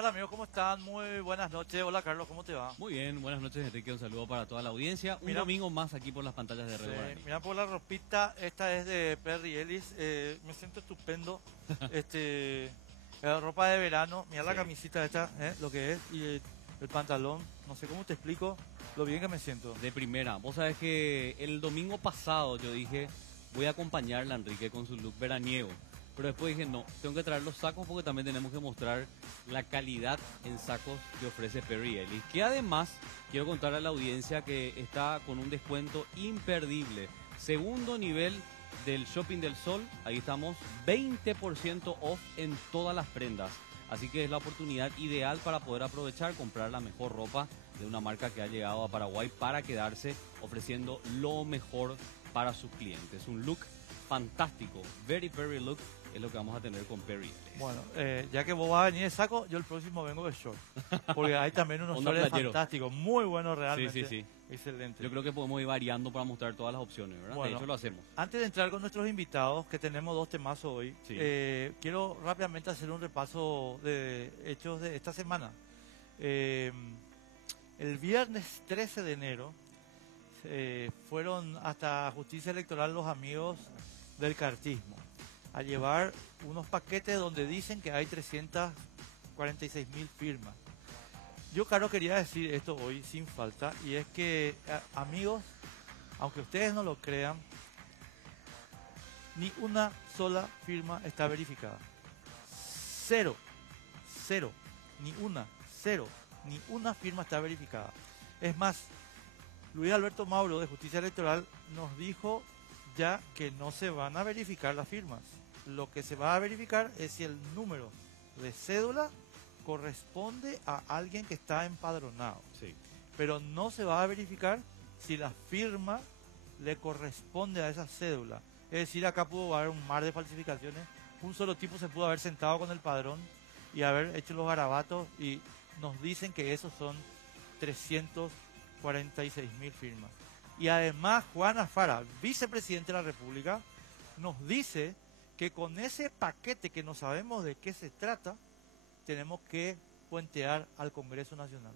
tal amigos? ¿Cómo están? Muy buenas noches. Hola Carlos, ¿cómo te va? Muy bien, buenas noches Enrique, un saludo para toda la audiencia. Un Mira, domingo más aquí por las pantallas de Red sí, Guaraní. mira por la ropita, esta es de Perry Ellis, me siento estupendo. Ropa de verano, mira la Sí. camisita esta, lo que es, y el pantalón, no sé cómo te explico lo bien que me siento. De primera, vos sabés que el domingo pasado yo dije, voy a acompañarla a Enrique con su look veraniego. Pero después dije, no, tengo que traer los sacos porque también tenemos que mostrar la calidad en sacos que ofrece Perry Ellis. Que además, quiero contar a la audiencia que está con un descuento imperdible. Segundo nivel del Shopping del Sol, ahí estamos, 20% off en todas las prendas. Así que es la oportunidad ideal para poder aprovechar, comprar la mejor ropa de una marca que ha llegado a Paraguay para quedarse ofreciendo lo mejor para sus clientes. Un look fantástico, very Perry look, es lo que vamos a tener con Perry Ellis. Bueno, ya que vos vas a venir de saco, yo el próximo vengo de short. Porque hay también unos Onda shorts playero. fantásticos, muy buenos realmente. Sí. Excelente. Yo creo que podemos ir variando para mostrar todas las opciones, ¿verdad? Bueno, de hecho lo hacemos. Antes de entrar con nuestros invitados, que tenemos dos temazos hoy, Sí. quiero rápidamente hacer un repaso de hechos de esta semana. El viernes 13 de enero fueron hasta Justicia Electoral los amigos del cartismo a llevar unos paquetes donde dicen que hay 346.000 firmas. Yo, Carlos, quería decir esto hoy sin falta, y es que, amigos, aunque ustedes no lo crean, ni una sola firma está verificada. Cero, ni una firma está verificada. Es más, Luis Alberto Mauro de Justicia Electoral nos dijo ya que no se van a verificar las firmas. Lo que se va a verificar es si el número de cédula corresponde a alguien que está empadronado. Sí. Pero no se va a verificar si la firma le corresponde a esa cédula. Es decir, acá pudo haber un mar de falsificaciones. Un solo tipo se pudo haber sentado con el padrón y haber hecho los garabatos, y nos dicen que esos son 346.000 firmas. Y además Juan Alfara, vicepresidente de la República, nos dice que con ese paquete que no sabemos de qué se trata, tenemos que puentear al Congreso Nacional.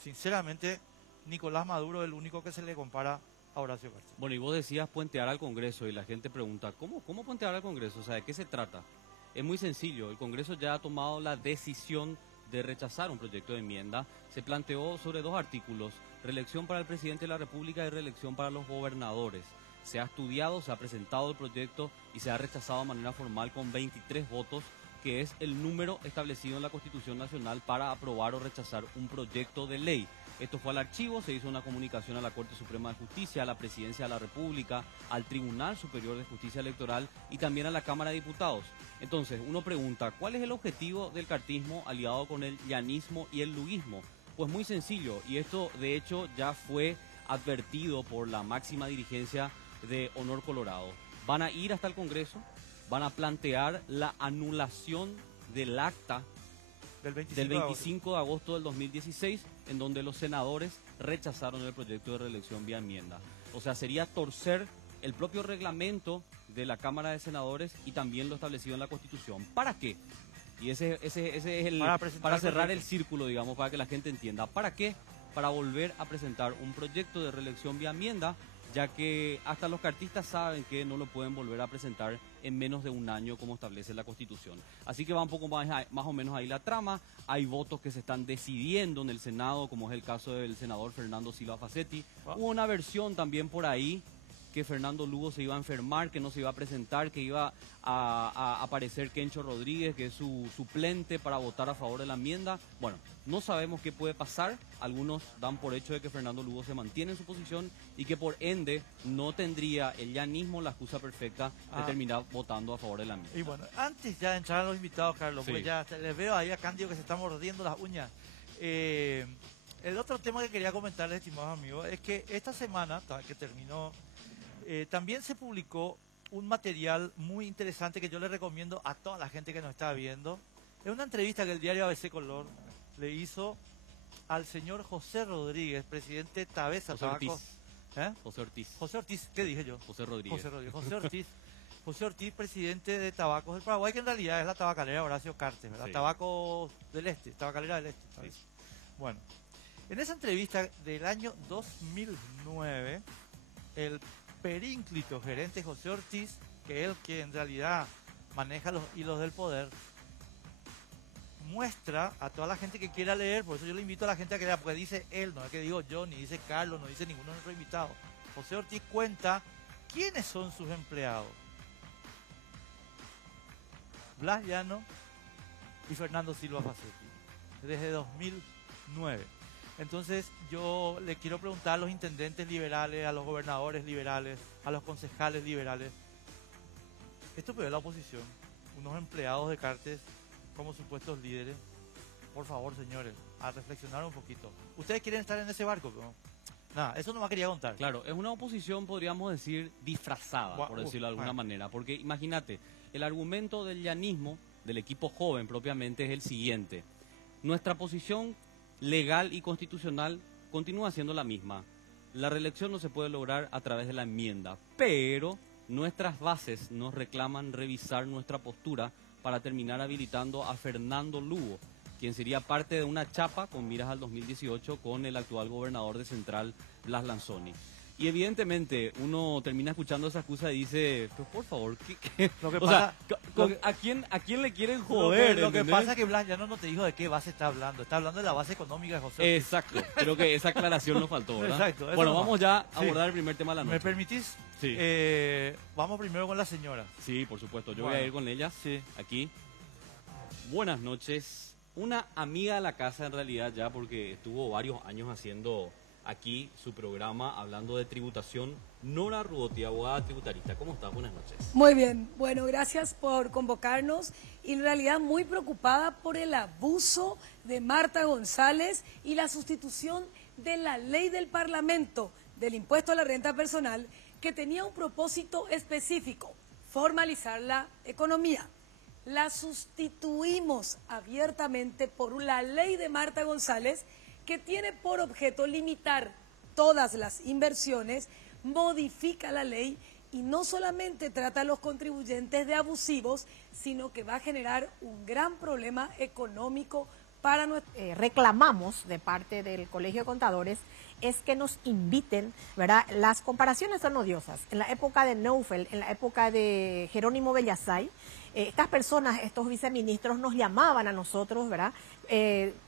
Sinceramente, Nicolás Maduro es el único que se le compara a Horacio Cartes. Bueno, y vos decías puentear al Congreso y la gente pregunta, ¿cómo puentear al Congreso? O sea, ¿de qué se trata? Es muy sencillo, el Congreso ya ha tomado la decisión de rechazar un proyecto de enmienda. Se planteó sobre dos artículos, reelección para el presidente de la República y reelección para los gobernadores. Se ha estudiado, se ha presentado el proyecto y se ha rechazado de manera formal con 23 votos, que es el número establecido en la Constitución Nacional para aprobar o rechazar un proyecto de ley. Esto fue al archivo, se hizo una comunicación a la Corte Suprema de Justicia, a la Presidencia de la República, al Tribunal Superior de Justicia Electoral y también a la Cámara de Diputados. Entonces, uno pregunta, ¿cuál es el objetivo del cartismo aliado con el llanismo y el luguismo? Pues muy sencillo, y esto de hecho ya fue advertido por la máxima dirigencia de Honor Colorado. Van a ir hasta el Congreso, van a plantear la anulación del acta Del del 25 de agosto del 2016, en donde los senadores rechazaron el proyecto de reelección vía enmienda. O sea, sería torcer el propio reglamento de la Cámara de Senadores y también lo establecido en la Constitución. ¿Para qué? Y ese es el para cerrar el círculo, digamos, para que la gente entienda. ¿Para qué? Para volver a presentar un proyecto de reelección vía enmienda, ya que hasta los cartistas saben que no lo pueden volver a presentar en menos de un año como establece la Constitución. Así que va un poco más o menos ahí la trama. Hay votos que se están decidiendo en el Senado, como es el caso del senador Fernando Silva Facetti. Hubo una versión también por ahí que Fernando Lugo se iba a enfermar, que no se iba a presentar, que iba a aparecer Kencho Rodríguez, que es su suplente para votar a favor de la enmienda. Bueno, no sabemos qué puede pasar. Algunos dan por hecho de que Fernando Lugo se mantiene en su posición y que por ende no tendría el llanismo la excusa perfecta de terminar votando a favor de la enmienda. Y bueno, antes ya de entrar a los invitados, Carlos, Sí. pues ya les veo ahí a Cándido que se está mordiendo las uñas. El otro tema que quería comentarles, estimados amigos, es que esta semana que terminó, también se publicó un material muy interesante que yo le recomiendo a toda la gente que nos está viendo. Es una entrevista que el diario ABC Color le hizo al señor José Rodríguez, presidente Tabesa José Tabacos. Ortiz. José Ortiz. José Ortiz, ¿qué dije yo? José Rodríguez. José Ortiz. José Ortiz, presidente de Tabacos del Paraguay, que en realidad es la tabacalera Horacio Cartes, ¿verdad? Sí. Tabacos del Este, tabacalera del Este. ¿sabes? Sí. Bueno, en esa entrevista del año 2009, el perínclito gerente José Ortiz, que es el que en realidad maneja los hilos del poder, muestra a toda la gente que quiera leer, por eso yo le invito a la gente a que lea, porque dice él, no es que digo yo, ni dice Carlos, no dice ninguno de nuestros invitados. José Ortiz cuenta quiénes son sus empleados. Blas Llano y Fernando Silva Facetti, desde 2009. Entonces yo le quiero preguntar a los intendentes liberales, a los gobernadores liberales, a los concejales liberales, esto pero es la oposición, unos empleados de Cartes como supuestos líderes. Por favor, señores, a reflexionar un poquito. ¿Ustedes quieren estar en ese barco? ¿No? Nada, eso no me quería contar. Claro, es una oposición, podríamos decir, disfrazada, por decirlo de alguna manera. Porque imagínate, el argumento del llanismo, del equipo joven propiamente, es el siguiente. Nuestra posición legal y constitucional continúa siendo la misma. La reelección no se puede lograr a través de la enmienda, pero nuestras bases nos reclaman revisar nuestra postura para terminar habilitando a Fernando Lugo, quien sería parte de una chapa con miras al 2018 con el actual gobernador de Central, Blas Lanzoni. Y evidentemente uno termina escuchando esa excusa y dice, pero por favor, ¿qué? Lo que O pasa, sea, ¿a quién le quieren joder? lo que ¿entendés? pasa es que Blas Llano no te dijo de qué base está hablando de la base económica de José Ortiz. Exacto, creo que esa aclaración nos faltó, ¿verdad? Exacto, eso Bueno, nomás. vamos ya a Sí. abordar el primer tema de la ¿Me noche. permitís? Sí. Vamos primero con la señora. Sí, por supuesto, yo Bueno. voy a ir con ella, Sí. aquí. Buenas noches, una amiga de la casa en realidad ya, porque estuvo varios años haciendo aquí su programa hablando de tributación. Nora Ruoti, abogada tributarista, ¿cómo estás? Buenas noches. Muy bien, bueno, gracias por convocarnos y en realidad muy preocupada por el abuso de Marta González y la sustitución de la ley del Parlamento del impuesto a la renta personal que tenía un propósito específico, formalizar la economía. La sustituimos abiertamente por la ley de Marta González que tiene por objeto limitar todas las inversiones, modifica la ley y no solamente trata a los contribuyentes de abusivos, sino que va a generar un gran problema económico para nuestro... Reclamamos de parte del Colegio de Contadores es que nos inviten, ¿verdad? Las comparaciones son odiosas. En la época de Neufeld, en la época de Jerónimo Bellasay, estas personas, estos viceministros nos llamaban a nosotros, ¿verdad?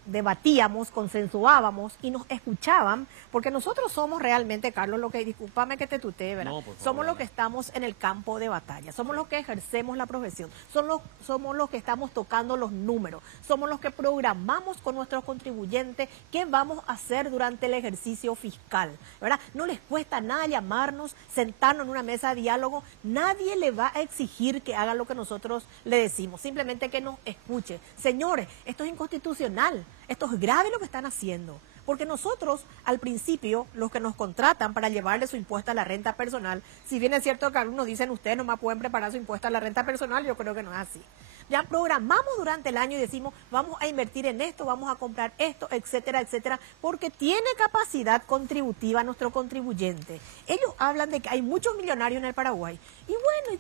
Debatíamos, consensuábamos y nos escuchaban, porque nosotros somos realmente, Carlos, lo que, discúlpame que te tutee, ¿verdad? No, por favor, somos los Ana. que estamos en el campo de batalla, somos los que ejercemos la profesión, somos los que estamos tocando los números, somos los que programamos con nuestros contribuyentes qué vamos a hacer durante el ejercicio fiscal, ¿verdad? No les cuesta nada llamarnos, sentarnos en una mesa de diálogo, nadie le va a exigir que haga lo que nosotros le decimos, simplemente que nos escuche. Señores, esto es inconstitucional, esto es grave lo que están haciendo, porque nosotros al principio, los que nos contratan para llevarle su impuesto a la renta personal, si bien es cierto que algunos dicen ustedes nomás pueden preparar su impuesto a la renta personal, yo creo que no es así. Ya programamos durante el año y decimos vamos a invertir en esto, vamos a comprar esto, etcétera, etcétera, porque tiene capacidad contributiva nuestro contribuyente. Ellos hablan de que hay muchos millonarios en el Paraguay y bueno, y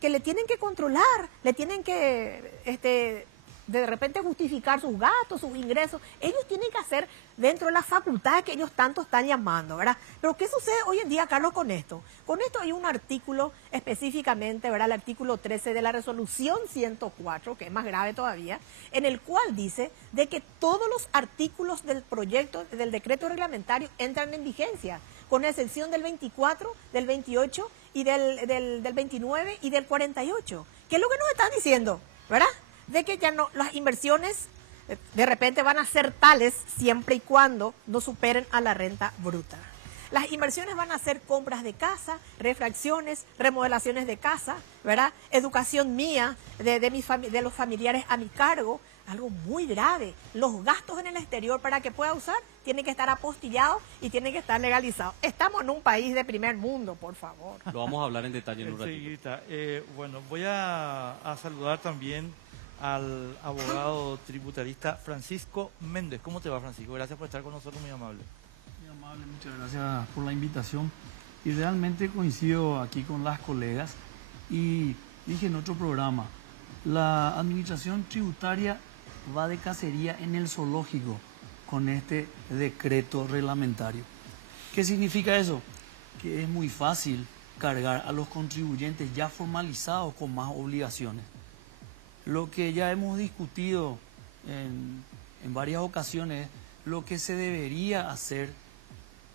que le tienen que controlar, le tienen que de repente justificar sus gastos, sus ingresos. Ellos tienen que hacer dentro de las facultades que ellos tanto están llamando, ¿verdad? Pero ¿qué sucede hoy en día, Carlos, con esto? Con esto hay un artículo específicamente, ¿verdad? El artículo 13 de la resolución 104, que es más grave todavía, en el cual dice de que todos los artículos del proyecto, del decreto reglamentario, entran en vigencia, con excepción del 24, del 28 y del 29 y del 48. ¿Qué es lo que nos están diciendo, verdad? De que ya no, las inversiones de repente van a ser tales siempre y cuando no superen a la renta bruta. Las inversiones van a ser compras de casa, refracciones, remodelaciones de casa, ¿verdad? Educación mía, de los familiares a mi cargo, algo muy grave. Los gastos en el exterior para que pueda usar tienen que estar apostillados y tienen que estar legalizados. Estamos en un país de primer mundo, por favor. Lo vamos a hablar en detalle en un ratito. Enseguida. Bueno, voy a saludar también al abogado tributarista Francisco Méndez. ¿Cómo te va, Francisco? Gracias por estar con nosotros, muy amable. Muy amable, muchas gracias por la invitación. Y realmente coincido aquí con las colegas Y dije en otro programa, la administración tributaria va de cacería en el zoológico con este decreto reglamentario. ¿Qué significa eso? Que es muy fácil cargar a los contribuyentes ya formalizados con más obligaciones. Lo que ya hemos discutido en varias ocasiones, lo que se debería hacer,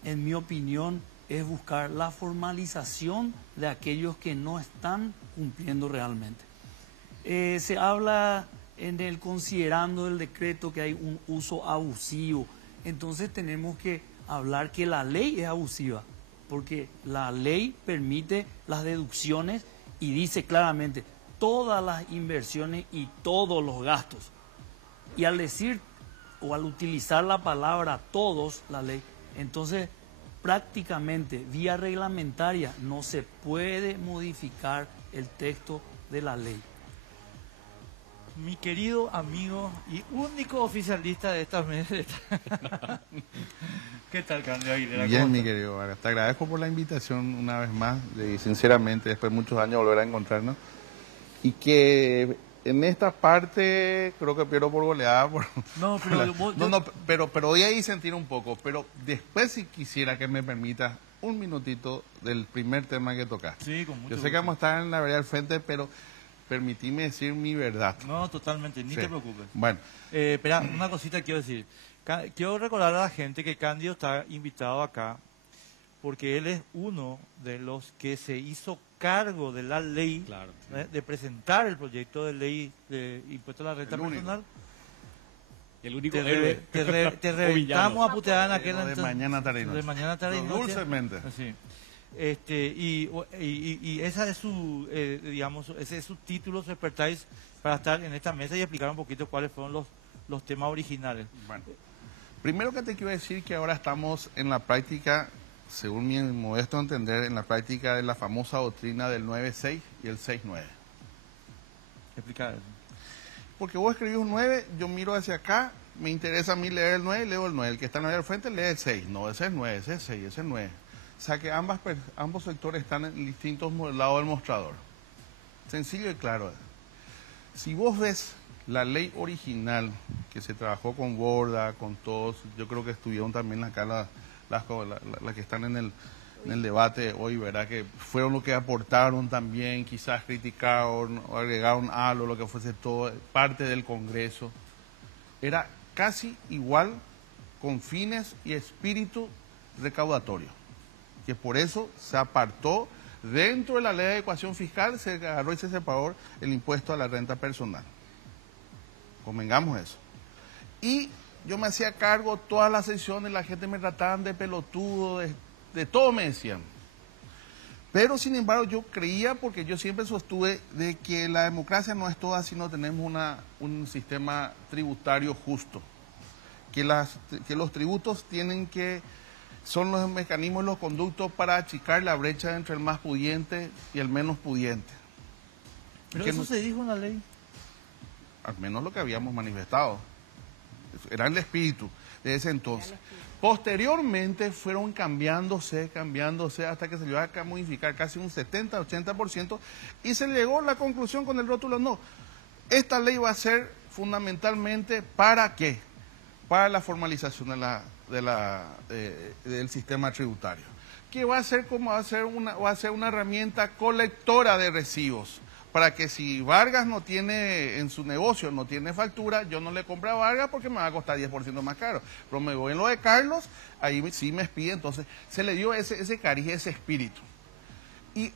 en mi opinión, es buscar la formalización de aquellos que no están cumpliendo realmente. Se habla considerando el decreto que hay un uso abusivo, entonces tenemos que hablar que la ley es abusiva, porque la ley permite las deducciones y dice claramente todas las inversiones y todos los gastos. Y al decir o al utilizar la palabra todos, la ley, entonces prácticamente vía reglamentaria no se puede modificar el texto de la ley. Mi querido amigo y único oficialista de esta mesa. ¿Qué tal, Cándido Aguilera? Bien, mi querido Vargas. Te agradezco por la invitación una vez más, y sinceramente, después de muchos años volver a encontrarnos. Y que en esta parte creo que pierdo por goleada. No, pero pero voy a ir sentir un poco. Pero después, si quisiera que me permitas un minutito del primer tema que tocaste. Sí, con mucho Yo sé gusto. que vamos a estar en la vereda del frente, pero permitime decir mi verdad. No, totalmente, ni Sí. te preocupes. Bueno, Espera, una cosita quiero decir. Quiero recordar a la gente que Cándido está invitado acá porque él es uno de los que se hizo cargo de la ley, Claro. de presentar el proyecto de ley de impuesto a la renta El único. personal. El único Te héroe. te O reventamos villano. a putear en aquel de entonces. mañana, tarde y noche. De mañana, tarde y No, noche. dulcemente. Sí. Y esa es su, digamos, ese es su título, su expertise para estar en esta mesa y explicar un poquito cuáles fueron los temas originales. Bueno, primero que te quiero decir que ahora estamos en la práctica, según mi modesto entender, en la práctica de la famosa doctrina del 9-6 y el 6-9. Explicar eso. Porque vos escribís un 9, yo miro hacia acá, me interesa a mí leer el 9, leo el 9. El que está en al frente lee el 6. No, ese es 9, ese es 6, ese es 9. O sea que ambos sectores están en distintos lados del mostrador. Sencillo y claro. Si vos ves la ley original que se trabajó con Borda, con todos, yo creo que estuvieron también acá las que están en el debate hoy, ¿verdad? Que fueron los que aportaron también, quizás criticaron o agregaron algo, lo que fuese todo, parte del Congreso. Era casi igual con fines y espíritu recaudatorio, que por eso se apartó dentro de la ley de adecuación fiscal, se agarró y se separó el impuesto a la renta personal. Convengamos eso. Y yo me hacía cargo todas las sesiones, la gente me trataban de pelotudo, de todo me decían. Pero sin embargo yo creía, porque yo siempre sostuve de que la democracia no es toda si no tenemos un sistema tributario justo. Que los tributos son los mecanismos, los conductos para achicar la brecha entre el más pudiente y el menos pudiente. Pero Que eso se dijo en la ley. Al menos lo que habíamos manifestado. Era el espíritu de ese entonces. Posteriormente fueron cambiándose hasta que se llegó a modificar casi un 70-80% y se llegó a la conclusión con el rótulo no. Esta ley va a ser fundamentalmente ¿para qué? Para la formalización del sistema tributario. Que va a ser como va a ser una herramienta colectora de recibos. Para que si Vargas no tiene, en su negocio, no tiene factura, yo no le compro a Vargas porque me va a costar 10% más caro. Pero me voy en lo de Carlos, ahí sí me expide, entonces se le dio ese cariz, ese espíritu. Y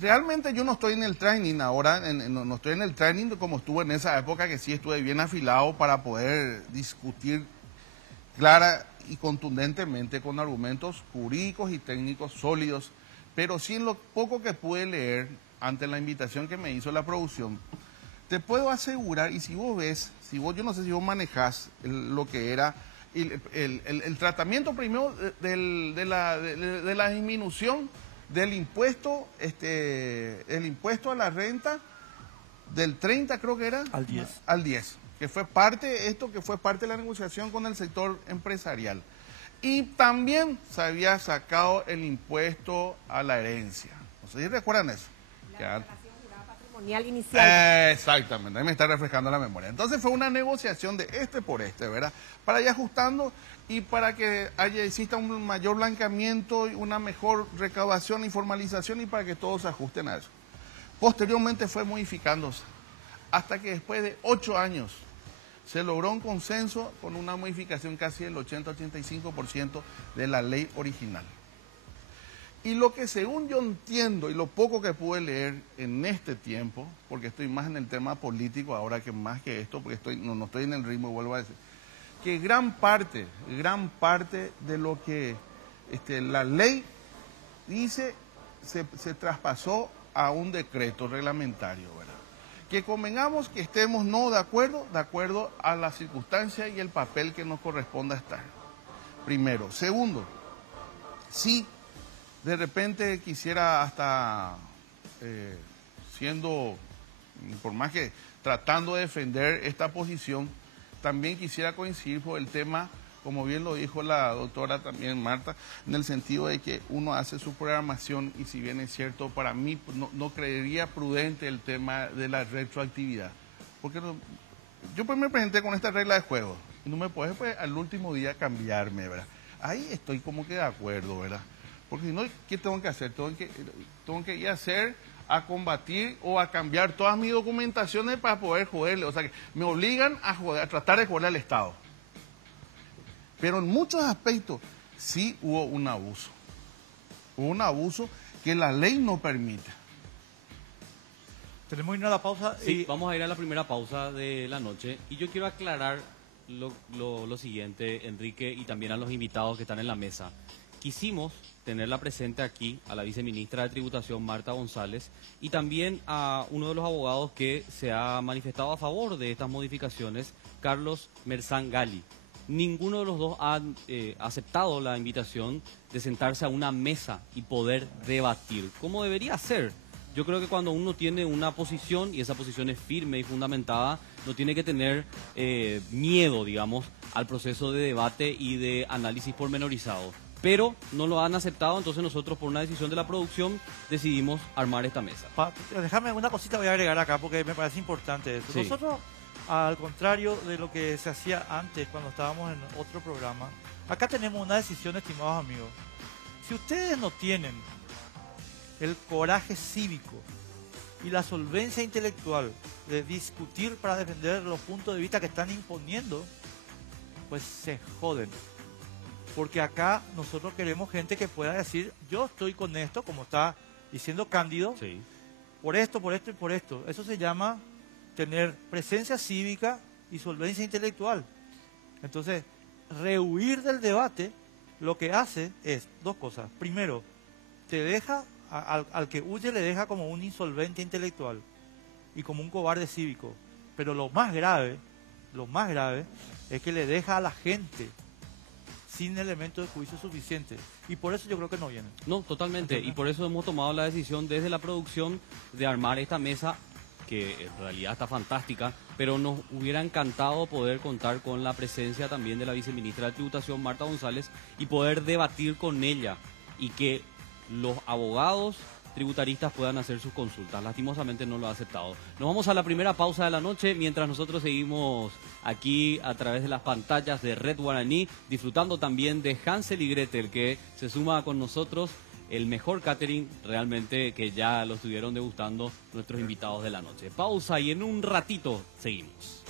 realmente yo no estoy en el training ahora, no estoy en el training como estuve en esa época, que sí estuve bien afilado para poder discutir clara y contundentemente con argumentos jurídicos y técnicos sólidos, pero sí en lo poco que pude leer ante la invitación que me hizo la producción, te puedo asegurar, y si vos ves, yo no sé si vos manejás lo que era el tratamiento primero de la disminución del impuesto, el impuesto a la renta del 30 creo que era al 10, que fue parte de la negociación con el sector empresarial. Y también se había sacado el impuesto a la herencia. No sé si recuerdan eso. que antes. Patrimonial inicial. Exactamente, ahí me está refrescando la memoria. Entonces fue una negociación de este por este, ¿verdad? Para ir ajustando y para que exista un mayor blanqueamiento y una mejor recaudación y formalización y para que todos se ajusten a eso. Posteriormente fue modificándose, hasta que después de 8 años se logró un consenso con una modificación casi del 80-85% de la ley original. Y lo que según yo entiendo y lo poco que pude leer en este tiempo, porque estoy más en el tema político ahora que más que esto, porque no estoy en el ritmo, vuelvo a decir, que gran parte de lo que la ley dice se traspasó a un decreto reglamentario, ¿verdad? Que convengamos que estemos no de acuerdo a las circunstancias y el papel que nos corresponda estar. Primero. Segundo, si de repente quisiera hasta por más que tratando de defender esta posición, también quisiera coincidir por el tema, como bien lo dijo la doctora también Marta, en el sentido de que uno hace su programación y si bien es cierto, para mí no creería prudente el tema de la retroactividad. Porque yo pues me presenté con esta regla de juego y no me puedes pues, al último día cambiarme, ¿verdad? Ahí estoy como que de acuerdo, ¿verdad? Porque si no, ¿qué tengo que hacer? Tengo que ir a hacer, a combatir o a cambiar todas mis documentaciones para poder joderle. O sea, que me obligan a tratar de joderle al Estado. Pero en muchos aspectos sí hubo un abuso. Hubo un abuso que la ley no permite. Tenemos que ir a la pausa. Sí, vamos a ir a la primera pausa de la noche. Y yo quiero aclarar lo siguiente, Enrique, y también a los invitados que están en la mesa. Quisimos tenerla presente aquí, a la viceministra de Tributación, Marta González, y también a uno de los abogados que se ha manifestado a favor de estas modificaciones, Carlos Merzán Gali. Ninguno de los dos ha aceptado la invitación de sentarse a una mesa y poder debatir, como debería ser. Yo creo que cuando uno tiene una posición, y esa posición es firme y fundamentada, no tiene que tener miedo, digamos, al proceso de debate y de análisis pormenorizado. Pero no lo han aceptado, entonces nosotros por una decisión de la producción decidimos armar esta mesa. Déjame una cosita, voy a agregar acá porque me parece importante eso. Sí. Nosotros, al contrario de lo que se hacía antes cuando estábamos en otro programa, acá tenemos una decisión, estimados amigos. Si ustedes no tienen el coraje cívico y la solvencia intelectual de discutir para defender los puntos de vista que están imponiendo, pues se joden. Porque acá nosotros queremos gente que pueda decir, yo estoy con esto, como está diciendo Cándido, Sí. por esto y por esto. Eso se llama tener presencia cívica y solvencia intelectual. Entonces, rehuir del debate lo que hace es dos cosas. Primero, te deja, al que huye le deja como un insolvente intelectual y como un cobarde cívico. Pero lo más grave es que le deja a la gente sin elementos de juicio suficientes. Y por eso yo creo que no vienen. No, totalmente. Y por eso hemos tomado la decisión desde la producción de armar esta mesa, que en realidad está fantástica, pero nos hubiera encantado poder contar con la presencia también de la viceministra de Tributación, Marta González, y poder debatir con ella y que los abogados tributaristas puedan hacer sus consultas. Lastimosamente no lo ha aceptado. Nos vamos a la primera pausa de la noche mientras nosotros seguimos aquí a través de las pantallas de Red Guaraní, disfrutando también de Hansel y Gretel, que se suma con nosotros, el mejor catering realmente que ya lo estuvieron degustando nuestros invitados de la noche. Pausa y en un ratito seguimos.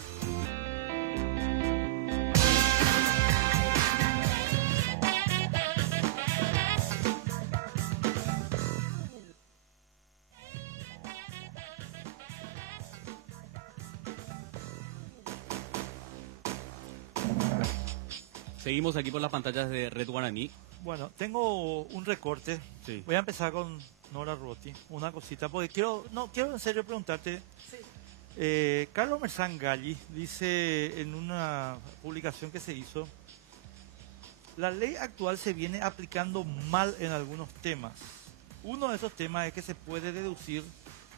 Seguimos aquí por las pantallas de Red Guaraní. Bueno, tengo un recorte. Sí. Voy a empezar con Nora Ruoti. Una cosita, porque quiero en serio preguntarte. Carlos Merzán Gali dice en una publicación que se hizo, la ley actual se viene aplicando mal en algunos temas. Uno de esos temas es que se puede deducir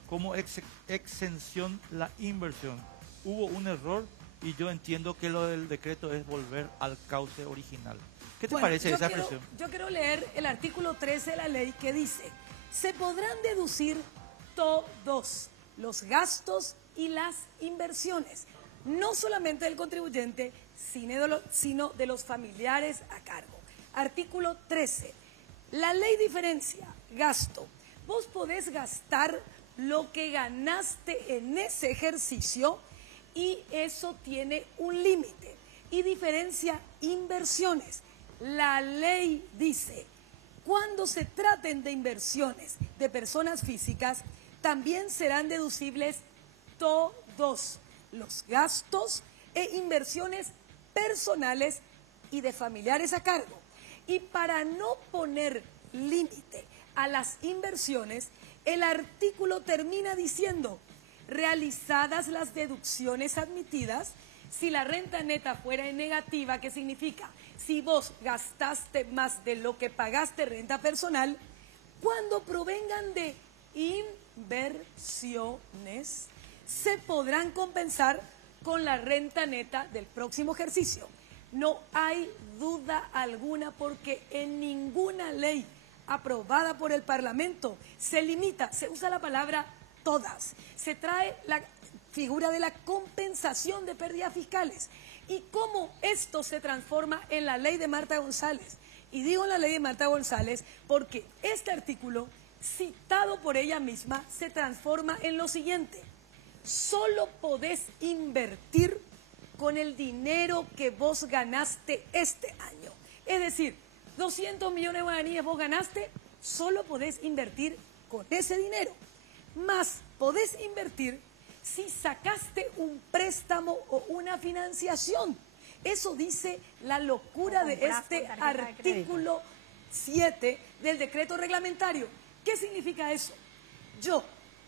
como exención la inversión. Hubo un error y yo entiendo que lo del decreto es volver al cauce original. ¿Qué te parece esa expresión? Yo quiero leer el artículo 13 de la ley que dice, se podrán deducir todos los gastos y las inversiones, no solamente del contribuyente, sino de los familiares a cargo. Artículo 13. La ley diferencia gasto. Vos podés gastar lo que ganaste en ese ejercicio y eso tiene un límite. Y diferencia inversiones. La ley dice, cuando se traten de inversiones de personas físicas, también serán deducibles todos los gastos e inversiones personales y de familiares a cargo. Y para no poner límite a las inversiones, el artículo termina diciendo, realizadas las deducciones admitidas, si la renta neta fuera en negativa, ¿qué significa? Si vos gastaste más de lo que pagaste renta personal, cuando provengan de inversiones, se podrán compensar con la renta neta del próximo ejercicio. No hay duda alguna porque en ninguna ley aprobada por el Parlamento se limita, se usa la palabra todas, se trae la figura de la compensación de pérdidas fiscales. ¿Y cómo esto se transforma en la ley de Marta González? Y digo la ley de Marta González porque este artículo, citado por ella misma, se transforma en lo siguiente. Solo podés invertir con el dinero que vos ganaste este año. Es decir, 200 millones de guaraníes vos ganaste, solo podés invertir con ese dinero. Más podés invertir si sacaste un préstamo o una financiación. Eso dice la locura de este artículo 7 del decreto reglamentario. ¿Qué significa eso? Yo,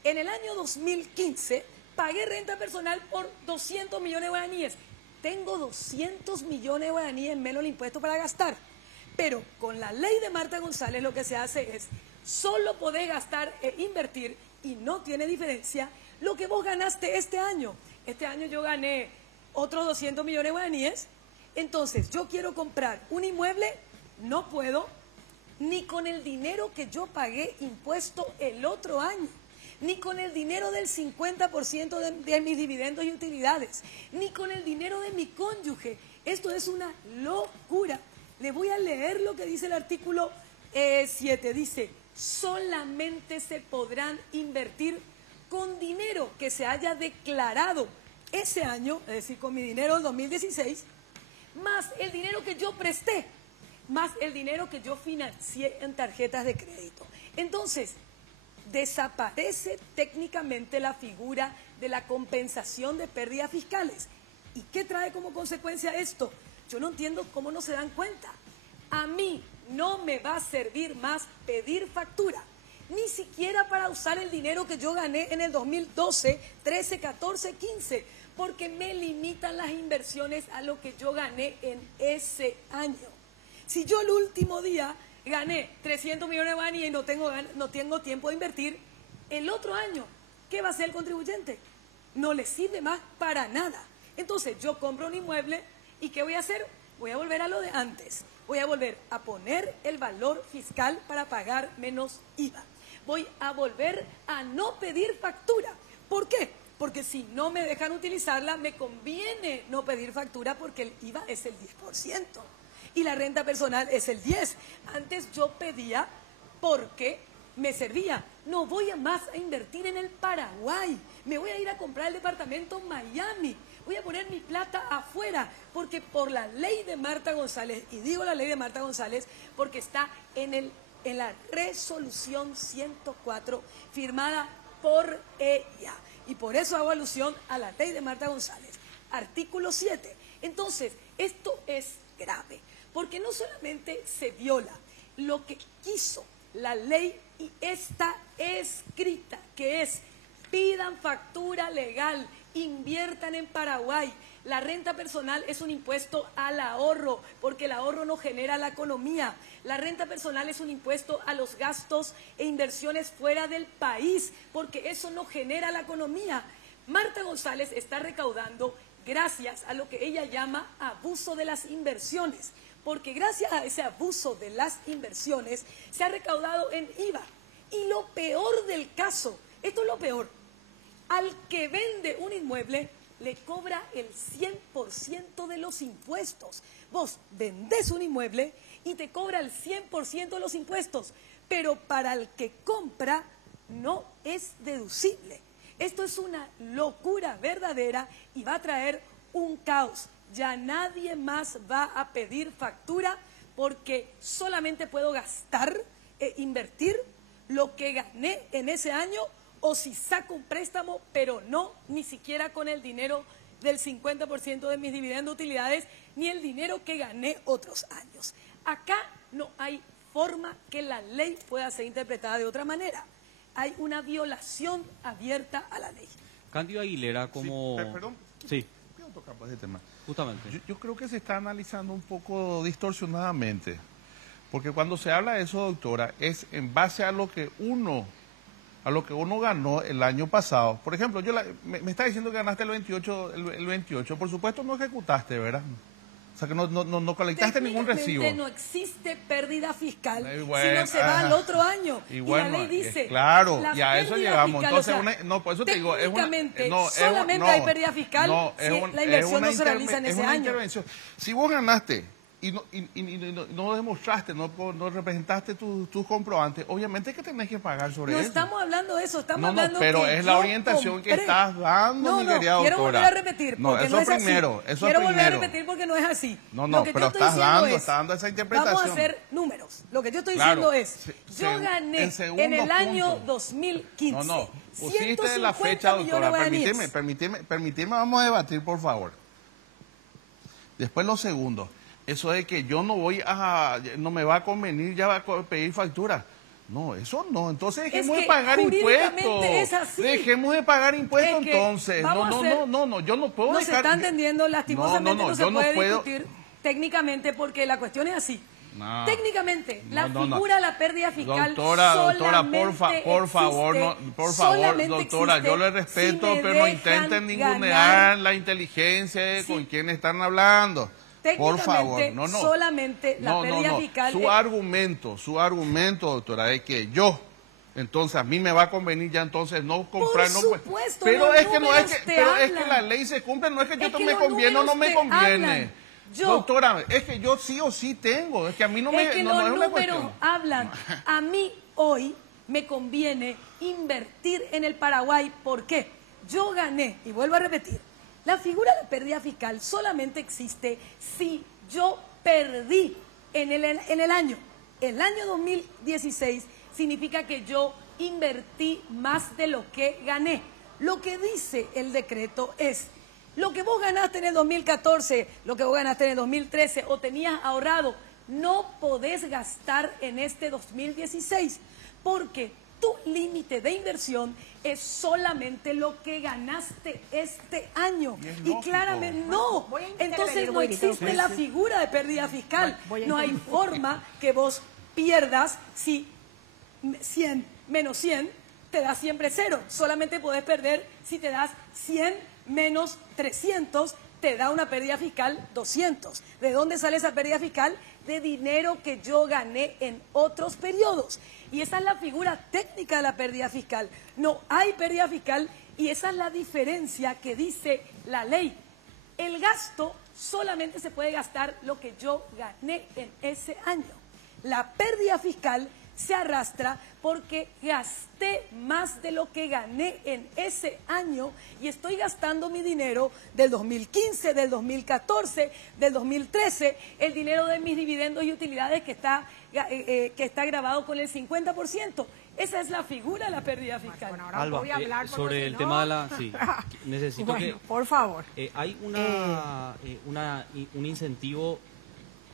en el año 2015, pagué renta personal por 200 millones de guaraníes. Tengo 200 millones de guaraníes menos el impuesto para gastar. Pero con la ley de Marta González lo que se hace es, solo podés gastar e invertir, y no tiene diferencia, lo que vos ganaste este año. Este año yo gané otros 200 millones de guaraníes, entonces yo quiero comprar un inmueble, no puedo, ni con el dinero que yo pagué impuesto el otro año, ni con el dinero del 50% de mis dividendos y utilidades, ni con el dinero de mi cónyuge. Esto es una locura. Le voy a leer lo que dice el artículo 7. Dice, solamente se podrán invertir con dinero que se haya declarado ese año, es decir, con mi dinero del 2016, más el dinero que yo presté, más el dinero que yo financié en tarjetas de crédito. Entonces, desaparece técnicamente la figura de la compensación de pérdidas fiscales. ¿Y qué trae como consecuencia esto? Yo no entiendo cómo no se dan cuenta. A mí no me va a servir más pedir factura, ni siquiera para usar el dinero que yo gané en el 2012, 13, 14, 15, porque me limitan las inversiones a lo que yo gané en ese año. Si yo el último día gané 300 millones de guaraníes y no tengo tiempo de invertir, el otro año, ¿qué va a hacer el contribuyente? No le sirve más para nada. Entonces yo compro un inmueble y ¿qué voy a hacer? Voy a volver a lo de antes. Voy a volver a poner el valor fiscal para pagar menos IVA. Voy a volver a no pedir factura. ¿Por qué? Porque si no me dejan utilizarla, me conviene no pedir factura porque el IVA es el 10% y la renta personal es el 10%. Antes yo pedía porque me servía. No voy a más a invertir en el Paraguay. Me voy a ir a comprar el departamento en Miami. Voy a poner mi plata afuera, porque por la ley de Marta González, y digo la ley de Marta González porque está en la resolución 104 firmada por ella. Y por eso hago alusión a la ley de Marta González. Artículo 7. Entonces, esto es grave, porque no solamente se viola lo que quiso la ley y está escrita, que es pidan factura legal, inviertan en Paraguay. La renta personal es un impuesto al ahorro, porque el ahorro no genera la economía. La renta personal es un impuesto a los gastos e inversiones fuera del país, porque eso no genera la economía. Marta González está recaudando gracias a lo que ella llama abuso de las inversiones, porque gracias a ese abuso de las inversiones se ha recaudado en IVA. Y lo peor del caso Esto es lo peor. Al que vende un inmueble le cobra el 100% de los impuestos. Vos vendés un inmueble y te cobra el 100% de los impuestos, pero para el que compra no es deducible. Esto es una locura verdadera y va a traer un caos. Ya nadie más va a pedir factura porque solamente puedo gastar e invertir lo que gané en ese año, o si saco un préstamo, pero no ni siquiera con el dinero del 50% de mis dividendos utilidades, ni el dinero que gané otros años. Acá no hay forma que la ley pueda ser interpretada de otra manera. Hay una violación abierta a la ley. Cándido Aguilera, como... Sí, perdón. Sí, Quiero tocar ese tema. justamente. Yo creo que se está analizando un poco distorsionadamente, porque cuando se habla de eso, doctora, es en base a lo que uno ganó el año pasado. Por ejemplo, me está diciendo que ganaste el 28, por supuesto no ejecutaste, ¿verdad? O sea que no colectaste ningún recibo. No existe pérdida fiscal Bueno, si no se va al otro año. Y bueno, la ley dice, claro, la y a eso pérdida llegamos. fiscal, Entonces, por eso te digo, es una, técnicamente, no, solamente hay pérdida fiscal si la inversión no se realiza en es ese una año. intervención. Si vos ganaste y no demostraste, no representaste tus comprobantes, obviamente que tenés que pagar sobre No eso. estamos hablando de eso, estamos hablando pero que es la yo orientación compré. que estás dando, mi querida quiero doctora. volver a repetir, porque eso no es primero, así. eso Quiero primero. volver a repetir porque no es así. No, Lo que pero yo estoy estás diciendo dando esa interpretación. Vamos a hacer números. Lo que yo estoy Claro. diciendo es, yo gané en el año 2015 No, pusiste 150 la fecha, millones doctora. guaraníes. Permitime, vamos a debatir, por favor. Después lo segundo, eso de que yo no me va a convenir ya va a pedir factura. No, eso no. Entonces dejemos de pagar jurídicamente impuestos. es así. Dejemos de pagar impuestos Es que entonces. vamos a hacer- No, yo no puedo No dejar. se está entendiendo, lastimosamente no se yo no puede puedo. discutir técnicamente porque la cuestión es así. No. Técnicamente, la No. figura de la pérdida fiscal Doctora, solamente por favor, solamente doctora, yo le respeto, si me pero no dejan intenten ningunear ganar. la inteligencia de Sí. con quién están hablando. Por favor, Técnicamente, solamente la pérdida fiscal Su argumento, doctora, es que entonces a mí me va a convenir ya entonces no comprar. Por supuesto, pero los es que no es números que, te pero es que hablan. la ley se cumple, no es que yo Es que me los conviene o no números me te conviene. hablan. Doctora, es que yo sí o sí tengo, es que a mí no Es me que no los es una números cuestión. hablan. A mí hoy me conviene invertir en el Paraguay. ¿Por qué? Yo gané, y vuelvo a repetir, la figura de pérdida fiscal solamente existe si yo perdí en el año. El año 2016 significa que yo invertí más de lo que gané. Lo que dice el decreto es: lo que vos ganaste en el 2014, lo que vos ganaste en el 2013 o tenías ahorrado, no podés gastar en este 2016, porque tu límite de inversión es solamente lo que ganaste este año. Y es Y lógico. claramente no. Voy a intervenir Entonces un no poquitito. existe la figura de pérdida fiscal. Voy a No hay intervenir. forma que vos pierdas si 100 menos 100 te da siempre 0. Solamente podés perder si te das 100 menos 300, te da una pérdida fiscal 200. ¿De dónde sale esa pérdida fiscal? De dinero que yo gané en otros periodos. Y esa es la figura técnica de la pérdida fiscal. No hay pérdida fiscal y esa es la diferencia que dice la ley. El gasto solamente se puede gastar lo que yo gané en ese año. La pérdida fiscal se arrastra porque gasté más de lo que gané en ese año y estoy gastando mi dinero del 2015, del 2014, del 2013, el dinero de mis dividendos y utilidades que está grabado con el 50%. Esa es la figura de la pérdida fiscal. Bueno, ahora Alba, voy a hablar porque Sobre si el no- tema de la... Sí, necesito Bueno, por favor. que... ¿Hay un incentivo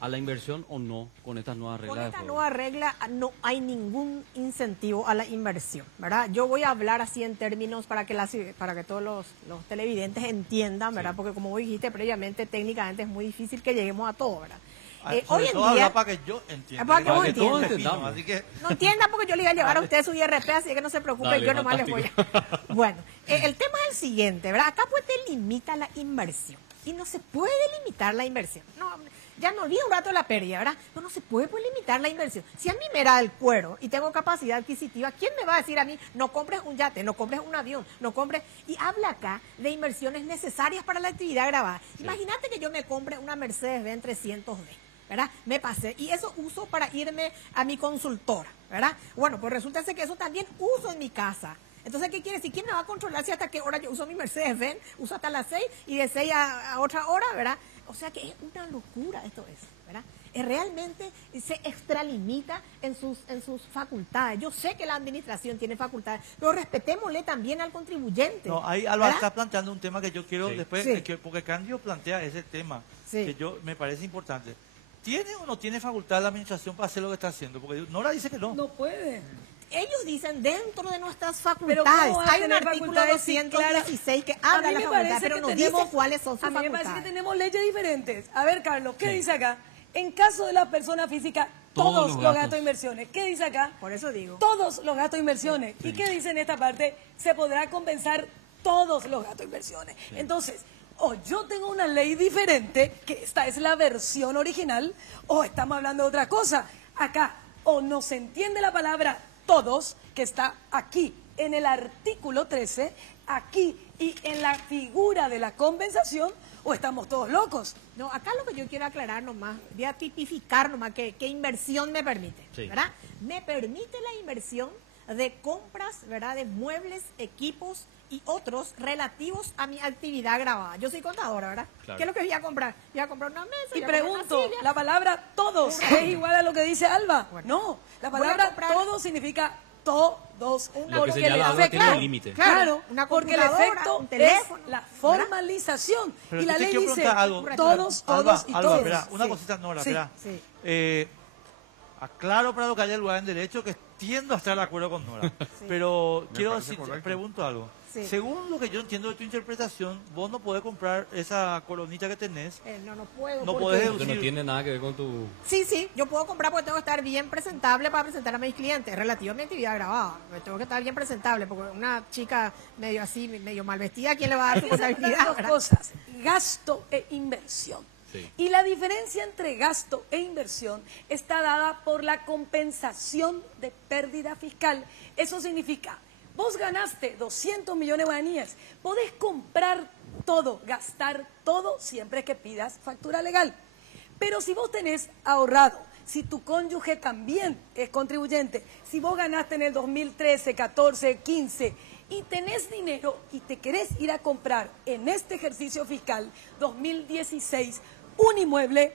a la inversión o no con estas nuevas reglas Con de esta juego? nueva regla no hay ningún incentivo a la inversión, ¿verdad? Yo voy a hablar así en términos para que todos los televidentes entiendan, ¿verdad? Porque como vos dijiste previamente, técnicamente es muy difícil que lleguemos a todo, ¿verdad? Hoy Sobre en todo día... hablar para que yo entienda. Para que vos Para que todos entiendas. entendamos. Así que No entienda porque yo le iba a llevar a usted su IRP, así que no se preocupe, Dale, yo nomás les voy fantástico. a... Bueno, el tema es el siguiente, ¿verdad? Acá pues te limita la inversión y no se puede limitar la inversión. No, ya me olvido un rato de la pérdida, ¿verdad? Pero no se puede pues, limitar la inversión. Si a mí me da el cuero y tengo capacidad adquisitiva, ¿quién me va a decir a mí, no compres un yate, no compres un avión, no compres? Y habla acá de inversiones necesarias para la actividad grabada. Sí. Imagínate que yo me compre una Mercedes-Benz 300D, ¿verdad? Me pasé. Y eso uso para irme a mi consultora, ¿verdad? Bueno, pues resulta ser que eso también uso en mi casa. Entonces, ¿qué quiere decir? ¿Quién me va a controlar si hasta qué hora yo uso mi Mercedes-Benz? Uso hasta las 6 y de 6 a otra hora, ¿verdad? O sea que es una locura esto es, ¿verdad? Realmente se extralimita en sus facultades. Yo sé que la administración tiene facultades, pero respetémosle también al contribuyente. No, ahí Alba está planteando un tema que yo quiero después, porque Candio plantea ese tema que me parece importante. ¿Tiene o no tiene facultad la administración para hacer lo que está haciendo? Porque Nora dice que no. No puede. Ellos dicen dentro de nuestras facultades. Hay un artículo 216 que habla de las facultades, pero no dice cuáles son sus facultades. A mí me parece que tenemos leyes diferentes. A ver, Carlos, ¿qué dice acá? En caso de la persona física, todos los gastos de inversiones. ¿Qué dice acá? Por eso digo. Todos los gastos de inversiones. ¿Y qué dice en esta parte? Se podrá compensar todos los gastos de inversiones. Entonces, o yo tengo una ley diferente, que esta es la versión original, o estamos hablando de otra cosa. Acá, o no se entiende la palabra todos, que está aquí en el artículo 13, aquí y en la figura de la compensación, o estamos todos locos. No, acá lo que yo quiero aclarar nomás, voy a tipificar nomás qué inversión me permite, ¿verdad? Me permite la inversión de compras, ¿verdad? De muebles, equipos y otros relativos a mi actividad grabada. Yo soy contadora, ¿verdad? Claro. ¿Qué es lo que voy a comprar? Voy a comprar una mesa. Y pregunto, ¿la palabra todos es igual a lo que dice Alba? Bueno, no, la palabra todos significa todos. Lo que señala Alba tiene un límite. Claro, porque el efecto es la formalización. Pero y la ley dice todos, Alba, y Alba, todos. Espera, una cosita, Nora, espera. Aclaro para lo que haya lugar en derecho que tiendo a estar de acuerdo con Nora. Pero quiero decir, pregunto algo. Según lo que yo entiendo de tu interpretación, vos no podés comprar esa coronita que tenés. No puedo. No podés deducir. No tiene nada que ver con tu... Sí, yo puedo comprar porque tengo que estar bien presentable para presentar a mis clientes, relativo a mi actividad grabada. Tengo que estar bien presentable porque una chica medio así, medio mal vestida, ¿quién le va a dar su contabilidad? Dos cosas, gasto e inversión. Sí. Y la diferencia entre gasto e inversión está dada por la compensación de pérdida fiscal. Eso significa, vos ganaste 200 millones de guaraníes, podés comprar todo, gastar todo siempre que pidas factura legal. Pero si vos tenés ahorrado, si tu cónyuge también es contribuyente, si vos ganaste en el 2013, 14, 15 y tenés dinero y te querés ir a comprar en este ejercicio fiscal 2016 un inmueble,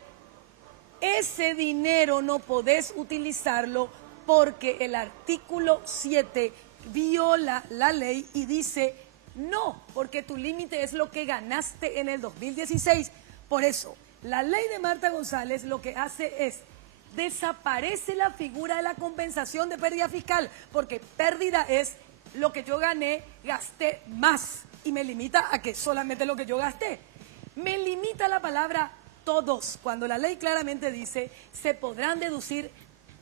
ese dinero no podés utilizarlo porque el artículo 7 viola la ley y dice no, porque tu límite es lo que ganaste en el 2016. Por eso, la ley de Marta González lo que hace es desaparece la figura de la compensación de pérdida fiscal, porque pérdida es lo que yo gané, gasté más y me limita a que solamente lo que yo gasté. Me limita la palabra todos, cuando la ley claramente dice se podrán deducir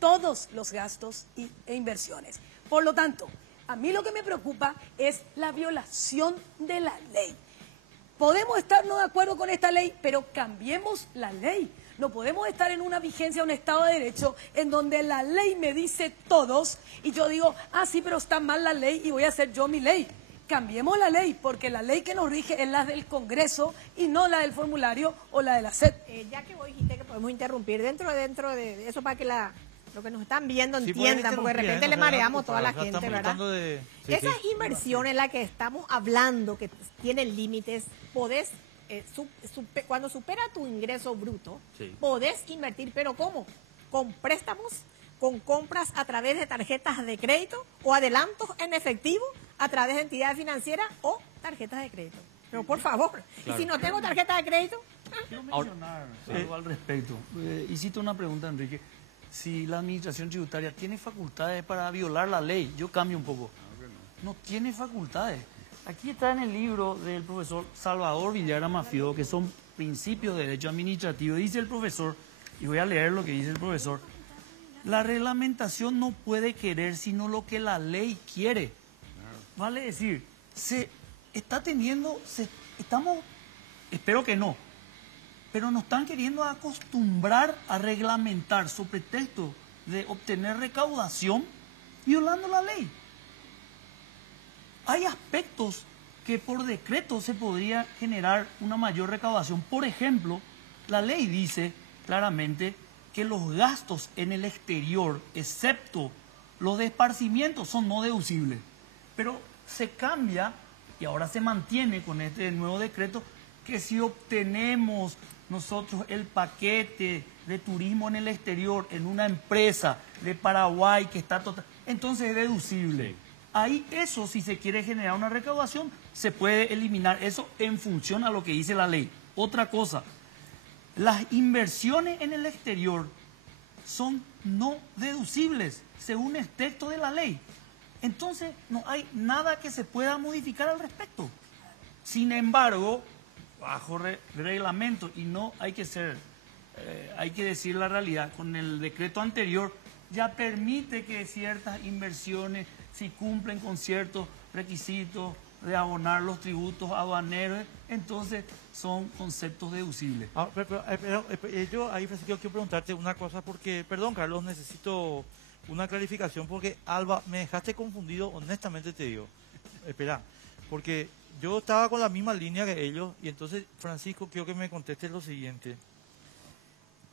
todos los gastos e inversiones. Por lo tanto, a mí lo que me preocupa es la violación de la ley. Podemos estarnos de acuerdo con esta ley, pero cambiemos la ley. No podemos estar en una vigencia, un Estado de Derecho, en donde la ley me dice todos y yo digo, sí, pero está mal la ley y voy a hacer yo mi ley. Cambiemos la ley, porque la ley que nos rige es la del Congreso y no la del formulario o la de la SED. Ya que vos dijiste que podemos interrumpir, dentro de eso para que lo que nos están viendo entiendan, porque de repente le mareamos a toda la gente, ¿verdad? Esas inversiones, las que estamos hablando, que tienen límites, podés, cuando supera tu ingreso bruto, podés invertir, pero ¿cómo? Con préstamos, con compras a través de tarjetas de crédito o adelantos en efectivo a través de entidades financieras o tarjetas de crédito. Pero por favor, claro. Y si no tengo tarjeta de crédito... Quiero mencionar algo al respecto. Hiciste una pregunta, Enrique. Si la administración tributaria tiene facultades para violar la ley, yo cambio un poco. No tiene facultades. Aquí está en el libro del profesor Salvador Villar Mafio, que son principios de derecho administrativo. Dice el profesor, y voy a leer lo que dice el profesor, la reglamentación no puede querer sino lo que la ley quiere. Vale decir, estamos, espero que no, pero nos están queriendo acostumbrar a reglamentar su pretexto de obtener recaudación violando la ley. Hay aspectos que por decreto se podría generar una mayor recaudación. Por ejemplo, la ley dice claramente que los gastos en el exterior, excepto los de esparcimiento, son no deducibles. Pero se cambia, y ahora se mantiene con este nuevo decreto, que si obtenemos nosotros el paquete de turismo en el exterior en una empresa de Paraguay que está total, entonces es deducible. Sí. Ahí eso, si se quiere generar una recaudación, se puede eliminar eso en función a lo que dice la ley. Otra cosa, las inversiones en el exterior son no deducibles según el texto de la ley. Entonces no hay nada que se pueda modificar al respecto. Sin embargo, bajo reglamento, y no hay que ser, hay que decir la realidad, con el decreto anterior ya permite que ciertas inversiones, si cumplen con ciertos requisitos de abonar los tributos aduaneros, entonces son conceptos deducibles. Yo ahí, Francisco, quiero preguntarte una cosa porque, perdón, Carlos, necesito una clarificación porque, Alba, me dejaste confundido, honestamente te digo. Espera, porque yo estaba con la misma línea que ellos y entonces, Francisco, quiero que me contestes lo siguiente.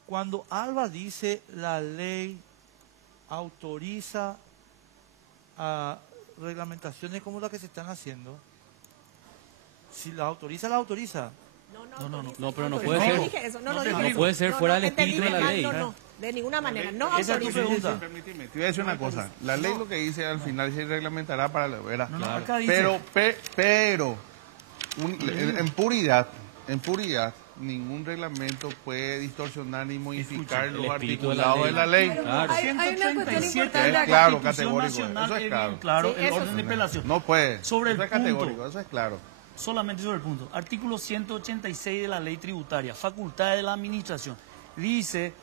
Cuando Alba dice la ley autoriza a reglamentaciones como las que se están haciendo, si la autoriza, la autoriza. No, pero no autoriza. puede ser. No dije eso, no No dije eso. puede ser fuera del entendí espíritu de la mal, ley. No, de ninguna manera. No Esa es tu autoriza. pregunta. Permíteme, te voy a decir una cosa. La ley lo que dice al final se reglamentará para la vera. No, no, Claro. acá dice, Pero en puridad, ningún reglamento puede distorsionar ni modificar el los espíritu de la articulados de la ley. Claro. Hay una cuestión 137 importante de la Es claro, Constitución categórico, Nacional eso es es claro. bien claro, Sí, el eso orden de apelación. No puede. Sobre eso el es categórico, punto. eso es claro. Solamente sobre el punto. Artículo 186 de la Ley Tributaria, facultades de la Administración. Dice,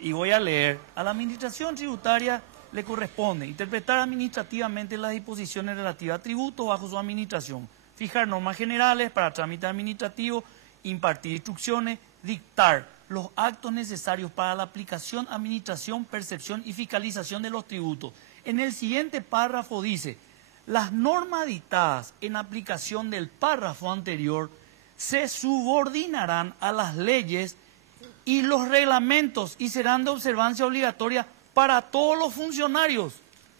y voy a leer, a la Administración Tributaria le corresponde interpretar administrativamente las disposiciones relativas a tributos bajo su administración, fijar normas generales para trámites administrativos, impartir instrucciones, dictar los actos necesarios para la aplicación, administración, percepción y fiscalización de los tributos. En el siguiente párrafo dice, las normas dictadas en aplicación del párrafo anterior se subordinarán a las leyes y los reglamentos y serán de observancia obligatoria para todos los funcionarios.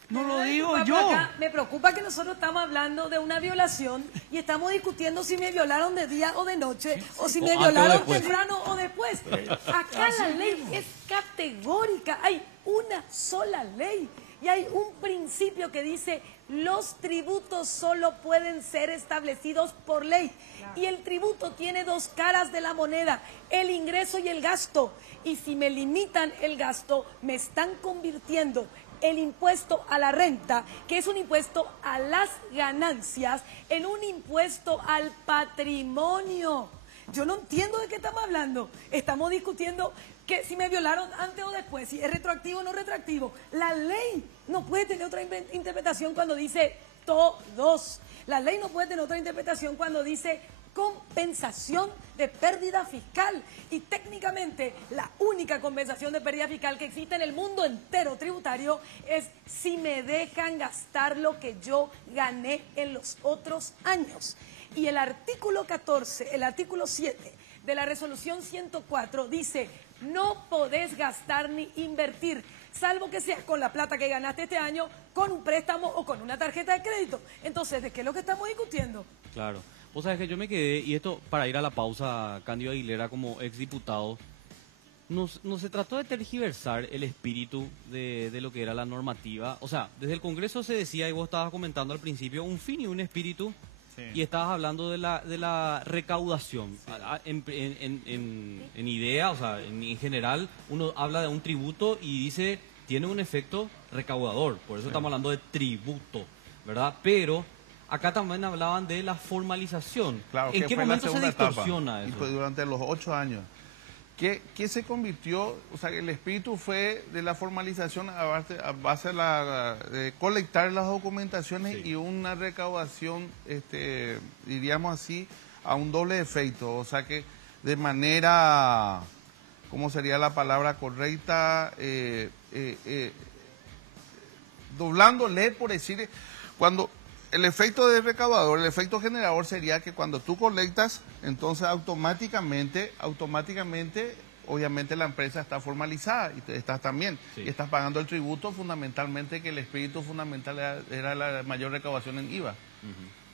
No lo digo yo. Me preocupa que nosotros estamos hablando de una violación y estamos discutiendo si me violaron de día o de noche, o si O me antes o violaron después. temprano o después. Acá la ley es categórica, hay una sola ley y hay un principio que dice los tributos solo pueden ser establecidos por ley. Y el tributo tiene dos caras de la moneda, el ingreso y el gasto. Y si me limitan el gasto, me están convirtiendo el impuesto a la renta, que es un impuesto a las ganancias, en un impuesto al patrimonio. Yo no entiendo de qué estamos hablando. Estamos discutiendo que si me violaron antes o después, si es retroactivo o no retroactivo. La ley no puede tener otra interpretación cuando dice todos. La ley no puede tener otra interpretación cuando dice compensación de pérdida fiscal. Y técnicamente la única compensación de pérdida fiscal que existe en el mundo entero tributario es si me dejan gastar lo que yo gané en los otros años. Y el artículo 14, el artículo 7 de la resolución 104 dice, no podés gastar ni invertir, salvo que sea con la plata que ganaste este año, con un préstamo o con una tarjeta de crédito. Entonces, ¿de qué es lo que estamos discutiendo? Claro. Vos sabés que yo me quedé, y esto para ir a la pausa, Cándido Aguilera como exdiputado, no se trató de tergiversar el espíritu de lo que era la normativa. O sea, desde el Congreso se decía, y vos estabas comentando al principio, un fin y un espíritu, y estabas hablando de la recaudación. En idea, o sea, en general, uno habla de un tributo y dice, tiene un efecto recaudador, por eso estamos hablando de tributo, ¿verdad? Pero acá también hablaban de la formalización. Claro, ¿En que qué fue la momento se segunda etapa. distorsiona Y eso? fue durante los 8 años. ¿Qué se convirtió? O sea, el espíritu fue de la formalización a base de colectar las documentaciones Sí. y una recaudación, diríamos así, a un doble efecto. O sea que de manera, ¿cómo sería la palabra correcta? Doblándole, por decir, cuando el efecto de recaudador, el efecto generador sería que cuando tú colectas, entonces automáticamente, obviamente la empresa está formalizada y tú estás también, y estás pagando el tributo fundamentalmente, que el espíritu fundamental era la mayor recaudación en IVA,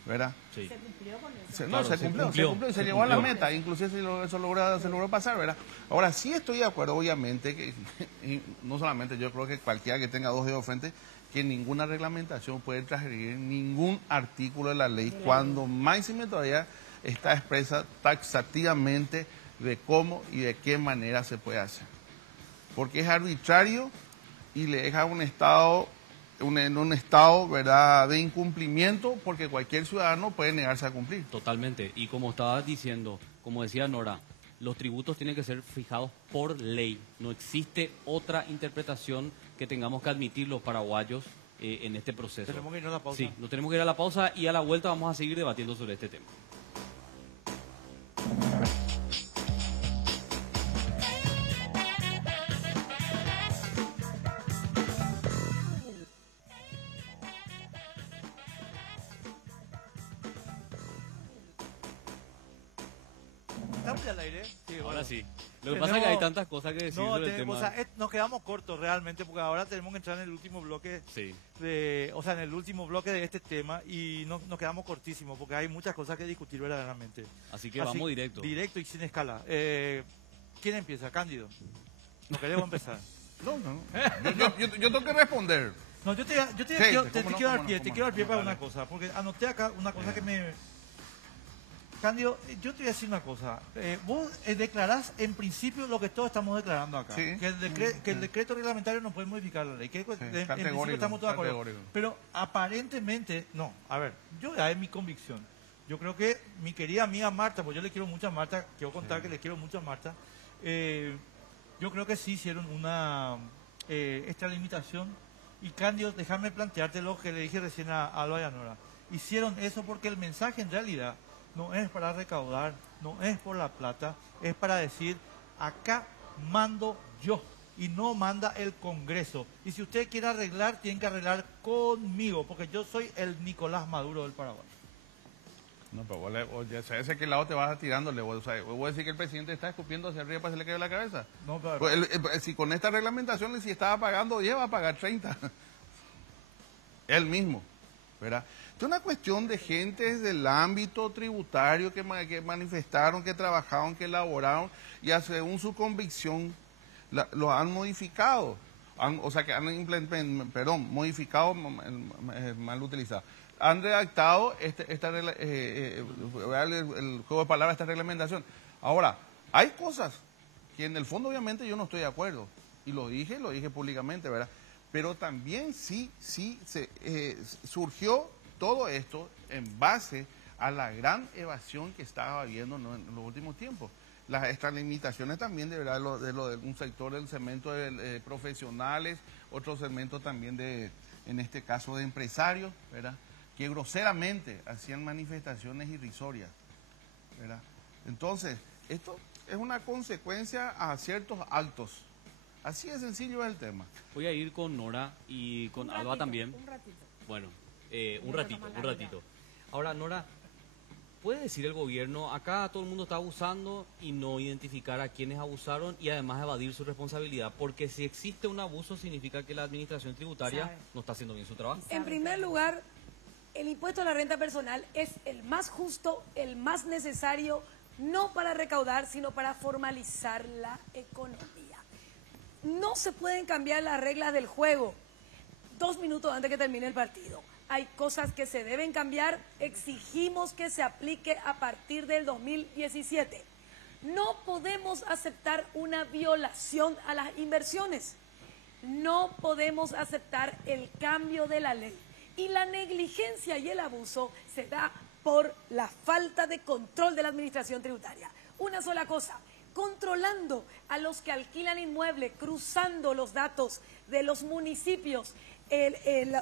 ¿verdad? Sí. ¿Se cumplió con eso? No, se cumplió y se llegó a la meta, inclusive se logró pasar, ¿verdad? Ahora sí estoy de acuerdo, obviamente, que y no solamente yo creo que cualquiera que tenga dos dedos frente, que ninguna reglamentación puede transgredir ningún artículo de la ley, cuando máximo todavía está expresa taxativamente de cómo y de qué manera se puede hacer. Porque es arbitrario y le deja un estado, en un estado, ¿verdad?, de incumplimiento, porque cualquier ciudadano puede negarse a cumplir. Totalmente. Y como estaba diciendo, como decía Nora, los tributos tienen que ser fijados por ley. No existe otra interpretación que tengamos que admitir los paraguayos en este proceso. Tenemos que ir a la pausa. Sí, nos tenemos que ir a la pausa y a la vuelta vamos a seguir debatiendo sobre este tema. ¿Estamos ya al aire? Sí, Ahora bueno. sí. Lo que pasa es que hay tantas cosas que decir No, sobre el tema. o sea, nos quedamos cortos realmente, porque ahora tenemos que entrar en el último bloque Sí. en el último bloque de este tema, y nos quedamos cortísimos porque hay muchas cosas que discutir verdaderamente. Así que vamos directo. Directo y sin escala. ¿Quién empieza? Cándido. No queremos empezar. No. Yo tengo que responder. No, yo te quiero dar pie para una cosa, porque anoté acá una cosa que me... Cándido, yo te voy a decir una cosa. Vos declarás en principio lo que todos estamos declarando acá. Sí. Que el decreto reglamentario no puede modificar la ley. Que en principio estamos todos de acuerdo. categórico. Pero aparentemente, no. A ver, yo es mi convicción. Yo creo que mi querida amiga Marta, pues yo le quiero mucho a Marta, quiero contar que le quiero mucho a Marta. Yo creo que sí hicieron una extralimitación. Y Cándido, déjame plantearte lo que le dije recién a Alba y a Nora. Hicieron eso porque el mensaje en realidad no es para recaudar, no es por la plata, es para decir, acá mando yo y no manda el Congreso. Y si usted quiere arreglar, tiene que arreglar conmigo, porque yo soy el Nicolás Maduro del Paraguay. No, pero vos ya sabes a qué lado te vas tirándole. Vos a decir que el presidente está escupiendo hacia arriba para que se le caiga la cabeza. No, pero... Pues si con esta reglamentación, si estaba pagando 10, va a pagar 30. Él mismo, ¿verdad? Es una cuestión de gentes del ámbito tributario que manifestaron, que trabajaron, que elaboraron, y según su convicción lo han modificado. O sea, que han modificado, mal utilizado. Han redactado el juego de palabras, esta reglamentación. Ahora, hay cosas que en el fondo obviamente yo no estoy de acuerdo, y lo dije públicamente, ¿verdad? Pero también sí surgió todo esto en base a la gran evasión que estaba habiendo en los últimos tiempos. Las extralimitaciones también de un sector del segmento de profesionales, otro segmento también en este caso de empresarios, ¿verdad?, que groseramente hacían manifestaciones irrisorias, ¿verdad? Entonces, esto es una consecuencia a ciertos actos. Así de sencillo es el tema. Voy a ir con Nora y con Alba también. Un ratito. Bueno, un ratito. Ahora, Nora, ¿puede decir el gobierno, acá todo el mundo está abusando, y no identificar a quienes abusaron y además evadir su responsabilidad? Porque si existe un abuso significa que la administración tributaria Sabe. no está haciendo bien su trabajo. En primer lugar, el impuesto a la renta personal es el más justo, el más necesario, no para recaudar, sino para formalizar la economía. No se pueden cambiar las reglas del juego 2 minutos antes que termine el partido. Hay cosas que se deben cambiar, exigimos que se aplique a partir del 2017. No podemos aceptar una violación a las inversiones. No podemos aceptar el cambio de la ley. Y la negligencia y el abuso se da por la falta de control de la administración tributaria. Una sola cosa, controlando a los que alquilan inmuebles, cruzando los datos de los municipios,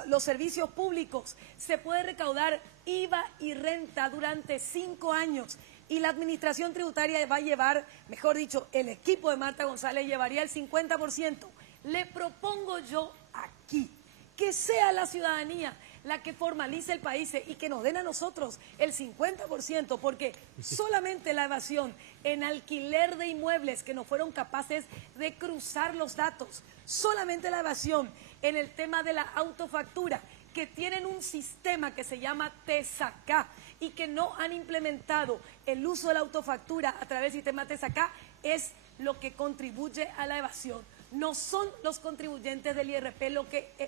los servicios públicos, se puede recaudar IVA y renta durante 5 años. y la administración tributaria va a llevar, mejor dicho, el equipo de Marta González llevaría el 50%. Le propongo yo aquí que sea la ciudadanía la que formalice el país y que nos den a nosotros el 50%, porque solamente la evasión en alquiler de inmuebles que no fueron capaces de cruzar los datos, solamente la evasión en el tema de la autofactura, que tienen un sistema que se llama TESACA y que no han implementado el uso de la autofactura a través del sistema TESACA, es lo que contribuye a la evasión. No son los contribuyentes del IRP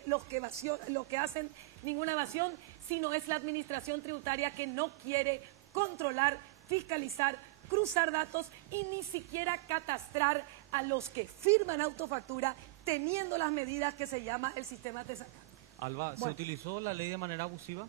los que hacen ninguna evasión, sino es la administración tributaria que no quiere controlar, fiscalizar, cruzar datos y ni siquiera catastrar a los que firman autofactura teniendo las medidas que se llama el sistema TESACA. Alba, ¿se utilizó la ley de manera abusiva?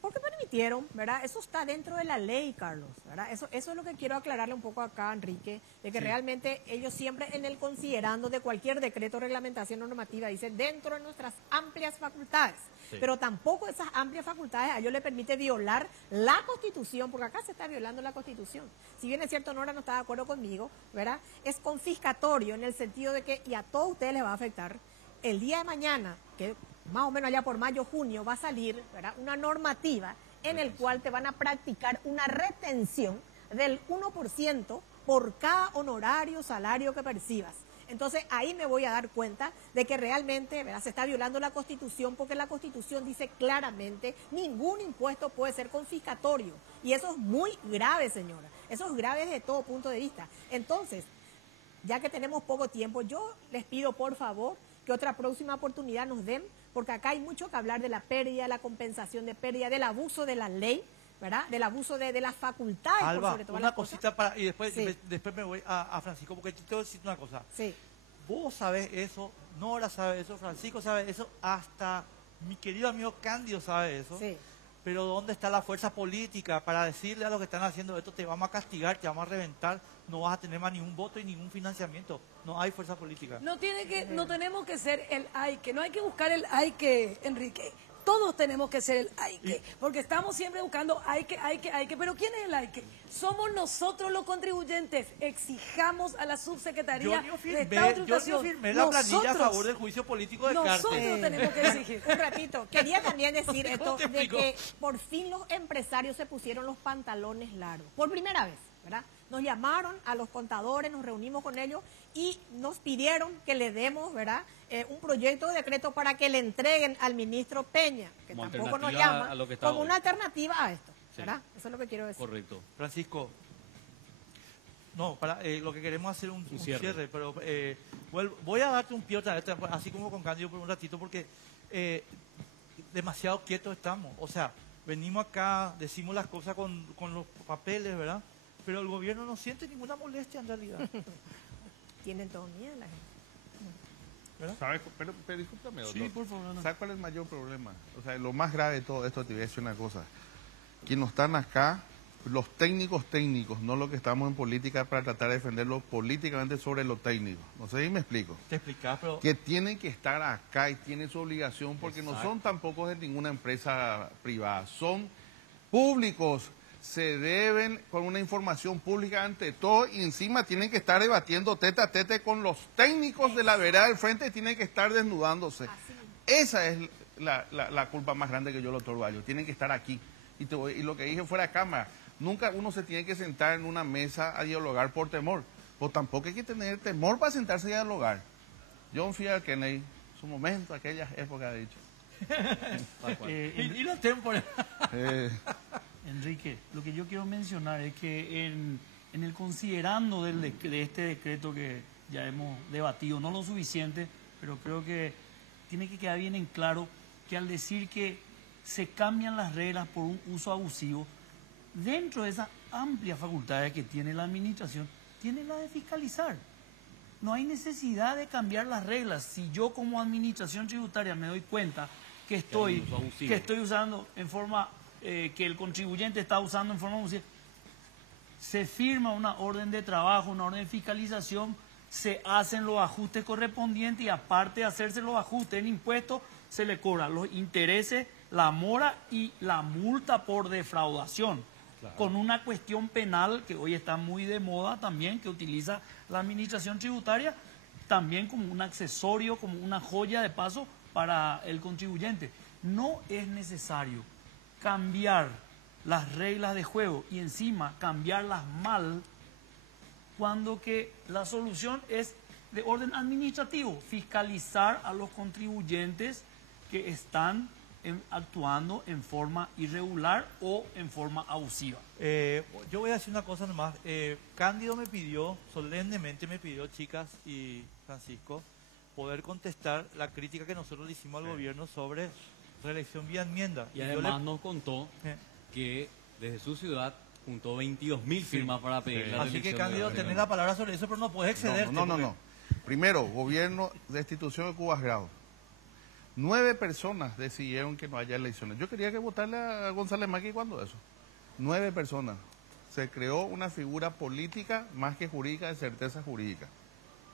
Porque permitieron, ¿verdad? Eso está dentro de la ley, Carlos, ¿verdad? Eso es lo que quiero aclararle un poco acá, Enrique, de que realmente ellos siempre en el considerando de cualquier decreto, reglamentación o normativa, dicen dentro de nuestras amplias facultades. Sí. Pero tampoco esas amplias facultades a ellos les permite violar la Constitución, porque acá se está violando la Constitución. Si bien es cierto, Nora no está de acuerdo conmigo, ¿verdad? Es confiscatorio en el sentido de que, y a todos ustedes les va a afectar, el día de mañana, que más o menos allá por mayo, junio, va a salir, ¿verdad?, una normativa en el cual te van a practicar una retención del 1% por cada honorario, salario que percibas. Entonces ahí me voy a dar cuenta de que realmente, ¿verdad?, se está violando la Constitución, porque la Constitución dice claramente ningún impuesto puede ser confiscatorio. Y eso es muy grave, señora. Eso es grave desde todo punto de vista. Entonces, ya que tenemos poco tiempo, yo les pido por favor que otra próxima oportunidad nos den, porque acá hay mucho que hablar de la pérdida, la compensación de pérdida, del abuso de la ley, ¿verdad? Del abuso de las facultades. Alba, por sobre todas una las cosas. cosita para, y después, Sí. después me voy a Francisco, porque te quiero decir una cosa. Sí. Vos sabés eso, Nora sabe eso, Francisco sabe eso, hasta mi querido amigo Cándido sabe eso. Sí. Pero ¿dónde está la fuerza política para decirle a los que están haciendo esto, te vamos a castigar, te vamos a reventar, no vas a tener más ningún voto y ningún financiamiento? No hay fuerza política. No tenemos que ser el AIQUE, no hay que buscar el AIQUE, Enrique. Todos tenemos que ser el AIQUE, porque estamos siempre buscando AIQUE, pero ¿quién es el AIQUE? Somos nosotros los contribuyentes. Exijamos a la subsecretaría de Estado de Tributación. Yo firmé la planilla a favor del juicio político de Cárcel. Nosotros tenemos que exigir. Un ratito, quería también decir esto te de explico? que por fin los empresarios se pusieron los pantalones largos, por primera vez, ¿verdad? Nos llamaron a los contadores, nos reunimos con ellos y nos pidieron que le demos, ¿verdad?, un proyecto de decreto para que le entreguen al ministro Peña, que Como tampoco nos alternativa llama, a lo que está como hoy. una alternativa a esto, Sí. ¿verdad? Eso es lo que quiero decir. Correcto. Francisco, no, lo que queremos hacer un cierre, pero voy a darte un pie otra vez, así como con Cándido por un ratito, porque demasiado quietos estamos. O sea, venimos acá, decimos las cosas con los papeles, ¿verdad? Pero el gobierno no siente ninguna molestia en realidad. Tienen todo miedo la gente. ¿Verdad? ¿Sabes? Pero discúlpame, doctor. Sí, por favor. No. ¿Sabes cuál es el mayor problema? O sea, lo más grave de todo esto, te voy a decir una cosa. Quienes están acá, los técnicos, no los que estamos en política para tratar de defenderlo políticamente sobre lo técnico. No sé si me explico. Te explicás, pero... Que tienen que estar acá y tienen su obligación porque no son tampoco de ninguna empresa privada, son públicos, se deben con una información pública ante todo y encima tienen que estar debatiendo tete a tete con los técnicos de la vereda del frente y tienen que estar desnudándose. Esa es la culpa más grande que yo le otorgo a ellos, tienen que estar aquí. Y lo que dije fuera de cámara, nunca uno se tiene que sentar en una mesa a dialogar por temor, o tampoco hay que tener temor para sentarse y dialogar. John F. Kennedy, su momento, aquellas épocas, ha dicho. y los tiempos... Enrique, lo que yo quiero mencionar es que en el considerando de este decreto que ya hemos debatido, no lo suficiente, pero creo que tiene que quedar bien en claro que al decir que se cambian las reglas por un uso abusivo, dentro de esas amplias facultades que tiene la administración, tiene la de fiscalizar. No hay necesidad de cambiar las reglas. Si yo como administración tributaria me doy cuenta que estoy usando en forma... que el contribuyente está usando en forma abusiva, se firma una orden de trabajo, una orden de fiscalización, se hacen los ajustes correspondientes y aparte de hacerse los ajustes en impuestos, se le cobran los intereses, la mora y la multa por defraudación. con una cuestión penal que hoy está muy de moda también, que utiliza la administración tributaria también como un accesorio, como una joya de paso para el contribuyente. No es necesario cambiar las reglas de juego y encima cambiarlas mal cuando que la solución es de orden administrativo, fiscalizar a los contribuyentes que están actuando en forma irregular o en forma abusiva. Yo voy a decir una cosa nomás. Cándido me pidió, solemnemente me pidió, chicas y Francisco, poder contestar la crítica que nosotros le hicimos al gobierno sobre reelección vía enmienda. Y además nos contó que desde su ciudad juntó 22.000 firmas para pedir la Así que, reelección Cándido, de tenés la palabra sobre eso, pero no puedes excederte. No. Primero, gobierno de destitución de Cubas Grado. 9 personas decidieron que no haya elecciones. Yo quería que votarle a González Maqui cuando eso. 9 personas. Se creó una figura política más que jurídica, de certeza jurídica.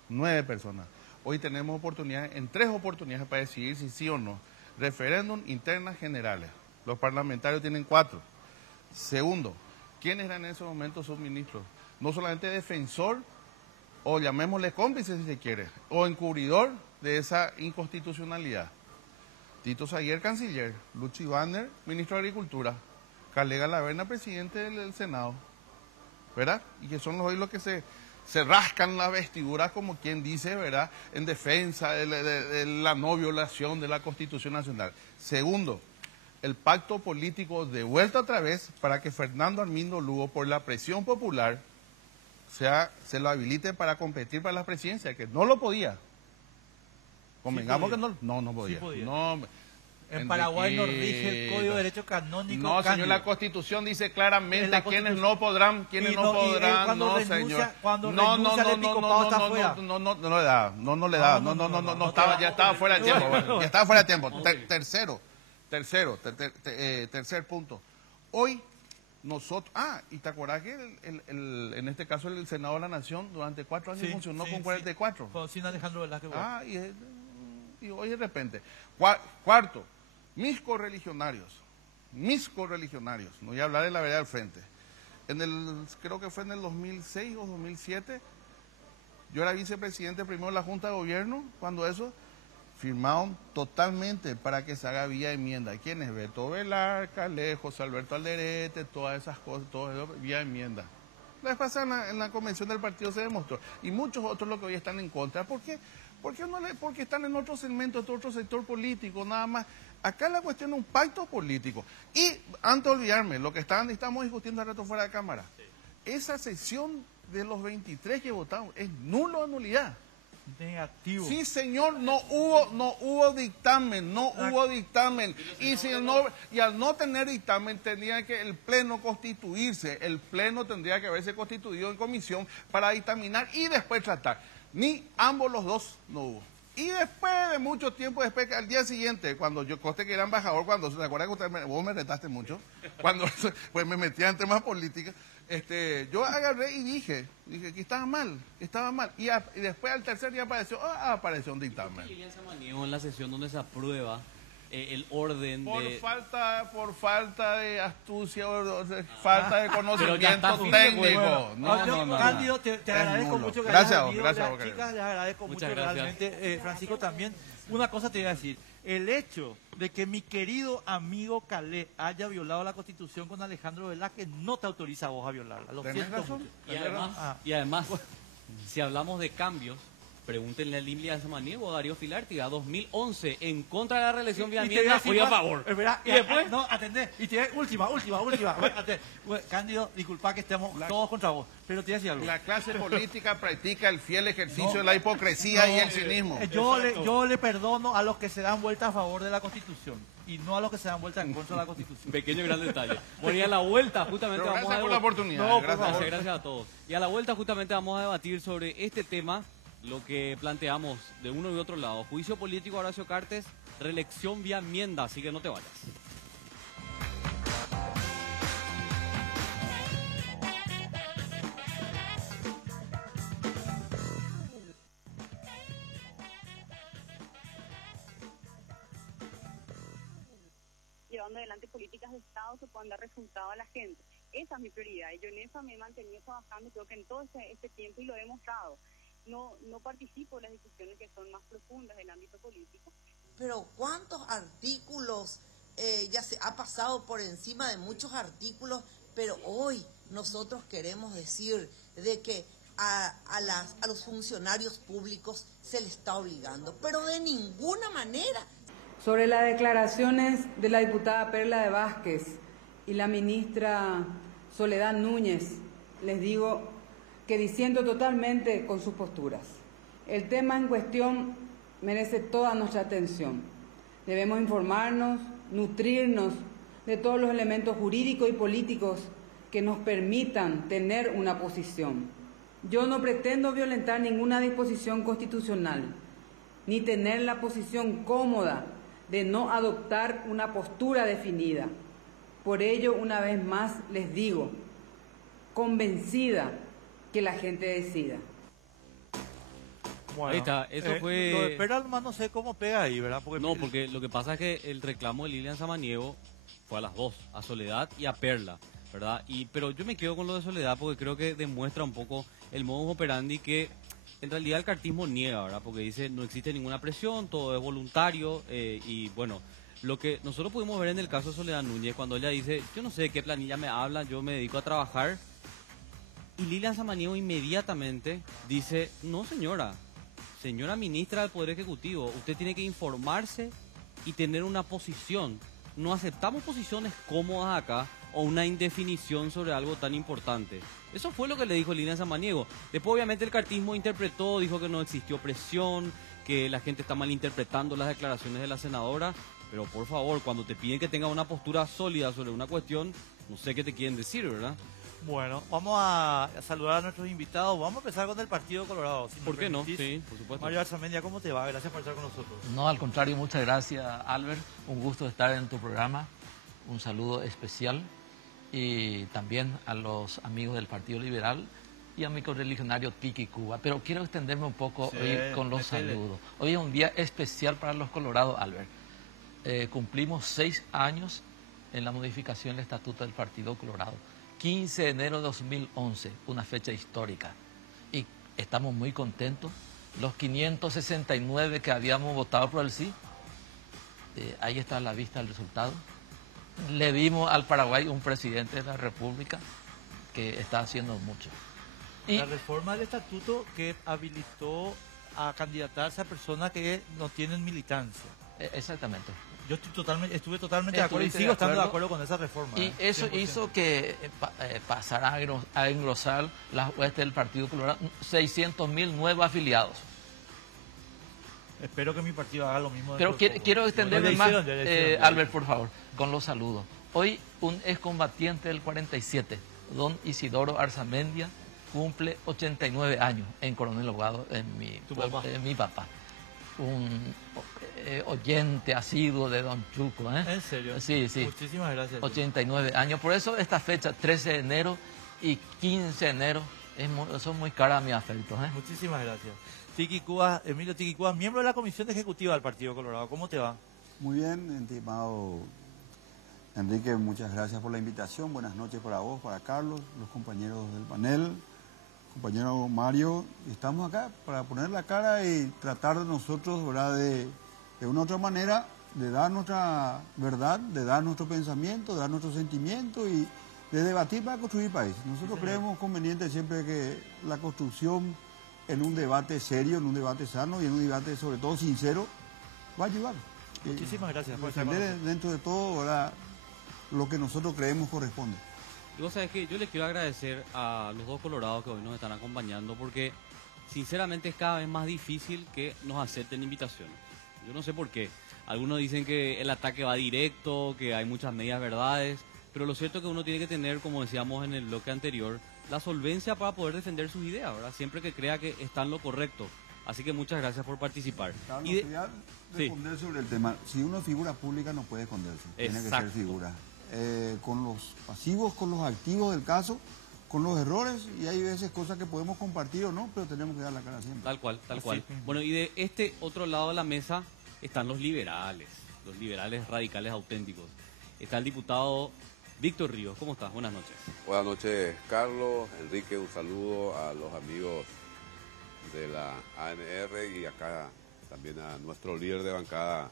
9 personas. Hoy tenemos oportunidades, en 3 oportunidades para decidir si sí o no. Referéndum, internas, generales. Los parlamentarios tienen 4. Segundo, ¿quiénes eran en ese momento sus ministros? No solamente defensor, o llamémosle cómplice si se quiere, o encubridor de esa inconstitucionalidad. Tito Saguier, canciller; Luchi Banner, ministro de Agricultura; Calega Laverna, presidente del Senado, ¿verdad? Y que son hoy los que se rascan las vestiduras, como quien dice, ¿verdad?, en defensa de la no violación de la Constitución Nacional. Segundo, el pacto político de vuelta otra vez para que Fernando Armindo Lugo, por la presión popular, se lo habilite para competir para la presidencia, que no lo podía. Convengamos que no podía. Sí podía. No, en Paraguay no rige el Código de Derecho Canónico. No, señor, la Constitución dice claramente quiénes no podrán, quiénes no podrán. No, señor. Cuando No le da. No, ya estaba fuera de tiempo. Ya estaba fuera de tiempo. Tercer punto. Hoy nosotros, y te acuerdas que en este caso el Senado de la Nación durante 4 años funcionó con 44. Sin Alejandro Velázquez. Y hoy de repente. Cuarto, mis correligionarios, no voy a hablar de la verdad al frente. Creo que fue en el 2006 o 2007, yo era vicepresidente primero de la Junta de Gobierno, cuando eso firmaron totalmente para que se haga vía enmienda. ¿Quiénes? Beto Velar, José Alberto Alderete, todas esas cosas, todo eso vía enmienda. La vez pasada en la convención del partido se demostró. Y muchos otros lo que hoy están en contra. ¿Por qué? Porque están en otro segmento, otro sector político, nada más. Acá la cuestión es un pacto político. Y antes de olvidarme, lo que estamos discutiendo al rato fuera de cámara, esa sesión de los 23 que votamos es nulo de nulidad. Negativo. Sí, señor, no hubo dictamen. Y al no tener dictamen, tendría que el Pleno constituirse. El Pleno tendría que haberse constituido en comisión para dictaminar y después tratar. Ni ambos los dos no hubo. Y después de mucho tiempo, después al día siguiente, cuando yo conste que era embajador, cuando se acuerda que vos me retaste mucho, cuando pues me metía en temas políticos, yo agarré y dije que estaba mal. Y después al tercer día apareció un dictamen. Lilian Samaniego, en la sesión donde se aprueba el orden por falta de astucia, falta de conocimiento técnico. Cándido, te agradezco mucho que gracias, las chicas, les agradezco mucho realmente. Francisco, también, una cosa te iba a decir. El hecho de que mi querido amigo Calé haya violado la Constitución con Alejandro Velázquez no te autoriza a vos a violarla. Lo siento mucho. Y además, si hablamos de cambios, pregúntenle a Lilian Samaniego o Darío Filártiga, 2011, en contra de la reelección vía enmienda, fui a favor. Y después, no, atendé. Y te última. Cándido, disculpa que estemos todos contra vos, pero te voy a decir algo. La clase política practica el fiel ejercicio de la hipocresía y el cinismo. Yo le perdono a los que se dan vuelta a favor de la Constitución y no a los que se dan vuelta en contra de la Constitución. Pequeño y gran detalle. Bueno, y a la vuelta justamente pero vamos a por la oportunidad. No, gracias a todos. Y a la vuelta justamente vamos a debatir sobre este tema, lo que planteamos de uno y otro lado. Juicio político a Horacio Cartes, reelección vía enmienda, así que no te vayas. Llevando adelante políticas de Estado que puedan dar resultado a la gente. esa es mi prioridad, y yo en eso me he mantenido trabajando, creo que en todo este tiempo, y lo he demostrado. No participo en las discusiones que son más profundas del ámbito político. Pero ¿cuántos artículos? Ya se ha pasado por encima de muchos artículos, pero hoy nosotros queremos decir de que a los funcionarios públicos se les está obligando, pero de ninguna manera. Sobre las declaraciones de la diputada Perla de Vázquez y la ministra Soledad Núñez, les digo que disiento totalmente con sus posturas. El tema en cuestión merece toda nuestra atención. Debemos informarnos, nutrirnos de todos los elementos jurídicos y políticos que nos permitan tener una posición. Yo no pretendo violentar ninguna disposición constitucional, ni tener la posición cómoda de no adoptar una postura definida. Por ello, una vez más, les digo, convencida que la gente decida. Bueno, ahí está, eso fue... Lo de Perla nomás no sé cómo pega ahí, ¿verdad? Porque lo que pasa es que el reclamo de Lilian Samaniego fue a las dos, a Soledad y a Perla, ¿verdad? Pero yo me quedo con lo de Soledad porque creo que demuestra un poco el modus operandi que en realidad el cartismo niega, ¿verdad? Porque dice no existe ninguna presión, todo es voluntario y bueno, lo que nosotros pudimos ver en el caso de Soledad Núñez, cuando ella dice, yo no sé de qué planilla me hablan, yo me dedico a trabajar, y Lilian Samaniego inmediatamente dice, no señora ministra del Poder Ejecutivo, usted tiene que informarse y tener una posición. No aceptamos posiciones cómodas acá o una indefinición sobre algo tan importante. Eso fue lo que le dijo Lilian Samaniego. Después obviamente el cartismo interpretó, dijo que no existió presión, que la gente está malinterpretando las declaraciones de la senadora, pero por favor, cuando te piden que tengas una postura sólida sobre una cuestión, no sé qué te quieren decir, ¿verdad? Bueno, vamos a saludar a nuestros invitados. Vamos a empezar con el Partido Colorado. Si ¿Por qué no? Sí, por supuesto. Mario Arzamendia, ¿cómo te va? Gracias por estar con nosotros. No, al contrario, muchas gracias, Albert. Un gusto estar en tu programa. Un saludo especial. Y también a los amigos del Partido Liberal y a mi correligionario Tiki Cuba. Pero quiero extenderme un poco hoy con los saludos. Hoy es un día especial para los colorados, Albert. Cumplimos 6 años en la modificación del Estatuto del Partido Colorado. 15 de enero de 2011, una fecha histórica. Y estamos muy contentos. Los 569 que habíamos votado por el sí, ahí está a la vista el resultado. Le dimos al Paraguay un presidente de la República que está haciendo mucho. Y la reforma del estatuto que habilitó a candidatarse a personas que no tienen militancia. Exactamente. Yo estuve totalmente de acuerdo y sigo estando de acuerdo con esa reforma. Y eso 100%. Hizo que pasara a engrosar las huestes del Partido Colorado, 600.000 nuevos afiliados. Espero que mi partido haga lo mismo. Pero quiero extenderme más, Albert, por favor, con los saludos. Hoy un excombatiente del 47, don Isidoro Arzamendia, cumple 89 años en Coronel Abogado, en mi papá. Un oyente asiduo de Don Chuco. ¿En serio? Sí. Muchísimas gracias. 89 años. Por eso esta fecha, 13 de enero y 15 de enero, son muy caras a mi afecto. Muchísimas gracias. Tiki Cuba, Emilio Tiki Cuba, miembro de la Comisión Ejecutiva del Partido Colorado. ¿Cómo te va? Muy bien, estimado Enrique, muchas gracias por la invitación. Buenas noches para vos, para Carlos, los compañeros del panel, compañero Mario. Estamos acá para poner la cara y tratar de nosotros, ¿verdad?, de una u otra manera, de dar nuestra verdad, de dar nuestro pensamiento, de dar nuestro sentimiento y de debatir para construir país. Nosotros creemos conveniente siempre que la construcción en un debate serio, en un debate sano y en un debate sobre todo sincero, va a ayudar. Muchísimas gracias por defender dentro de todo, ¿verdad?, lo que nosotros creemos corresponde. Y vos sabés que yo les quiero agradecer a los dos colorados que hoy nos están acompañando porque sinceramente es cada vez más difícil que nos acepten invitaciones. Yo no sé por qué. Algunos dicen que el ataque va directo, que hay muchas medias verdades, pero lo cierto es que uno tiene que tener, como decíamos en el bloque anterior, la solvencia para poder defender sus ideas, ¿verdad? Siempre que crea que está en lo correcto. Así que muchas gracias por participar. Carlos, quería responder sobre el tema. Si uno es figura pública no puede esconderse, tiene que ser figura. Con los pasivos, con los activos del caso, con los errores, y hay veces cosas que podemos compartir o no, pero tenemos que dar la cara siempre. Tal cual. Bueno, y de este otro lado de la mesa están los liberales radicales auténticos. Está el diputado Víctor Ríos, ¿cómo estás? Buenas noches. Buenas noches, Carlos, Enrique, un saludo a los amigos de la ANR y acá también a nuestro líder de bancada,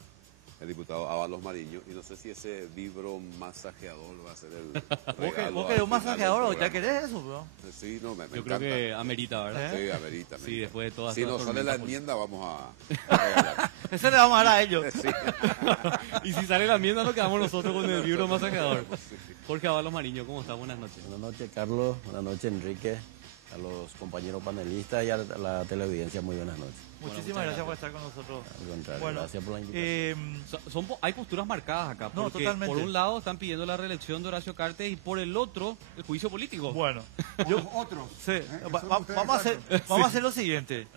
el diputado Ábalos Mariño. Y no sé si ese vibro masajeador va a ser el regalo. ¿Vos querés un masajeador o ya querés eso, bro? Sí, no, me Yo encanta. creo que amerita, ¿verdad? Sí, amerita. Sí, después de todas si estas nos sale la tormentas enmienda, vamos a regalar. Ese le vamos a dar a ellos. Sí. Y si sale la enmienda, nos quedamos nosotros con el vibro masajeador. Jorge Ábalos Mariño, ¿cómo estás? Buenas noches. Buenas noches, Carlos. Buenas noches, Enrique. A los compañeros panelistas y a la teleaudiencia, muy buenas noches. Muchísimas gracias por estar con nosotros. Al contrario, Bueno, gracias por la invitación. Hay posturas marcadas acá. No, Porque totalmente. por un lado están pidiendo la reelección de Horacio Cartes y por el otro, el juicio político. Bueno, Otros. sí, vamos a hacer lo siguiente.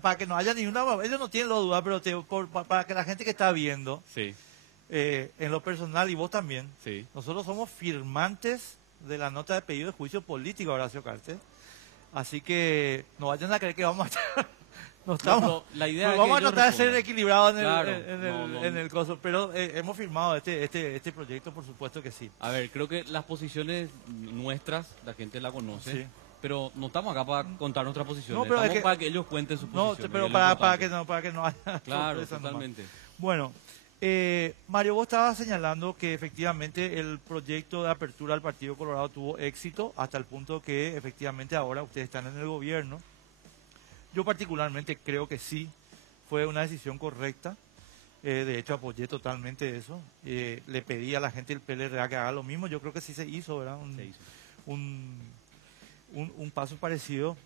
Para que no haya ninguna... Ellos no tienen la duda, pero para que la gente que está viendo, Sí, en lo personal y vos también, sí. nosotros somos firmantes de la nota de pedido de juicio político a Horacio Cartes. Así que no vayan a creer que vamos a estar... No estamos, No, la idea es vamos que a tratar de ellos ser respondan. equilibrados Claro, en el coso, pero hemos firmado este proyecto, por supuesto que sí. A ver, creo que las posiciones nuestras, la gente la conoce, Sí. pero no estamos acá para contar nuestras posiciones, No, pero estamos es que- para que ellos cuenten sus No, posiciones. pero es lo para importante. que no haya Claro, sorpresa nomás. totalmente. Bueno, Mario, vos estabas señalando que efectivamente el proyecto de apertura al Partido Colorado tuvo éxito hasta el punto que efectivamente ahora ustedes están en el gobierno. Yo particularmente creo que sí, fue una decisión correcta. De hecho, apoyé totalmente eso. Le pedí a la gente del PLRA que haga lo mismo. Yo creo que sí se hizo, ¿verdad? Se hizo. Un paso parecido.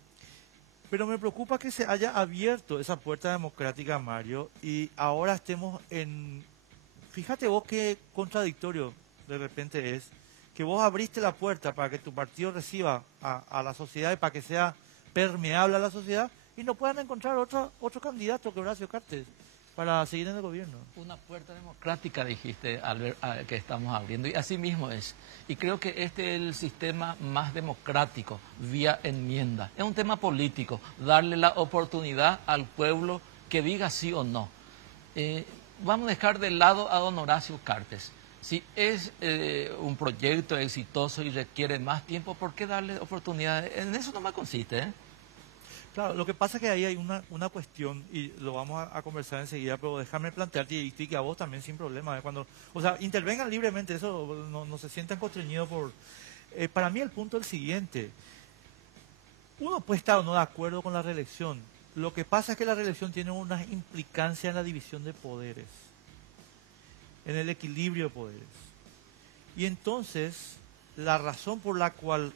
Pero me preocupa que se haya abierto esa puerta democrática, Mario, y ahora estemos en... Fíjate vos qué contradictorio de repente es, que vos abriste la puerta para que tu partido reciba a la sociedad y para que sea permeable a la sociedad, y no puedan encontrar otro candidato que Horacio Cartes para seguir en el gobierno. Una puerta democrática, dijiste, Albert, que estamos abriendo, y así mismo es. Y creo que este es el sistema más democrático, vía enmienda. Es un tema político, darle la oportunidad al pueblo que diga sí o no. Vamos a dejar de lado a don Horacio Cartes. Si es un proyecto exitoso y requiere más tiempo, ¿por qué darle oportunidad? En eso no me consiste, ¿eh? Claro, lo que pasa es que ahí hay una cuestión, y lo vamos a conversar enseguida, pero déjame plantearte, y que a vos también sin problema, o sea, intervengan libremente, eso no se sientan constreñidos por... para mí el punto es el siguiente, uno puede estar o no de acuerdo con la reelección, lo que pasa es que la reelección tiene una implicancia en la división de poderes, en el equilibrio de poderes, y entonces la razón por la cual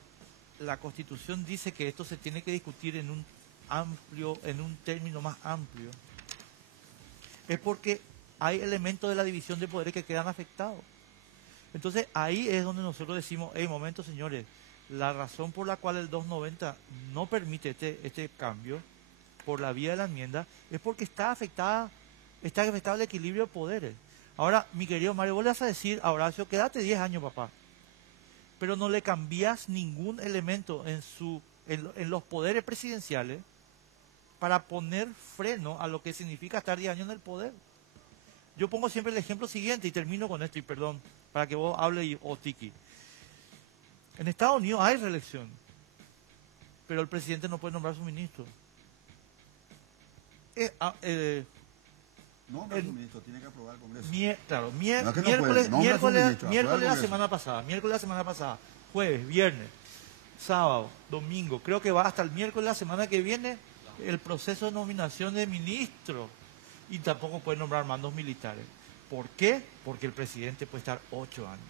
la Constitución dice que esto se tiene que discutir en un término más amplio, es porque hay elementos de la división de poderes que quedan afectados. Entonces ahí es donde nosotros decimos, momento señores, la razón por la cual el 290 no permite este cambio por la vía de la enmienda es porque está afectado el equilibrio de poderes. Ahora, mi querido Mario, vos le vas a decir a Horacio, quédate 10 años, papá, pero no le cambias ningún elemento en los poderes presidenciales para poner freno a lo que significa estar 10 años en el poder. Yo pongo siempre el ejemplo siguiente y termino con esto, y perdón, para que vos hables o Tiki. En Estados Unidos hay reelección, pero el presidente no puede nombrar su ministro. No, el ministro tiene que aprobar el Congreso. Claro, No es que no miércoles puede, nombra su ministro, de aprueba el la Congreso. semana pasada, jueves, viernes, sábado, domingo, creo que va hasta el miércoles de la semana que viene el proceso de nominación de ministro, y tampoco puede nombrar mandos militares. ¿Por qué? Porque el presidente puede estar 8 años.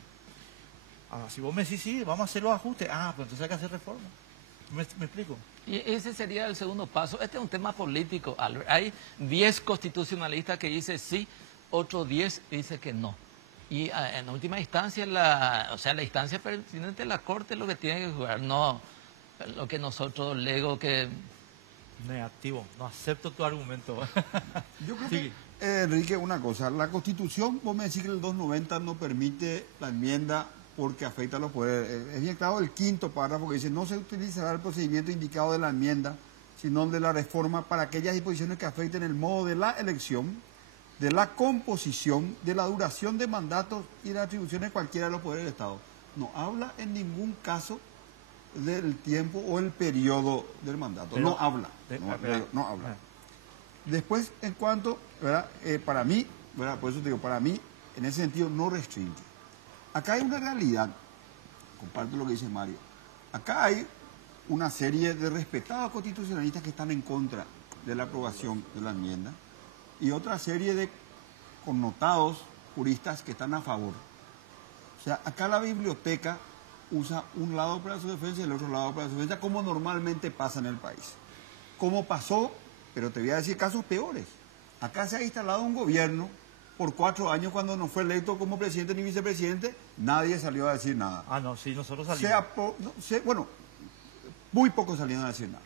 Ahora, si vos me decís, sí, vamos a hacer los ajustes, pues entonces hay que hacer reforma. ¿Me explico? Y ese sería el segundo paso. Este es un tema político, Albert. Hay 10 constitucionalistas que dicen sí, otros 10 dicen que no. Y en última instancia, la instancia pertinente de la Corte es lo que tiene que jugar, no lo que nosotros lego que... Negativo, no acepto tu argumento. Yo creo que, Enrique, una cosa, la Constitución, vos me decís que el 290 no permite la enmienda porque afecta a los poderes. Es bien claro el quinto párrafo que dice, no se utilizará el procedimiento indicado de la enmienda, sino de la reforma para aquellas disposiciones que afecten el modo de la elección, de la composición, de la duración de mandatos y las atribuciones de cualquiera de los poderes del Estado. no habla en ningún caso del tiempo o el periodo del mandato. Pero, no habla. No habla. Después, en cuanto, ¿verdad? Para mí, ¿verdad? Por eso te digo, para mí, en ese sentido, no restringe. Acá hay una realidad, comparto lo que dice Mario, acá hay una serie de respetados constitucionalistas que están en contra de la aprobación de la enmienda y otra serie de connotados juristas que están a favor. O sea, acá la biblioteca usa un lado para su defensa y el otro lado para su defensa, como normalmente pasa en el país. Como pasó, pero te voy a decir casos peores. Acá se ha instalado un gobierno por 4 años cuando no fue electo como presidente ni vicepresidente, nadie salió a decir nada. Ah, no, sí, nosotros salimos. Bueno, muy pocos salieron a decir nada.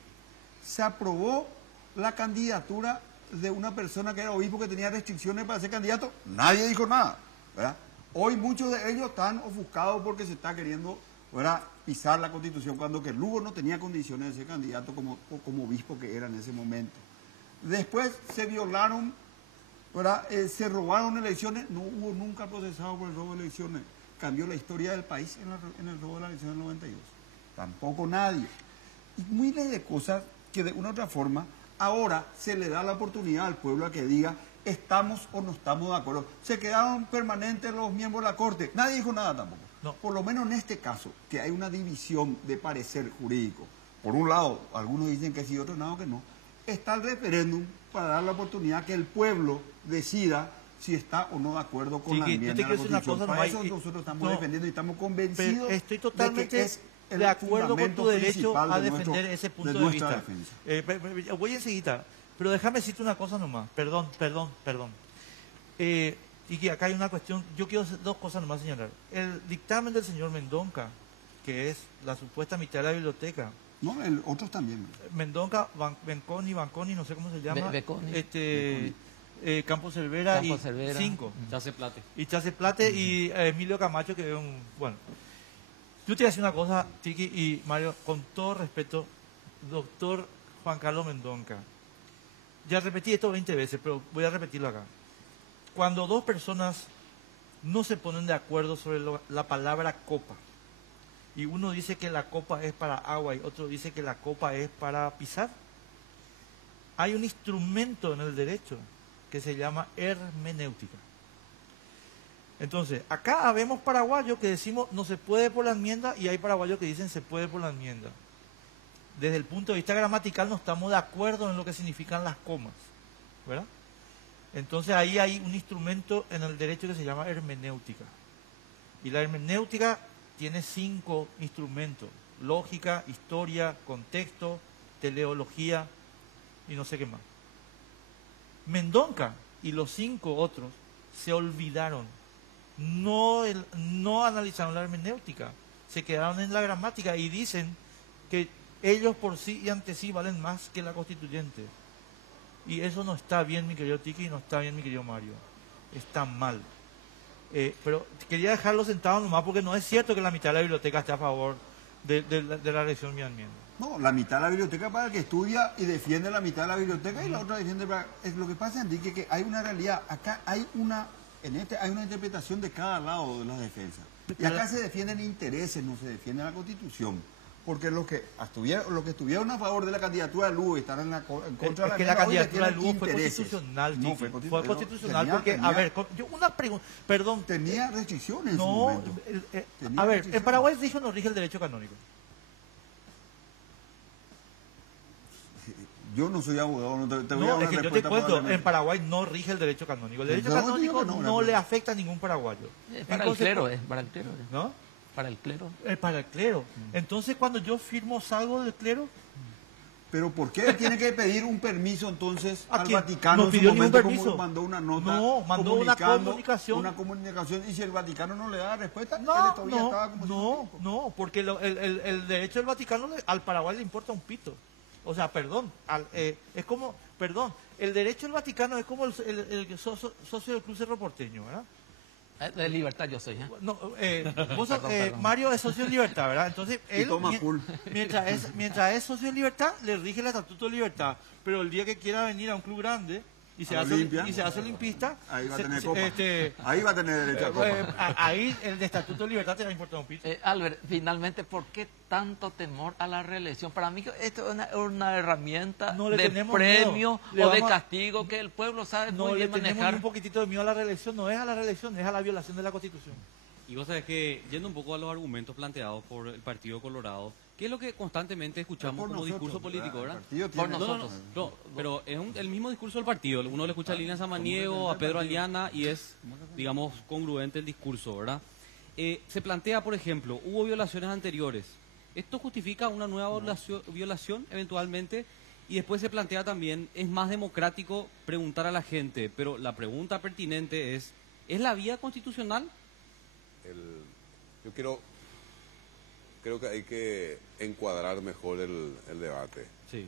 Se aprobó la candidatura de una persona que era obispo que tenía restricciones para ser candidato, nadie dijo nada, ¿verdad? Hoy muchos de ellos están ofuscados porque se está queriendo, ¿verdad?, pisar la Constitución cuando que Lugo no tenía condiciones de ser candidato como obispo que era en ese momento. Después se violaron, ¿verdad? Se robaron elecciones, no hubo nunca procesado por el robo de elecciones. Cambió la historia del país en el robo de la elección del 92. Tampoco nadie. Y miles de cosas que de una u otra forma ahora se le da la oportunidad al pueblo a que diga estamos o no estamos de acuerdo. Se quedaron permanentes los miembros de la Corte, nadie dijo nada tampoco. No. Por lo menos en este caso, que hay una división de parecer jurídico. Por un lado, algunos dicen que sí, otros no, que no. Está el referéndum para dar la oportunidad que el pueblo decida si está o no de acuerdo con la enmienda de la Constitución. Para eso nosotros estamos defendiendo y estamos convencidos estoy totalmente de que es el de acuerdo con tu derecho a defender ese punto de vista. Voy enseguida, pero déjame decirte una cosa nomás. Perdón. Y que acá hay una cuestión, yo quiero hacer 2 cosas nomás señalar. El dictamen del señor Mendonca, que es la supuesta mitad de la biblioteca. No, otros también. Mendonca, Banconi, no sé cómo se llama. Beconi. Campos Cervera y 5. Chase Plate y Emilio Camacho, que es un... Bueno, yo te voy a decir una cosa, Tiki y Mario, con todo respeto, doctor Juan Carlos Mendonca. Ya repetí esto 20 veces, pero voy a repetirlo acá. Cuando 2 personas no se ponen de acuerdo sobre la palabra copa, y uno dice que la copa es para agua y otro dice que la copa es para pisar, hay un instrumento en el derecho que se llama hermenéutica. Entonces, acá habemos paraguayos que decimos no se puede por la enmienda y hay paraguayos que dicen se puede por la enmienda. Desde el punto de vista gramatical no estamos de acuerdo en lo que significan las comas, ¿verdad? Entonces ahí hay un instrumento en el derecho que se llama hermenéutica. Y la hermenéutica tiene 5 instrumentos: lógica, historia, contexto, teleología y no sé qué más. Mendonca y los 5 otros se olvidaron, no analizaron la hermenéutica, se quedaron en la gramática y dicen que ellos por sí y ante sí valen más que la constituyente. Y eso no está bien, mi querido Tiki, y no está bien, mi querido Mario. Está mal. Pero quería dejarlo sentado nomás porque no es cierto que la mitad de la biblioteca esté a favor de la elección de enmienda. No, la mitad de la biblioteca para el que estudia y defiende la mitad de la biblioteca y la otra defiende para... Lo que pasa, Enrique, que hay una realidad. Acá hay una interpretación de cada lado de las defensas. Y acá se defienden intereses, no se defiende la Constitución. Porque los que estuvieron a favor de la candidatura de Lugo y están en contra de la que la candidatura de Lugo fue constitucional, no, fue constitucional porque, a ver, yo una pregunta, perdón. Tenía restricciones en su momento. A ver, ¿en Paraguay rige o no rige el derecho canónico? Yo no soy abogado, no te voy a dar una respuesta. Yo te cuento, en Paraguay no rige el derecho canónico. El derecho canónico no le afecta a ningún paraguayo. Para el clero, para el clero. ¿No? Para el clero. Para el clero. Entonces, cuando yo firmo, salgo del clero. ¿Pero por qué tiene que pedir un permiso entonces al Vaticano? No pidió ningún permiso. Como mandó una nota. No, mandó una comunicación. Una comunicación. Y si el Vaticano no le da respuesta, no, porque el derecho del Vaticano al Paraguay le importa un pito. O sea, es como, el derecho del Vaticano es como el socio del Club Cerro Porteño, ¿verdad? De Libertad yo soy, ¿eh? No, Mario es socio de Libertad, ¿verdad? Entonces, él, mientras es socio de Libertad, le rige el Estatuto de Libertad. Pero el día que quiera venir a un club grande, y se a hace Olimpia. y se hace olimpista, Ahí va a se- tener se- copa. Ahí va a tener derecho a copa. ahí el de Estatuto de Libertad te va a importar un pito. Albert, finalmente, ¿por qué tanto temor a la reelección? Para mí esto es una herramienta No le de tenemos premio miedo. o de Le vamos a- castigo que el pueblo sabe No muy le bien tenemos ni manejar. un poquitito de miedo a la reelección, no es a la reelección, es a la violación de la Constitución. Y vos sabés que, yendo un poco a los argumentos planteados por el Partido Colorado, ¿qué es lo que constantemente escuchamos por como nosotros, discurso político, ¿verdad? verdad? El partido Por tiene- nosotros. No, pero es el mismo discurso del partido. Uno le escucha a Lilian Samaniego, a Pedro Aliana, y es, digamos, congruente el discurso, ¿verdad? Se plantea, por ejemplo, hubo violaciones anteriores. ¿Esto justifica una nueva violación eventualmente? Y después se plantea también, es más democrático preguntar a la gente, pero la pregunta pertinente ¿es la vía constitucional? Yo creo que hay que encuadrar mejor el debate. Sí.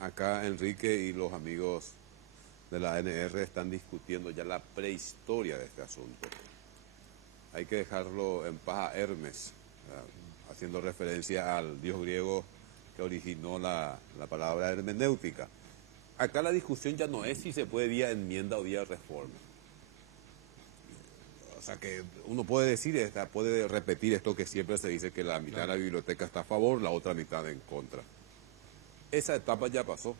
Acá Enrique y los amigos de la ANR están discutiendo ya la prehistoria de este asunto. Hay que dejarlo en paz a Hermes, haciendo referencia al dios griego que originó la palabra hermenéutica. Acá la discusión ya no es si se puede vía enmienda o vía reforma. O sea que uno puede decir, puede repetir esto que siempre se dice, que la mitad de la biblioteca está a favor, la otra mitad en contra. Esa etapa ya pasó.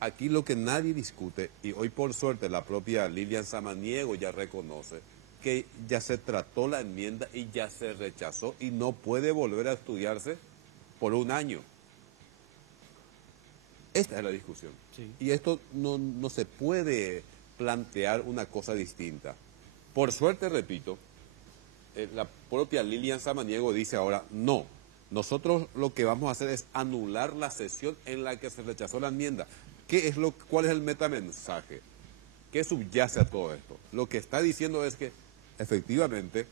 Aquí lo que nadie discute, y hoy por suerte la propia Lilian Samaniego ya reconoce, que ya se trató la enmienda y ya se rechazó y no puede volver a estudiarse por un año. Esta es la discusión. Sí. Y esto no se puede plantear una cosa distinta. Por suerte, repito, la propia Lilian Samaniego dice ahora, no, nosotros lo que vamos a hacer es anular la sesión en la que se rechazó la enmienda. ¿Cuál es el metamensaje? ¿Qué subyace a todo esto? Lo que está diciendo es que efectivamente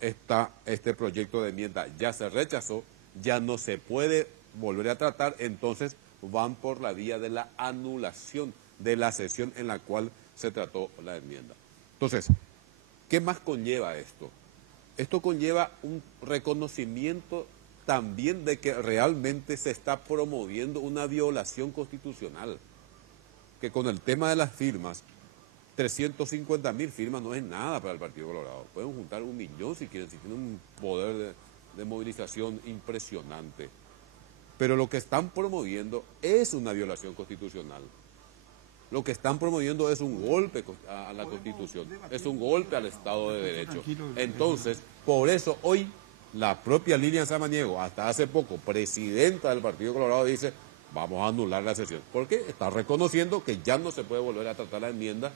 este proyecto de enmienda ya se rechazó, ya no se puede volver a tratar, entonces van por la vía de la anulación de la sesión en la cual se trató la enmienda. Entonces, ¿qué más conlleva esto? Esto conlleva un reconocimiento también de que realmente se está promoviendo una violación constitucional, que con el tema de las firmas, 350.000 firmas no es nada para el Partido Colorado. Pueden juntar 1 millón si quieren, si tienen un poder de movilización impresionante. Pero lo que están promoviendo es una violación constitucional. Lo que están promoviendo es un golpe a la Constitución, es un golpe al Estado de Derecho. Entonces, por eso hoy la propia Lilian Samaniego, hasta hace poco, presidenta del Partido Colorado, dice, vamos a anular la sesión. Porque está reconociendo que ya no se puede volver a tratar la enmienda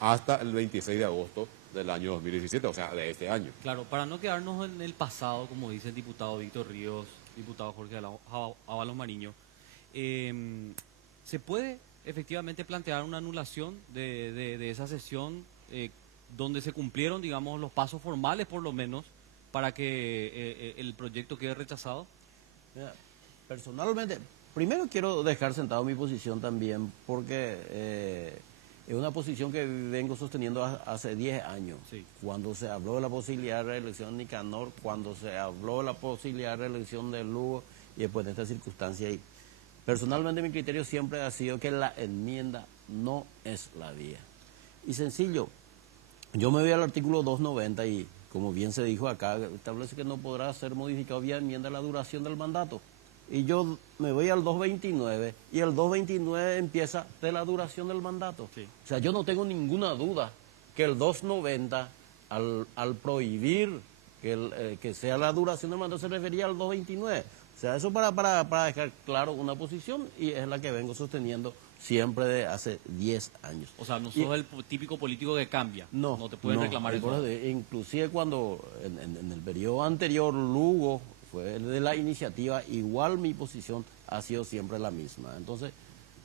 hasta el 26 de agosto del año 2017, o sea, de este año. Claro, para no quedarnos en el pasado, como dice el diputado Víctor Ríos, diputado Jorge Ábalos Mariño, ¿se puede efectivamente plantear una anulación de esa sesión donde se cumplieron, digamos, los pasos formales por lo menos para que el proyecto quede rechazado? Mira, personalmente, primero quiero dejar sentado mi posición también porque es una posición que vengo sosteniendo hace 10 años. Sí. Cuando se habló de la posibilidad de reelección de Nicanor, cuando se habló de la posibilidad de reelección de Lugo y después de esta circunstancia ahí. Personalmente mi criterio siempre ha sido que la enmienda no es la vía. Y sencillo, yo me voy al artículo 290 y como bien se dijo acá, establece que no podrá ser modificado vía enmienda la duración del mandato. Y yo me voy al 229 y el 229 empieza de la duración del mandato. Sí. O sea, yo no tengo ninguna duda que el 290 al prohibir que sea la duración del mandato se refería al 229. O sea, eso para dejar claro una posición y es la que vengo sosteniendo siempre de hace 10 años. O sea, no sos el típico político que cambia. No te pueden reclamar eso. Inclusive cuando en el periodo anterior Lugo fue de la iniciativa, igual mi posición ha sido siempre la misma. Entonces,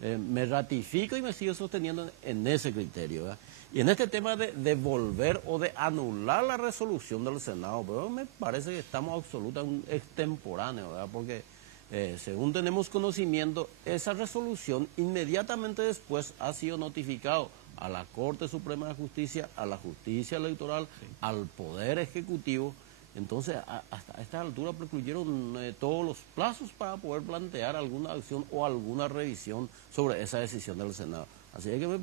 me ratifico y me sigo sosteniendo en ese criterio, ¿verdad? Y en este tema de devolver o de anular la resolución del Senado, pero me parece que estamos absolutamente extemporáneos, ¿verdad? Porque según tenemos conocimiento, esa resolución inmediatamente después ha sido notificado a la Corte Suprema de Justicia, a la Justicia Electoral, al Poder Ejecutivo. Entonces, hasta esta altura precluyeron todos los plazos para poder plantear alguna acción o alguna revisión sobre esa decisión del Senado. Así es que me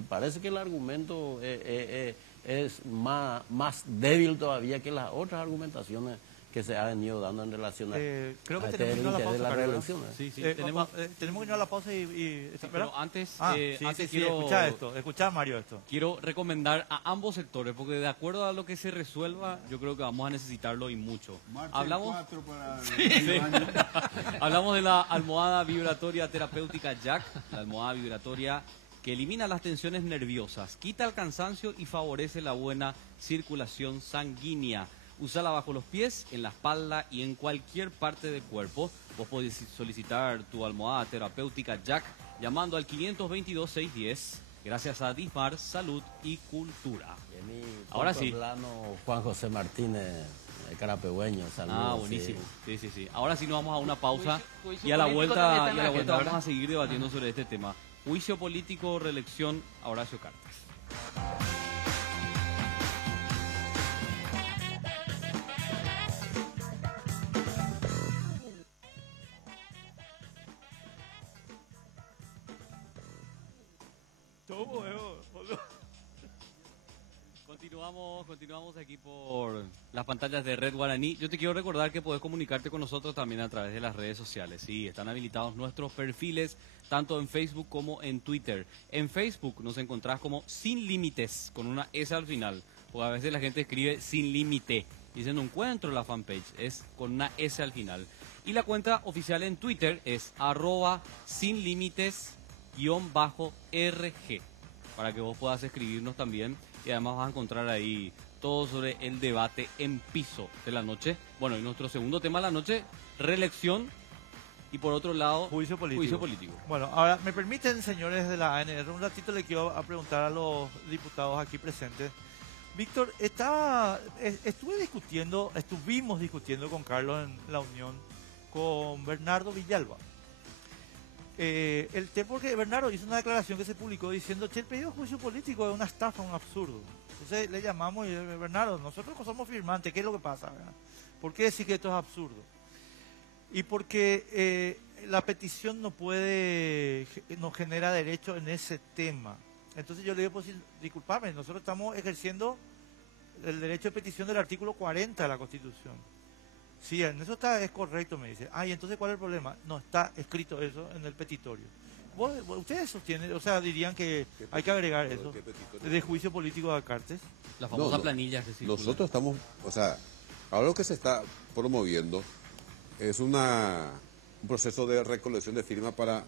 parece que el argumento es más débil todavía que las otras argumentaciones que se han venido dando en relación a, creo que a tenemos que ir a la pausa, de la Carlos, reelección. Sí, sí, tenemos que ir a la pausa y Sí, pero antes, sí, quiero, escucha Mario esto. Quiero recomendar a ambos sectores, porque de acuerdo a lo que se resuelva, yo creo que vamos a necesitarlo y mucho. Hablamos de la almohada vibratoria terapéutica Jack, la almohada vibratoria que elimina las tensiones nerviosas, quita el cansancio y favorece la buena circulación sanguínea. Úsala bajo los pies, en la espalda y en cualquier parte del cuerpo. Vos podés solicitar tu almohada terapéutica Jack llamando al 522-610 gracias a Dismar Salud y Cultura. Ahora sí. Plano, Juan José Martínez, el carapegüeño. Saludos, buenísimo. Sí. Ahora sí nos vamos a una pausa y a la vuelta vamos a seguir debatiendo sobre este tema. Juicio político, reelección a Horacio Cartes. Continuamos aquí por las pantallas de Red Guaraní. Yo te quiero recordar que podés comunicarte con nosotros también a través de las redes sociales. Sí, están habilitados nuestros perfiles tanto en Facebook como en Twitter. En Facebook nos encontrás como Sin Límites, con una S al final. Porque a veces la gente escribe Sin Límite. Dice, no encuentro la fanpage, es con una S al final. Y la cuenta oficial en Twitter es @sinlimites_RG. Para que vos puedas escribirnos también. Y además vas a encontrar ahí todo sobre el debate en piso de la noche. Bueno, y nuestro segundo tema de la noche, reelección. Y por otro lado, juicio político. Bueno, ahora, ¿me permiten, señores de la ANR? Un ratito le quiero preguntar a los diputados aquí presentes. Víctor, estuvimos discutiendo con Carlos en la Unión, con Bernardo Villalba. Porque Bernardo hizo una declaración que se publicó diciendo que el pedido de juicio político es una estafa, un absurdo. Entonces le llamamos y Bernardo, nosotros somos firmantes, ¿qué es lo que pasa? ¿Por qué decir que esto es absurdo? Y porque la petición no genera derecho en ese tema. Entonces yo le digo, pues, disculpame, nosotros estamos ejerciendo el derecho de petición del artículo 40 de la Constitución. Sí, en eso es correcto, me dice. ¿Y entonces cuál es el problema? No está escrito eso en el petitorio. ¿Ustedes sostienen, dirían que hay que agregar eso de juicio político de Cartes? La famosa planilla que circula. Nosotros estamos, ahora lo que se está promoviendo es un proceso de recolección de firmas para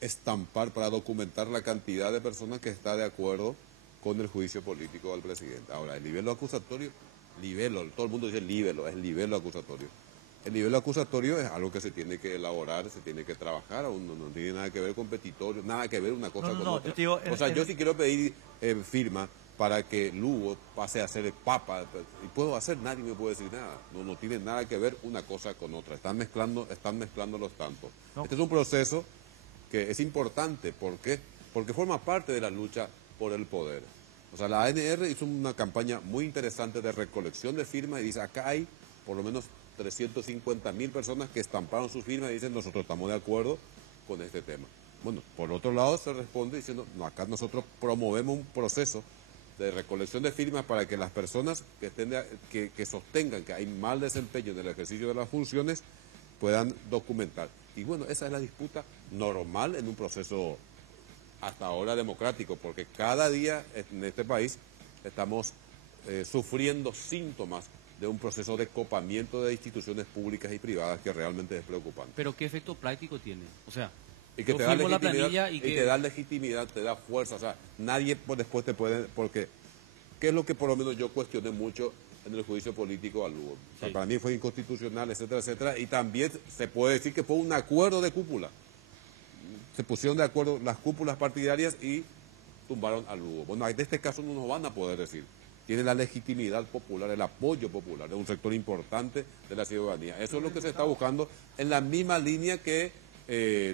estampar, para documentar la cantidad de personas que está de acuerdo con el juicio político al presidente. Ahora, el nivel acusatorio, todo el mundo dice es el nivel acusatorio. El nivel acusatorio es algo que se tiene que elaborar, se tiene que trabajar, no tiene nada que ver con petitorio, nada que ver una cosa con otra. Yo sí quiero pedir firma para que Lugo pase a ser el papa, y puedo hacer, nadie me puede decir nada. No tiene nada que ver una cosa con otra, están mezclando los tantos. Este es un proceso que es importante, ¿por qué? Porque forma parte de la lucha por el poder. La ANR hizo una campaña muy interesante de recolección de firmas y dice, acá hay por lo menos 350.000 personas que estamparon sus firmas y dicen, nosotros estamos de acuerdo con este tema. Bueno, por otro lado se responde diciendo, no, acá nosotros promovemos un proceso de recolección de firmas para que las personas que sostengan que hay mal desempeño en el ejercicio de las funciones puedan documentar. Y bueno, esa es la disputa normal en un proceso hasta ahora democrático, porque cada día en este país estamos sufriendo síntomas de un proceso de copamiento de instituciones públicas y privadas que realmente es preocupante. ¿Pero qué efecto práctico tiene? Y que te da legitimidad, te da legitimidad, te da fuerza. Nadie después te puede... Porque, ¿qué es lo que por lo menos yo cuestioné mucho en el juicio político a Lugo? Para mí fue inconstitucional, etcétera, etcétera. Y también se puede decir que fue un acuerdo de cúpula. Se pusieron de acuerdo las cúpulas partidarias y tumbaron a Lugo. Bueno, en este caso no nos van a poder decir. Tiene la legitimidad popular, el apoyo popular de un sector importante de la ciudadanía. Eso es lo que se está buscando en la misma línea que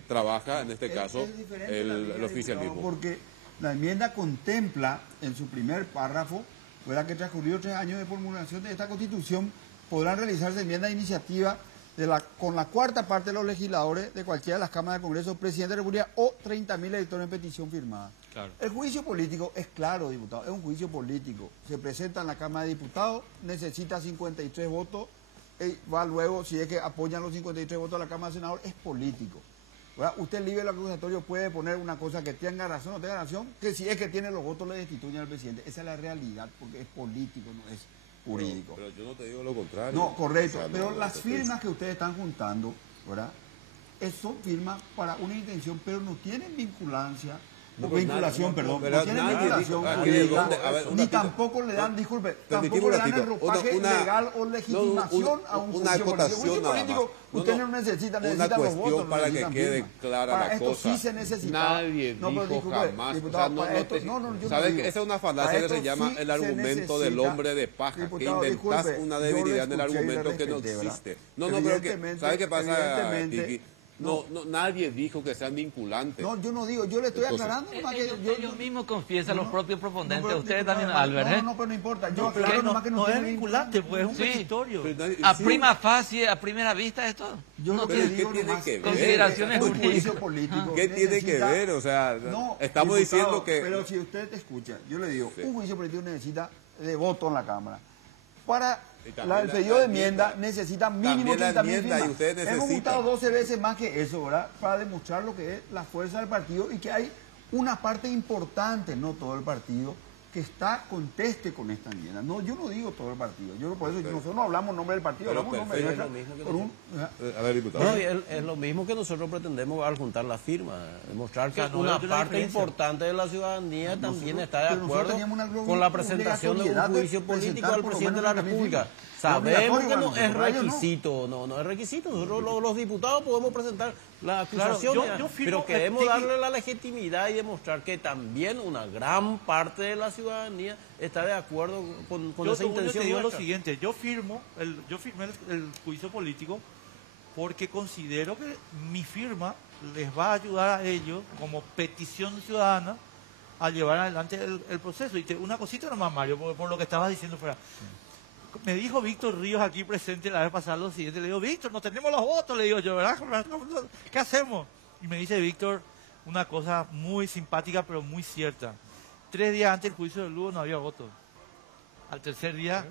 trabaja, en este caso, el oficialismo. Porque la enmienda contempla en su primer párrafo, fuera que transcurrido 3 años de formulación de esta Constitución, podrán realizarse enmiendas de iniciativa con la cuarta parte de los legisladores de cualquiera de las cámaras de Congreso, presidente de la República o 30.000 electores en petición firmada. Claro. El juicio político es claro, diputado, es un juicio político. Se presenta en la Cámara de Diputados, necesita 53 votos, va luego, si es que apoyan los 53 votos de la Cámara de Senadores, es político. ¿Verdad? Usted libre del acusatorio puede poner una cosa que tenga razón o no tenga razón, que si es que tiene los votos le destituyen al presidente. Esa es la realidad, porque es político, no es jurídico. Pero yo no te digo lo contrario. No, correcto. O sea, pero no, las no firmas que ustedes están juntando, ¿verdad? Son firmas para una intención, pero no tienen vinculancia. No, vinculación, no, perdón. pero No tienen nadie vinculación dijo- jurídica, a ver, un ni ratito. tampoco le dan, disculpe, Permitime tampoco un le dan el ratito. ropaje Una- legal o legitimación a un una juicio político. acotación Juicio nada político, más. No, usted no. no necesita Una los cuestión votos, no para que necesitan quede firmas. clara Para la esto cosa. sí se necesitaba. Nadie No, pero dijo disculpe, jamás. diputado, o sea, para esto, yo no ¿sabes digo. que esa es una Para falacia que esto se llama sí el se argumento del necesita. hombre de paja? Diputado, que inventas disculpe, una yo debilidad en le el escuché y le argumento que no respeté, ¿verdad? existe. No, pero que, Evidentemente, ¿sabes qué pasa, evidentemente, Tiki? No, nadie dijo que sean vinculantes. No, yo no digo, yo le estoy aclarando. nomás que Ellos mismos confiesan los propios proponentes, pero, ustedes diputado, también, Albert, ¿eh? No, pero no importa. Yo No, aclaro pero nomás que no es tiene vinculante, pues es un Sí. petitorio. A Sí. prima facie, a primera vista, esto Yo no lo que Pero le ¿qué digo tiene nomás, que ver? consideraciones un juicio jurídicas. político ¿Qué tiene que necesita- ver? O sea, No, estamos diputado, diciendo que... Pero si usted escucha, yo le digo, Sí. un juicio político necesita de voto en la Cámara. Para Y también el pedido la de enmienda enmienda. necesita mínimo También la 30.000 enmienda, firmas. y ustedes Hemos necesitan. votado 12 veces más que eso, ¿verdad? Para demostrar lo que es la fuerza del partido y que hay una parte importante, no todo el partido, que está conteste con esta enmienda. No, yo no digo todo el partido. Yo por eso nosotros no hablamos en nombre del partido, Pero hablamos en nombre perfecto, de es lo mismo que por un, A ver, diputado. No, y es lo mismo que nosotros pretendemos al juntar la firma, demostrar que O sea, no una veo la parte diferencia. importante de la ciudadanía también Nosotros- está de pero nosotros acuerdo teníamos una con la presentación de un obligatoriedad de juicio político presentar al por lo presidente de la menos 30.000 República. firmas. Sabemos obligatorio que no para es nosotros, ellos no. requisito, no es requisito. Nosotros los diputados podemos presentar la acusación, yo firmo pero queremos el- darle la legitimidad y demostrar que también una gran parte de la ciudadanía está de acuerdo con Yo esa te digo intención lo nuestra. siguiente, yo firmé el juicio político porque considero que mi firma les va a ayudar a ellos como petición ciudadana a llevar adelante el proceso. Y una cosita nomás, Mario, por lo que estabas diciendo fuera. Me dijo Víctor Ríos aquí presente la vez pasada lo siguiente, le digo, Víctor, no tenemos los votos, le digo yo, ¿verdad? ¿Qué hacemos? Y me dice Víctor una cosa muy simpática pero muy cierta. 3 días antes del juicio de Lugo no había votos. Al tercer día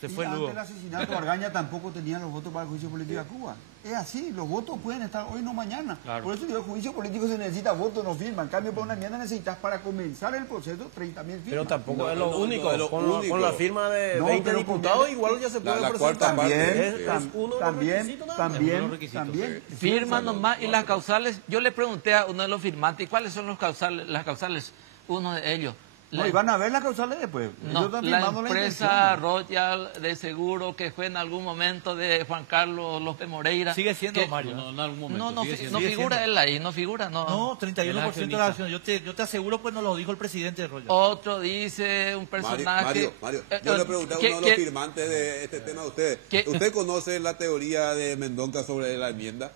se fue y Lugo. antes del asesinato de Argaña tampoco tenían los votos para el juicio político a Cuba. Es así, los votos pueden estar hoy, no mañana. Claro. Por eso digo, el juicio político se necesita votos, no firma. En cambio, para una enmienda necesitas para comenzar el proceso 30.000 firmas. Pero tampoco No, es lo no, único. no es lo único. Con la firma de No, 20 pero diputados conviene- igual ya se puede la presentar. cuarta parte, También, es uno de los también, requisitos nada más. Es uno de los también, requisitos, también. Firma nomás y las causales. Yo le pregunté a uno de los firmantes, ¿y cuáles son los causales, las causales? Uno de ellos. No, y van a ver las causales después. Ellos No, están la firmando empresa intención. Royal de seguro que fue en algún momento de Juan Carlos López Moreira. Sigue siendo que- Mario. No, en algún momento. No, sigue no siendo. figura siendo. él ahí, no figura, no. No, 31% de la accionista. acción. Yo te aseguro, pues nos lo dijo el presidente de Royal. Otro dice un personaje. Mario, yo le pregunté a uno de los firmantes de este tema a usted. ¿Qué? ¿Usted conoce la teoría de Mendonca sobre la enmienda?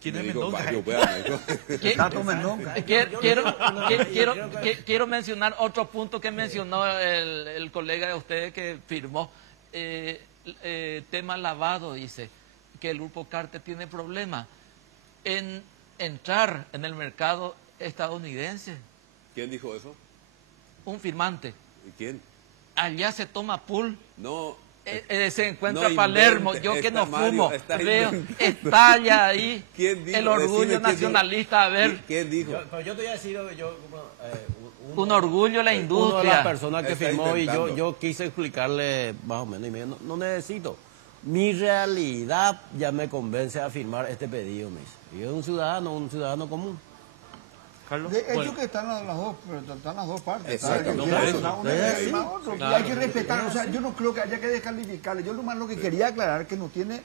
¿Quién Me es dijo, Mendoza? "Vaya, vea", me dijo. ¿Qué? Tato Mendonca. Quiero mencionar otro punto que mencionó el colega de ustedes que firmó. Tema lavado, dice, que el grupo Carter tiene problemas en entrar en el mercado estadounidense. ¿Quién dijo eso? Un firmante. ¿Y quién? Allá se toma pool. No. Se encuentra No Palermo, invente, yo que está no Mario, fumo, está veo, inventando. estalla ahí ¿Quién dijo? el orgullo Decime quién dijo. nacionalista, a ver, ¿Quién dijo? Pero yo te voy a decir, un orgullo la Una de las industria. personas que Está firmó y intentando. yo quise explicarle más o menos y me dijo, no necesito. Mi realidad ya me convence a firmar este pedido, me dice. Yo un ciudadano común. Carlos. De hecho Bueno, que están las dos, pero están las dos partes. Exacto. Uno firma otro, y hay que respetar, o sea, yo no creo que haya que descalificarle. Yo nomás lo que quería aclarar que no tiene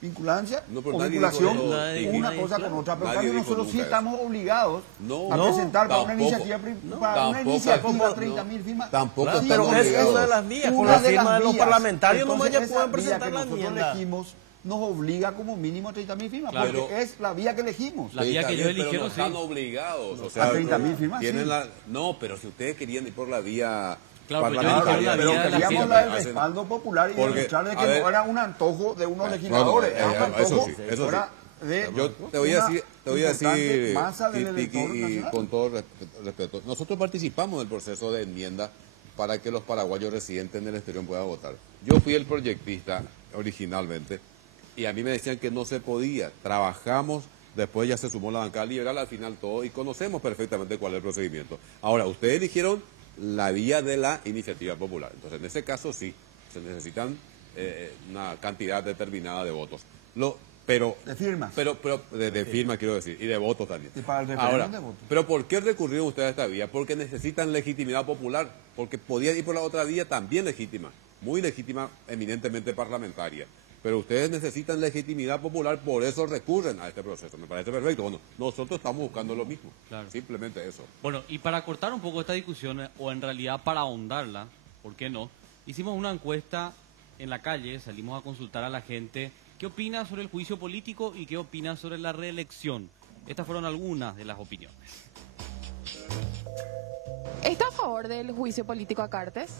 vinculancia No, pero o nadie vinculación dijo eso. Nadie- una nadie, cosa claro. con otra, pero en Nadie cambio dijo nosotros sí nunca estamos obligados No, a no, presentar para una tampoco. iniciativa, No, para una tampoco, iniciativa tampoco, 30.000 firmas. Tampoco Sí, estamos pero es obligados. una de las vías, con Una la de firma las de los vías. parlamentarios nomás ya Entonces, pueden esa vía presentar que la nosotros enmienda. elegimos nos obliga como mínimo a 30.000 firmas, Claro. porque es la vía que elegimos. La vía está que bien, ellos pero eligieron, no están sí. obligados. O A sea, 30.000 firmas, tienen sí. no, pero si ustedes querían ir por la vía Claro, pero parlamentaria. Pero vía de la queríamos firma. la del respaldo popular y Porque, demostrarle a que ver, no era un antojo de unos legisladores, era un eso antojo sí, eso sí. era de Yo te voy a una decir, importante masa del Tiki, elector y nacional. con todo respeto, nosotros participamos del proceso de enmienda para que los paraguayos residentes en el exterior puedan votar. Yo fui el proyectista originalmente y a mí me decían que no se podía. Trabajamos, después ya se sumó la bancada liberal, al final todo, y conocemos perfectamente cuál es el procedimiento. Ahora, ustedes eligieron la vía de la iniciativa popular. Entonces, en ese caso sí, se necesitan una cantidad determinada de votos. De firmas. Pero de firmas quiero decir, y de votos también. Y para el referéndum Ahora, de votos. pero ¿por qué recurrieron ustedes a esta vía? Porque necesitan legitimidad popular, porque podían ir por la otra vía también legítima, muy legítima, eminentemente parlamentaria. Pero ustedes necesitan legitimidad popular, por eso recurren a este proceso. Me parece perfecto. Bueno, nosotros estamos buscando lo mismo. Claro. Simplemente eso. Bueno, y para cortar un poco esta discusión, o en realidad para ahondarla, ¿por qué no? Hicimos una encuesta en la calle, salimos a consultar a la gente qué opina sobre el juicio político y qué opina sobre la reelección. Estas fueron algunas de las opiniones. ¿Está a favor del juicio político a Cartes?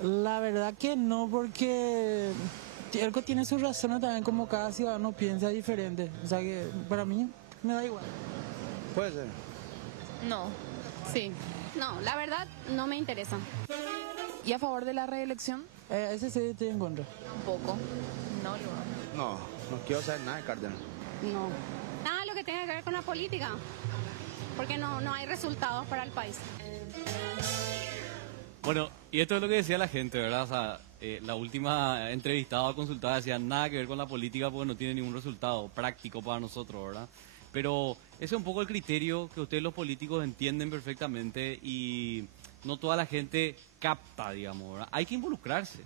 La verdad que no, porque Erco tiene sus razones también, como cada ciudadano piensa diferente. O sea que para mí me da igual. Puede ser. No. Sí. No, la verdad no me interesa. ¿Y a favor de la reelección? Ese sí estoy en contra. Tampoco. No, No quiero saber nada de Cárdenas. No. Nada lo que tenga que ver con la política, porque no hay resultados para el país. Bueno, y esto es lo que decía la gente, ¿verdad? O sea, la última entrevistada o consultada decía nada que ver con la política porque no tiene ningún resultado práctico para nosotros, ¿verdad? Pero ese es un poco el criterio que ustedes los políticos entienden perfectamente y no toda la gente capta, digamos, ¿verdad? Hay que involucrarse.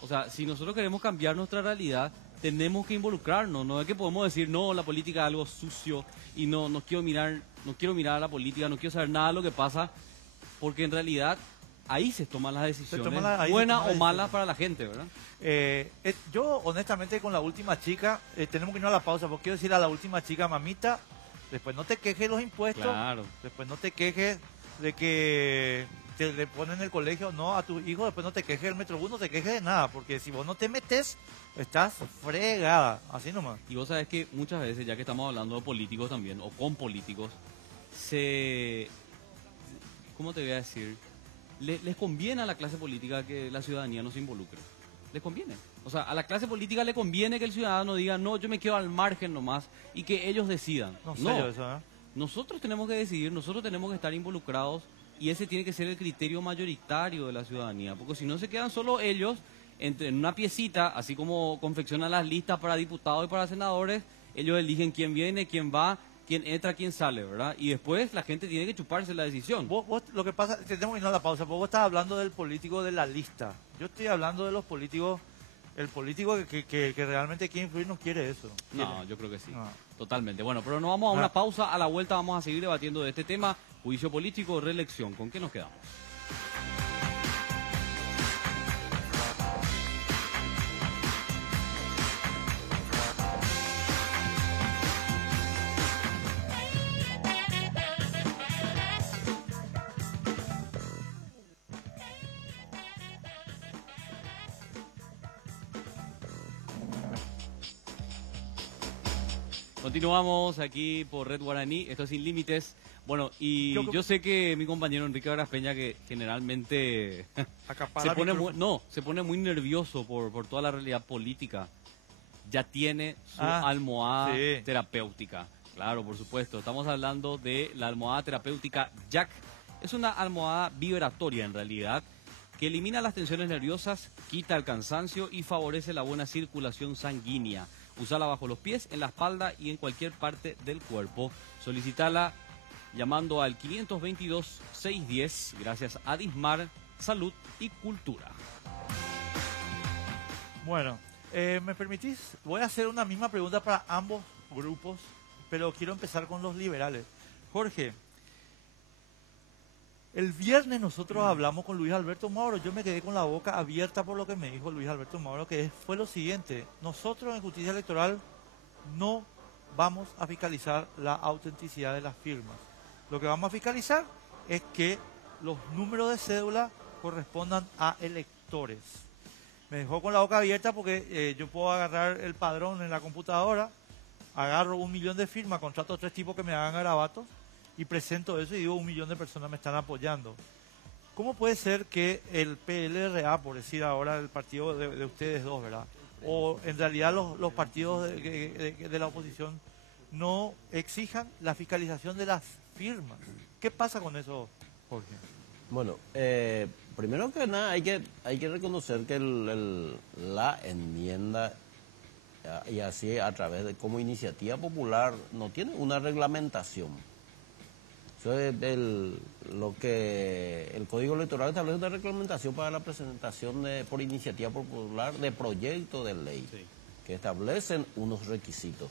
O sea, si nosotros queremos cambiar nuestra realidad, tenemos que involucrarnos. No es que podemos decir, no, la política es algo sucio y no quiero mirar a la política, no quiero saber nada de lo que pasa, porque en realidad ahí se toman las decisiones, buenas o malas para la gente, ¿verdad? Yo, honestamente, con la última chica, tenemos que irnos a la pausa, porque quiero decir a la última chica, mamita, después no te quejes de los impuestos, Claro. después no te quejes de que te le ponen el colegio no a tus hijos, después no te quejes del Metrobús, no te quejes de nada, porque si vos no te metes, estás fregada, así nomás. Y vos sabés que muchas veces, ya que estamos hablando de políticos también, o con políticos, ¿cómo te voy a decir? Les conviene a la clase política que la ciudadanía no se involucre. Les conviene. O sea, a la clase política le conviene que el ciudadano diga, no, yo me quedo al margen nomás, y que ellos decidan. No sé yo eso, ¿eh? Nosotros tenemos que decidir, nosotros tenemos que estar involucrados, y ese tiene que ser el criterio mayoritario de la ciudadanía, porque si no se quedan solo ellos en una piecita, así como confeccionan las listas para diputados y para senadores, ellos eligen quién viene, quién va, quién entra, quién sale, ¿verdad? Y después la gente tiene que chuparse la decisión. Vos, lo que pasa, tenemos que irnos a la pausa, porque vos estás hablando del político de la lista. Yo estoy hablando de los políticos, el político que realmente quiere influir no quiere eso. No, yo creo que sí. Totalmente. Bueno, pero nos vamos a una pausa. A la vuelta vamos a seguir debatiendo de este tema, juicio político, reelección. ¿Con qué nos quedamos? Continuamos aquí por Red Guaraní, esto es Sin Límites. Bueno, y yo sé que mi compañero Enrique Varas Peña, que generalmente se pone muy nervioso por toda la realidad política, ya tiene su almohada terapéutica. Claro, por supuesto, estamos hablando de la almohada terapéutica Jack. Es una almohada vibratoria en realidad, que elimina las tensiones nerviosas, quita el cansancio y favorece la buena circulación sanguínea. Usala bajo los pies, en la espalda y en cualquier parte del cuerpo. Solicitala llamando al 522-610, gracias a Dismar, Salud y Cultura. Bueno, ¿me permitís? Voy a hacer una misma pregunta para ambos grupos, pero quiero empezar con los liberales. Jorge, el viernes nosotros hablamos con Luis Alberto Mauro. Yo me quedé con la boca abierta por lo que me dijo Luis Alberto Mauro, que fue lo siguiente: nosotros en Justicia Electoral no vamos a fiscalizar la autenticidad de las firmas. Lo que vamos a fiscalizar es que los números de cédula correspondan a electores. Me dejó con la boca abierta porque yo puedo agarrar el padrón en la computadora, agarro 1 millón de firmas, contrato a 3 tipos que me hagan garabatos y presento eso y digo 1 millón de personas me están apoyando. ¿Cómo puede ser que el PLRA, por decir ahora el partido de ustedes dos, ¿verdad? O en realidad los partidos de la oposición no exijan la fiscalización de las firmas? ¿Qué pasa con eso, Jorge? Bueno, primero que nada hay que reconocer que la enmienda, y así a través de como iniciativa popular, no tiene una reglamentación. Eso es lo que el Código Electoral establece una reglamentación para la presentación por iniciativa popular de proyectos de ley, que establecen unos requisitos.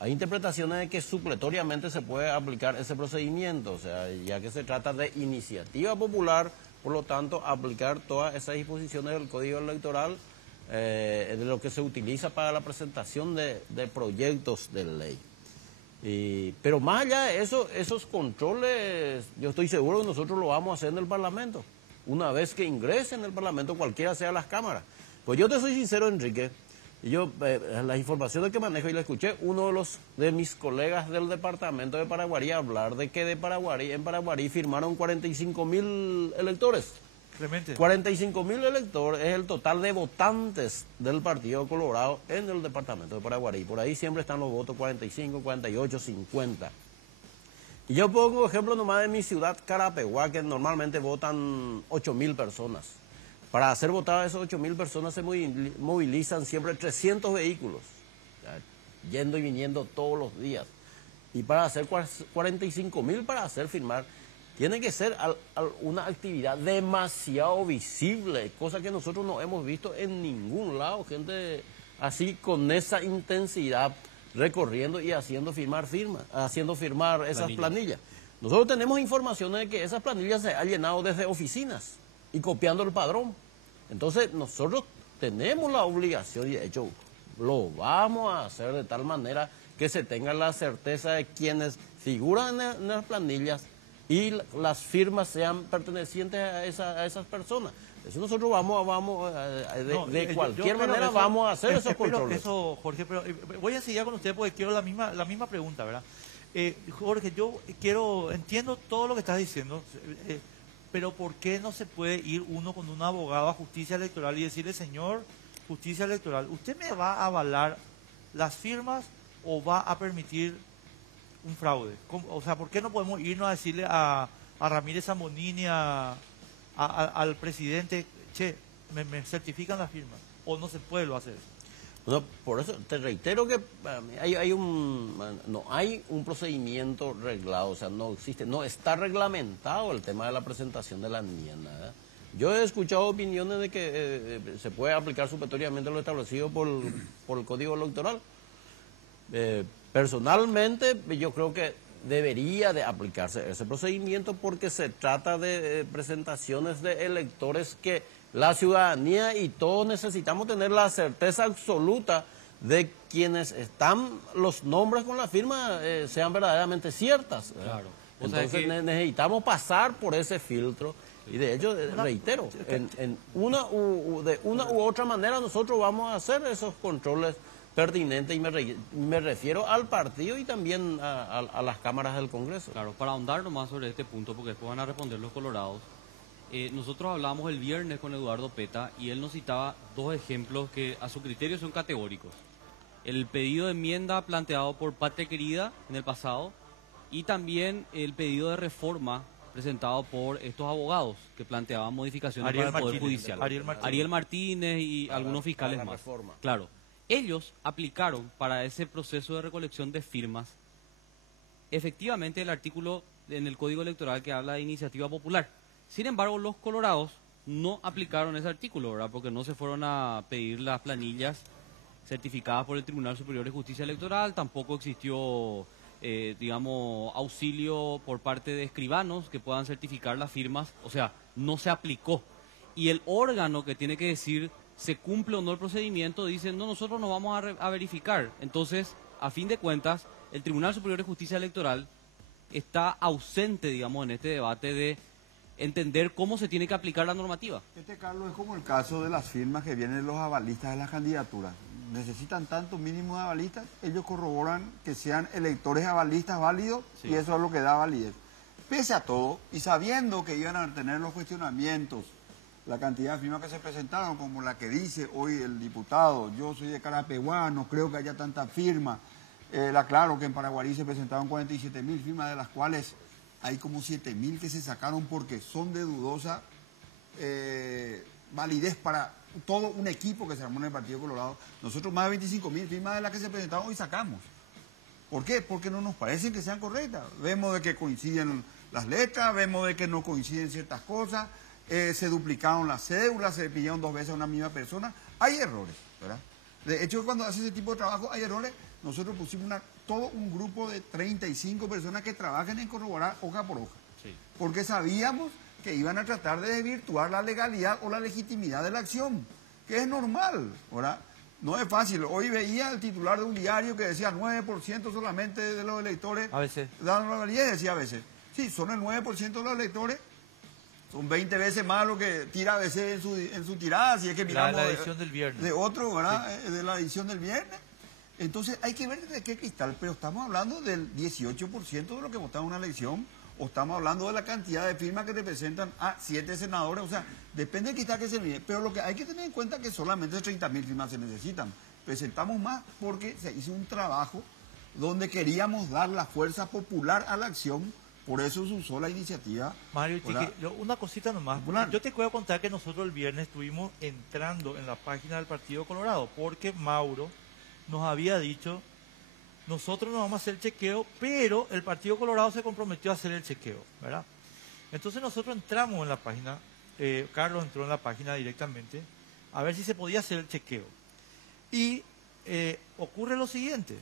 Hay interpretaciones de que supletoriamente se puede aplicar ese procedimiento, o sea, ya que se trata de iniciativa popular, por lo tanto, aplicar todas esas disposiciones del Código Electoral de lo que se utiliza para la presentación de proyectos de ley. Pero más allá de eso, esos controles, yo estoy seguro que nosotros lo vamos a hacer en el Parlamento, una vez que ingrese en el Parlamento, cualquiera sea las cámaras. Pues yo te soy sincero, Enrique, yo las informaciones que manejo y la escuché, uno de mis colegas del departamento de Paraguarí hablar de que en Paraguarí firmaron 45.000 electores. Clemente. 45.000 electores es el total de votantes del Partido Colorado en el departamento de Paraguarí. Por ahí siempre están los votos 45, 48, 50. Y yo pongo ejemplo nomás de mi ciudad, Carapeguá, que normalmente votan 8.000 personas. Para hacer votar a esas 8.000 personas se movilizan siempre 300 vehículos, yendo y viniendo todos los días. Y para hacer 45.000, para hacer firmar, tiene que ser una actividad demasiado visible, cosa que nosotros no hemos visto en ningún lado, gente así con esa intensidad recorriendo y haciendo firmar esas planillas. Nosotros tenemos informaciones de que esas planillas se han llenado desde oficinas y copiando el padrón. Entonces nosotros tenemos la obligación, y de hecho lo vamos a hacer de tal manera que se tenga la certeza de quienes figuran en las planillas y las firmas sean pertenecientes a esas personas. Eso nosotros de cualquier manera vamos a hacer esos controles. Eso, Jorge, pero voy a seguir con usted porque quiero la misma pregunta, ¿verdad? Jorge, entiendo todo lo que estás diciendo, pero ¿por qué no se puede ir uno con un abogado a justicia electoral y decirle, señor justicia electoral, ¿usted me va a avalar las firmas o va a permitir un fraude? O sea, ¿por qué no podemos irnos a decirle a Ramírez Zambonini, al presidente, che, me certifican las firmas? ¿O no se puede lo hacer? No, por eso te reitero que no hay un procedimiento reglado, o sea, no está reglamentado el tema de la presentación de la enmienda, ¿verdad? Yo he escuchado opiniones de que se puede aplicar supletoriamente lo establecido por el Código Electoral. Personalmente, yo creo que debería de aplicarse ese procedimiento porque se trata de presentaciones de electores que la ciudadanía y todos necesitamos tener la certeza absoluta de quienes están los nombres con la firma sean verdaderamente ciertas. Claro. Entonces necesitamos pasar por ese filtro y de hecho, reitero, de una u otra manera nosotros vamos a hacer esos controles pertinentes y me refiero al partido y también a las cámaras del Congreso. Claro, para ahondar nomás sobre este punto, porque después van a responder los colorados. Nosotros hablamos el viernes con Eduardo Peta y él nos citaba 2 ejemplos que a su criterio son categóricos. El pedido de enmienda planteado por Patria Querida en el pasado y también el pedido de reforma presentado por estos abogados que planteaban modificaciones para el Poder Judicial. Ariel Martínez y algunos fiscales más. Reforma. Claro. Ellos aplicaron para ese proceso de recolección de firmas efectivamente el artículo en el Código Electoral que habla de iniciativa popular. Sin embargo, los colorados no aplicaron ese artículo, ¿verdad? Porque no se fueron a pedir las planillas certificadas por el Tribunal Superior de Justicia Electoral, tampoco existió, auxilio por parte de escribanos que puedan certificar las firmas, o sea, no se aplicó. Y el órgano que tiene que decir se cumple o no el procedimiento dice, no, nosotros no vamos a verificar. Entonces, a fin de cuentas, el Tribunal Superior de Justicia Electoral está ausente, digamos, en este debate de entender cómo se tiene que aplicar la normativa. Carlos, es como el caso de las firmas que vienen los avalistas de las candidaturas. Necesitan tanto mínimo de avalistas, ellos corroboran que sean electores avalistas válidos y eso es lo que da validez. Pese a todo, y sabiendo que iban a tener los cuestionamientos, la cantidad de firmas que se presentaron, como la que dice hoy el diputado, yo soy de Carapeguá, no creo que haya tanta firma. Claro que en Paraguarí se presentaron 47.000 firmas, de las cuales hay como 7.000 que se sacaron porque son de dudosa validez para todo un equipo que se armó en el Partido Colorado. Nosotros más de 25.000 firmas de las que se presentaron hoy sacamos. ¿Por qué? Porque no nos parecen que sean correctas. Vemos de que coinciden las letras, vemos de que no coinciden ciertas cosas, se duplicaron las cédulas, se pidieron 2 veces a una misma persona. Hay errores, ¿verdad? De hecho, cuando hace ese tipo de trabajo hay errores. Nosotros pusimos todo un grupo de 35 personas que trabajan en corroborar hoja por hoja. Sí. Porque sabíamos que iban a tratar de desvirtuar la legalidad o la legitimidad de la acción, que es normal, ¿verdad? No es fácil. Hoy veía el titular de un diario que decía 9% solamente de los electores dan la validez, decía ABC. Sí, son el 9% de los electores. Son 20 veces más lo que tira ABC en su tirada, si es que miramos la edición del viernes. De otro, ¿verdad? Sí. De la edición del viernes. Entonces hay que ver de qué cristal, pero estamos hablando del 18% de lo que votaron en una elección, o estamos hablando de la cantidad de firmas que representan a 7 senadores, o sea, depende del cristal que se mire, pero lo que hay que tener en cuenta es que solamente 30.000 firmas se necesitan. Presentamos más porque se hizo un trabajo donde queríamos dar la fuerza popular a la acción, por eso se usó la iniciativa. Mario, una cosita nomás. Popular. Yo te puedo contar que nosotros el viernes estuvimos entrando en la página del Partido Colorado, porque Mauro nos había dicho, nosotros no vamos a hacer el chequeo, pero el Partido Colorado se comprometió a hacer el chequeo, ¿verdad? Entonces nosotros entramos en la página, Carlos entró en la página directamente, a ver si se podía hacer el chequeo. Y ocurre lo siguiente,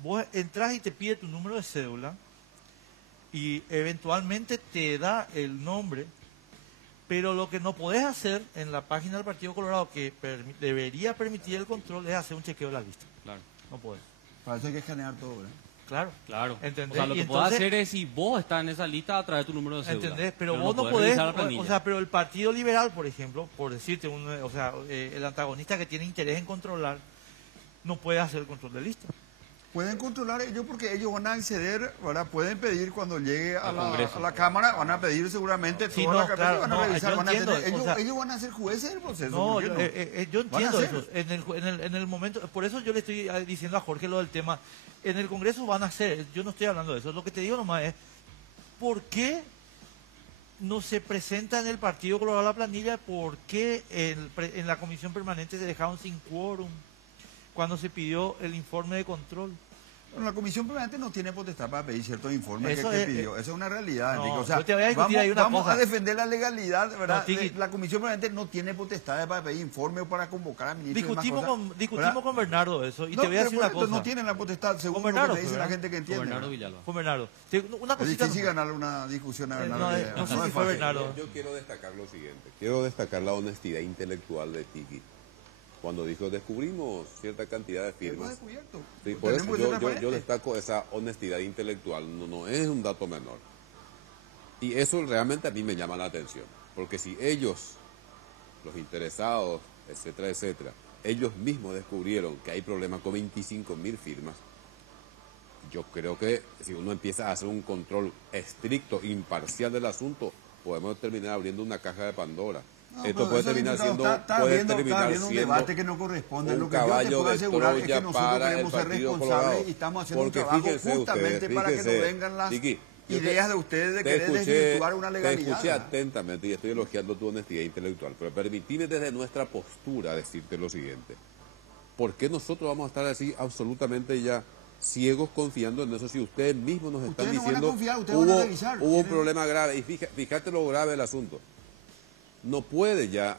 vos entras y te pide tu número de cédula, y eventualmente te da el nombre, pero lo que no podés hacer en la página del Partido Colorado, que debería permitir el control, es hacer un chequeo de la lista. Claro. No podés. Para eso hay que escanear todo, ¿verdad? Claro. Claro. ¿Entendés? O sea, lo que podés hacer es, si vos estás en esa lista, a través de tu número de cédula. ¿Entendés? Pero vos no podés, o sea, pero el Partido Liberal, por ejemplo, por decirte, el antagonista que tiene interés en controlar, no puede hacer el control de lista. Pueden controlar ellos porque ellos van a acceder, ¿verdad? Pueden pedir cuando llegue a la Cámara, van a pedir seguramente toda la carpeta, van a revisar, ellos van a ser jueces del proceso. No, yo entiendo eso. En el momento, por eso yo le estoy diciendo a Jorge lo del tema. En el Congreso van a hacer, yo no estoy hablando de eso. Lo que te digo nomás es, ¿por qué no se presenta en el Partido Colorado la planilla? ¿Por qué en la Comisión Permanente se dejaron sin quórum cuando se pidió el informe de control? Bueno, la Comisión Permanente no tiene potestad para pedir ciertos informes que pidió. Esa es una realidad, no, Enrique. O sea, yo te voy a discutir ahí una vamos cosa. A defender la legalidad, ¿verdad? No, la Comisión Permanente no tiene potestad para pedir informes o para convocar a ministros. Discutimos con Bernardo eso. Y te voy a decir una cosa. No tienen la potestad, según Bernardo, lo que me dice la gente que entiende. Con Bernardo Villalba. Con Bernardo. Una es difícil ganarle una discusión a Bernardo. No sé si fue Bernardo. Yo quiero destacar lo siguiente. Quiero destacar la honestidad intelectual de Tiki. Cuando dijo, descubrimos cierta cantidad de firmas. Sí, por eso yo destaco esa honestidad intelectual, no es un dato menor. Y eso realmente a mí me llama la atención, porque si ellos, los interesados, etcétera, etcétera, ellos mismos descubrieron que hay problemas con 25.000 firmas, yo creo que si uno empieza a hacer un control estricto, imparcial del asunto, podemos terminar abriendo una caja de Pandora. No, esto puede terminar siendo un debate que no corresponde. Lo que yo te puedo asegurar es que nosotros queremos ser responsables y estamos haciendo un trabajo justamente para que no vengan las ideas de ustedes de querer desvirtuar una legalidad. Te escuché atentamente y estoy elogiando tu honestidad intelectual, pero permitime desde nuestra postura decirte lo siguiente. ¿Por qué nosotros vamos a estar así absolutamente ya ciegos confiando en eso si ustedes mismos nos están diciendo hubo un problema grave? Y fíjate lo grave del asunto. No puede ya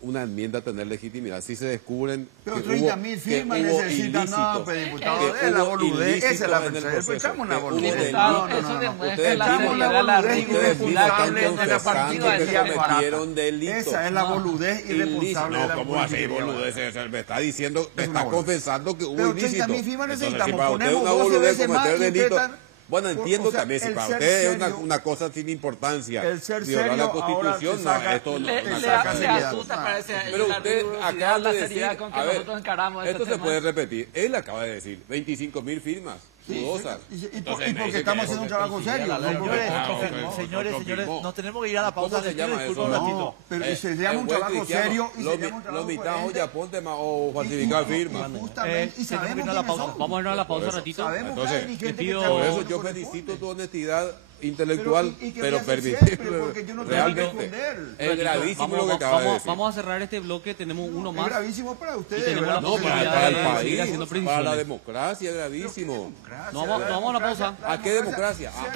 una enmienda tener legitimidad si se descubren pero que 30.000 firmas necesitan, no, pero diputado, es la boludez, esa es la verdad, echamos una boludez. Eso demuestra la irresponsable de la partida de cometieron delitos. Esa es la boludez irresponsable de la ¿cómo así boludez? Me está diciendo, me está confesando que hubo ilícito. Pero 30.000 firmas necesitamos, ponemos 12 veces más y Bueno, entiendo O sea, también, si el para ser usted es serio- una cosa sin importancia. El ser violar serio la ahora Constitución, se no, saca- esto no. le no saca saca seriedad. asusta, parece, Pero la usted rigurosidad, acaba la de decir, seriedad con que a ver, nosotros encaramos esto este se tema. puede repetir. Él acaba de decir 25.000 firmas Sí, dudosas. y Entonces, me porque dice estamos que haciendo un porque trabajo coincidía serio. la ley. No porque- Señores, nos tenemos que ir a la pausa. ¿Cómo se Les pido llama disculpas eso? un ratito. pero y se llama un trabajo serio y se llama un trabajo Lo mitad coherente. ya ponte más o falsificar firmas. Justamente, y sabemos quiénes son. Vamos a irnos a la pausa un Por eso. ratito. Sabemos cada Entonces, dirigente pido- que Por trabaja eso como yo corresponde. felicito tu honestidad intelectual, ¿Y qué pero voy a hacer permitir siempre? Porque yo no tengo que realmente responder. es gravísimo Vamos, lo que acaba de vamos, decir. vamos a cerrar este bloque, tenemos uno Es más. gravísimo para Y ustedes, tenemos ¿verdad? la No, Porque para el de país, seguir haciendo para la precisiones. democracia es gravísimo. No, vamos a una pausa. ¿A qué democracia? Ah,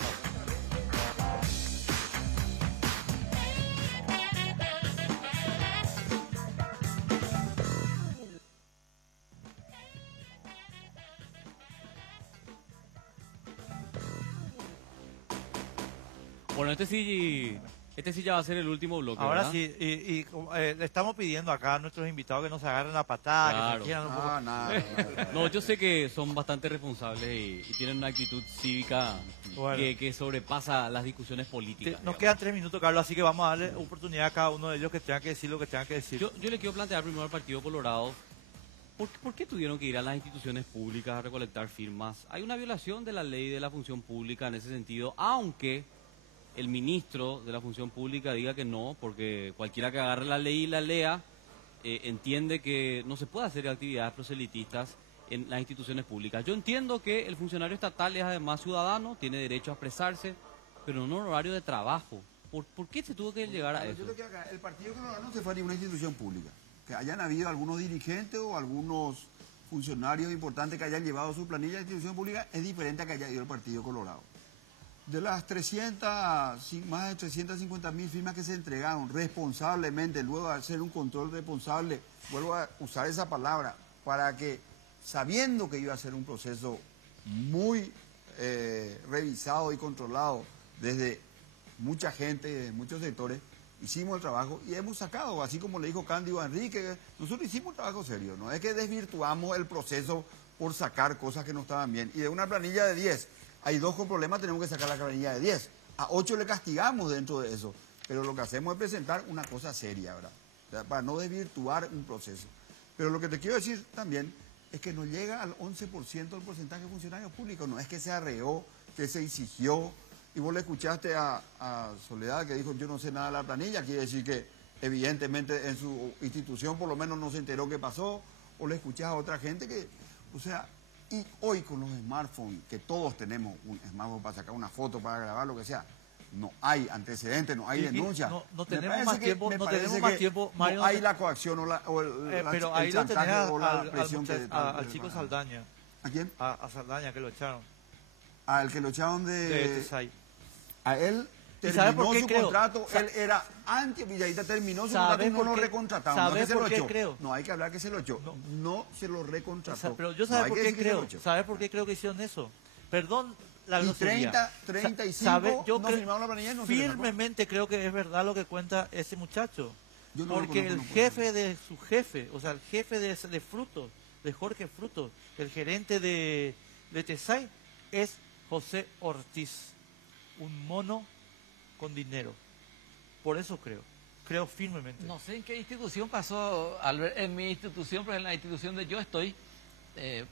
Bueno, este sí ya va a ser el último bloque. Ahora ¿verdad? sí, le estamos pidiendo acá a nuestros invitados que no se agarren a patada, que Claro. se quieran un poco. Ah, nada. No, yo sé que son bastante responsables y tienen una actitud cívica Bueno. que sobrepasa las discusiones políticas. Nos digamos. quedan 3 minutos, Carlos, así que vamos a darle oportunidad a cada uno de ellos que tengan que decir lo que tengan que decir. Yo le quiero plantear primero al Partido Colorado, ¿por qué tuvieron que ir a las instituciones públicas a recolectar firmas? Hay una violación de la ley de la función pública en ese sentido, aunque el ministro de la función pública diga que no, porque cualquiera que agarre la ley y la lea entiende que no se puede hacer actividades proselitistas en las instituciones públicas. Yo entiendo que el funcionario estatal es además ciudadano, tiene derecho a expresarse, pero en un horario de trabajo. ¿Por qué se tuvo que llegar a Yo eso? creo que acá el Partido Colorado no se fue a ninguna institución pública. Que hayan habido algunos dirigentes o algunos funcionarios importantes que hayan llevado su planilla a la institución pública es diferente a que haya ido el Partido Colorado. De las más de 350.000 firmas que se entregaron responsablemente, luego de hacer un control responsable, vuelvo a usar esa palabra, para que, sabiendo que iba a ser un proceso muy revisado y controlado desde mucha gente, desde muchos sectores, hicimos el trabajo y hemos sacado, así como le dijo Cándido a Enrique, nosotros hicimos un trabajo serio, no es que desvirtuamos el proceso por sacar cosas que no estaban bien. Y de una planilla de 10, hay 2 con problemas, tenemos que sacar la planilla de 10. A 8 le castigamos dentro de eso, pero lo que hacemos es presentar una cosa seria, ¿verdad? O sea, para no desvirtuar un proceso. Pero lo que te quiero decir también es que no llega al 11% el porcentaje de funcionarios públicos, no es que se arreó, que se exigió. Y vos le escuchaste a Soledad que dijo, yo no sé nada de la planilla, quiere decir que evidentemente en su institución por lo menos no se enteró qué pasó, o le escuchás a otra gente que, o sea, y hoy con los smartphones, que todos tenemos un smartphone para sacar una foto, para grabar, lo que sea, no hay antecedentes, no hay denuncia. No Me tenemos parece más que- tiempo, me no parece tenemos más que tiempo, Mario. no hay la coacción o Pero el ahí lo tenés chantaje o la al presión que... al chico Saldaña. ¿A quién? A Saldaña, que lo echaron. Al que lo echaron De Tesay. A él ¿Y sabe terminó por qué su creo? contrato, él era anti-Villadita, terminó su ¿Sabe contrato y no por lo qué? recontratamos. No ¿Sabe es que se por lo qué echó. creo? No, hay que hablar que se lo echó. No se lo recontrató. Pero yo No, sabe hay por que qué decir que se lo creo. echó. ¿Sabe por qué creo que hicieron eso? Perdón la Y grosería. 35 ¿Sabe? Yo no firmaron la planilla y no se le sacó. firmemente creo que es verdad lo que cuenta ese muchacho. Yo no lo Porque conozco, el no puedo jefe de su jefe, o sea, el jefe de Frutos, de Jorge Frutos, el gerente de Tesay, es José Ortiz, un mono con dinero. Por eso creo firmemente. No sé en qué institución pasó, Albert. En mi institución, pero en la institución donde yo estoy,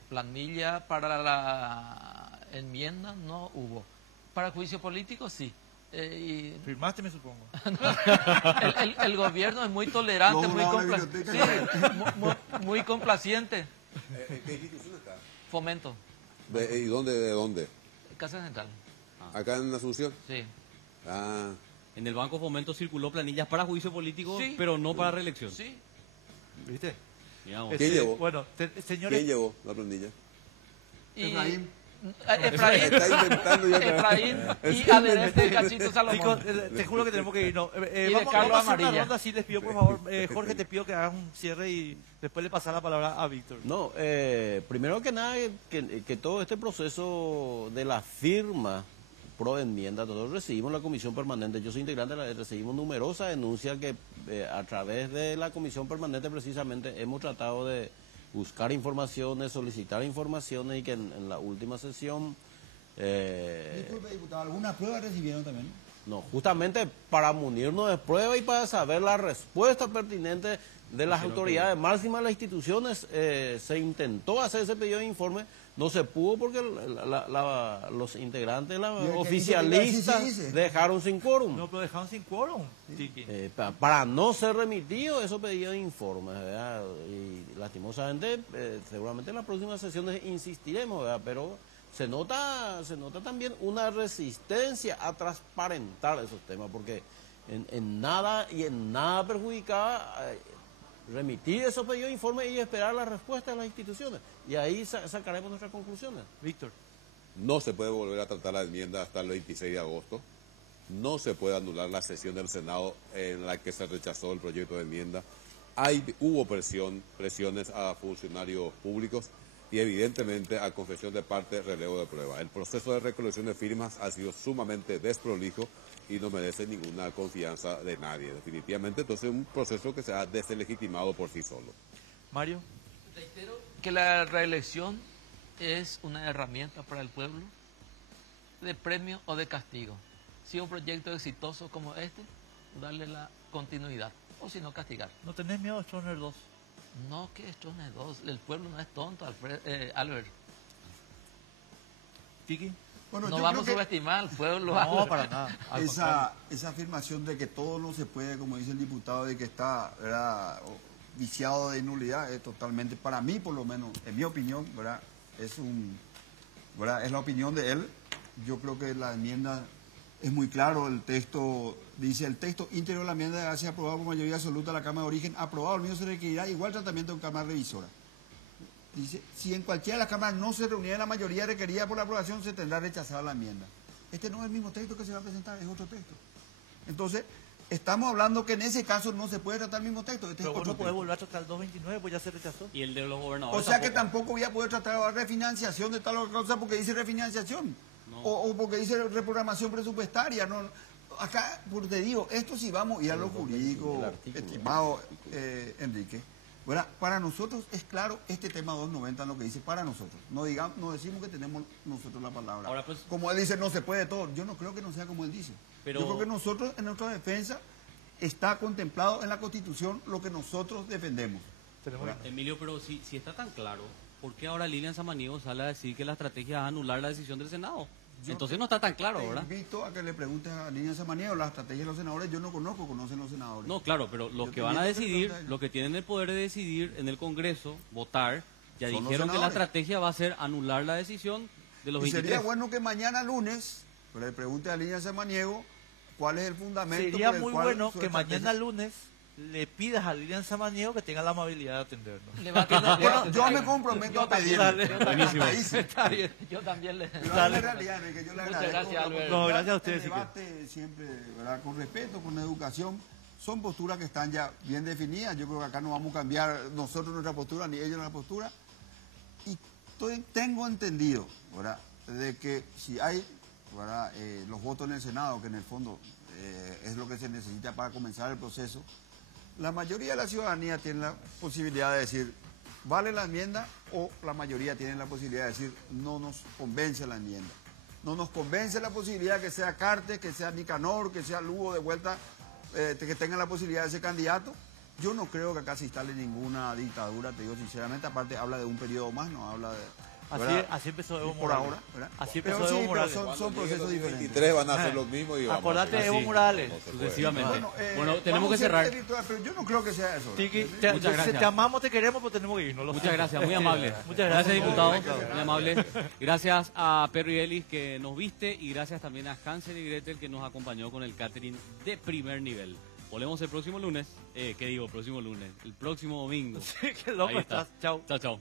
planilla para la enmienda no hubo. Para juicio político sí. Firmaste, me supongo. el gobierno es muy tolerante, No, muy, no, la sí, muy complaciente. ¿Qué institución está? Fomento, ¿Y de dónde? Casa Central. ¿Acá en Asunción? Sí. Ah, En el Banco Fomento circuló planillas para juicio político, Sí. pero no para reelección. Sí. ¿Viste? Digamos. ¿Quién llevó? Bueno, señores. ¿Quién llevó la planilla? Efraín. Efraín, Está inventando ya. Efraín y Aderente de Cachito Salomón. Chicos, te juro que tenemos que irnos. de Vamos Carlos a hacer una Amarilla. ronda, así les pido, por favor. Jorge, te pido que hagas un cierre y después le pasar la palabra a Víctor. No, primero que nada, que todo este proceso de la firma pro enmienda, nosotros recibimos la comisión permanente, yo soy integrante, recibimos numerosas denuncias que a través de la comisión permanente precisamente hemos tratado de buscar informaciones, solicitar informaciones y que en la última sesión ¿Alguna prueba recibieron también? No, justamente para munirnos de prueba y para saber la respuesta pertinente de las autoridades máximas de las instituciones, se intentó hacer ese pedido de informe, no se pudo porque los integrantes, oficialistas, dejaron sin quórum. No, pero dejaron sin quórum. Para no ser remitido esos pedidos de informes, ¿verdad? Y lastimosamente, seguramente en las próximas sesiones insistiremos, ¿verdad? Pero se nota también una resistencia a transparentar esos temas, porque en nada perjudicaba remitir esos pedidos de informe y esperar la respuesta de las instituciones. Y ahí sacaremos nuestras conclusiones. Víctor. No se puede volver a tratar la enmienda hasta el 26 de agosto. No se puede anular la sesión del Senado en la que se rechazó el proyecto de enmienda. Hubo presiones a funcionarios públicos y evidentemente a confesión de parte, relevo de prueba. El proceso de recolección de firmas ha sido sumamente desprolijo y no merece ninguna confianza de nadie. Definitivamente, entonces es un proceso que se ha deslegitimado por sí solo. Mario. Reitero que la reelección es una herramienta para el pueblo de premio o de castigo. Si un proyecto exitoso como este, darle la continuidad, o si no, castigar. ¿No tenés miedo de Stroessner 2? No, que Stroessner 2, el pueblo no es tonto, Albert. ¿Tiki? Bueno, no yo vamos a creo que subestimar al pueblo. No, para nada. Esa afirmación de que todo no se puede, como dice el diputado, de que está, ¿verdad?, viciado de nulidad, es totalmente, para mí por lo menos, en mi opinión, ¿verdad?, es la opinión de él. Yo creo que la enmienda es muy claro, el texto dice: el texto íntegro de la enmienda ha sido aprobado por mayoría absoluta de la Cámara de Origen, aprobado, el mismo se requerirá igual tratamiento en Cámara Revisora. Dice, si en cualquiera de las cámaras no se reuniera la mayoría requerida por la aprobación, se tendrá rechazada la enmienda. Este no es el mismo texto que se va a presentar, es otro texto. Entonces, estamos hablando que en ese caso no se puede tratar el mismo texto. Este pero es vos otro no podés texto. volver a tratar el 229, pues ya se rechazó. Y el de los gobernadores. O sea que tampoco voy a poder tratar la refinanciación de tal cosa porque dice refinanciación. No. O porque dice reprogramación presupuestaria. No, acá, porque te digo, esto sí vamos a ir a lo jurídico, estimado Enrique. ¿Verdad? Para nosotros es claro este tema 290 lo que dice para nosotros. No decimos que tenemos nosotros la palabra. Ahora, pues, como él dice, no se puede todo. Yo no creo que no sea como él dice. Pero... Yo creo que nosotros, en nuestra defensa, está contemplado en la Constitución lo que nosotros defendemos. Emilio, pero si está tan claro, ¿por qué ahora Lilian Samaniego sale a decir que la estrategia es anular la decisión del Senado? Entonces no está tan claro, ¿verdad? Te invito a que le preguntes a Lilian Samaniego la estrategia de los senadores. Yo no conocen los senadores. No, claro, pero los que van a decidir, los que tienen el poder de decidir en el Congreso, votar, ya dijeron que la estrategia va a ser anular la decisión de los 23. Sería bueno que mañana lunes le pregunte a Lilian Samaniego cuál es el fundamento. Sería muy bueno que mañana lunes le pidas a Lilian Samaniego que tenga la amabilidad de atendernos. Yo me comprometo a pedirle. Buenísimo. Está bien. Yo también le... Dale. Realidad, que yo le agradezco. Muchas gracias, Albert. No, gracias a ustedes. El debate siempre, ¿verdad?, con respeto, con educación. Son posturas que están ya bien definidas. Yo creo que acá no vamos a cambiar nosotros nuestra postura, ni ellos nuestra postura. Y tengo entendido, ¿verdad?, de que si hay, ¿verdad?, los votos en el Senado, que en el fondo es lo que se necesita para comenzar el proceso, la mayoría de la ciudadanía tiene la posibilidad de decir, ¿vale la enmienda? O la mayoría tiene la posibilidad de decir, no nos convence la enmienda. No nos convence la posibilidad que sea Cartes, que sea Nicanor, que sea Lugo de vuelta, que tengan la posibilidad de ser candidato. Yo no creo que acá se instale ninguna dictadura, te digo sinceramente. Aparte, habla de un periodo más, no habla de... Así empezó Evo Morales. Por ahora, ¿verdad? Así empezó Evo Morales. Son procesos diferentes. 23 van a hacer lo mismo y vamos. Acordate de Evo Morales. Sucesivamente. Bueno, tenemos que cerrar. Pero yo no creo que sea eso. Tiki, Muchas gracias. Te amamos, te queremos, pero tenemos que irnos. Muchas gracias, muy amable. Muchas gracias, diputado. Muy amable. Gracias a Perry Ellis que nos viste y gracias también a Hansel y Gretel que nos acompañó con el catering de primer nivel. Volvemos el próximo lunes. ¿Qué digo? Próximo lunes. El próximo domingo. Sí, qué loco estás. Chao. Chao, chao.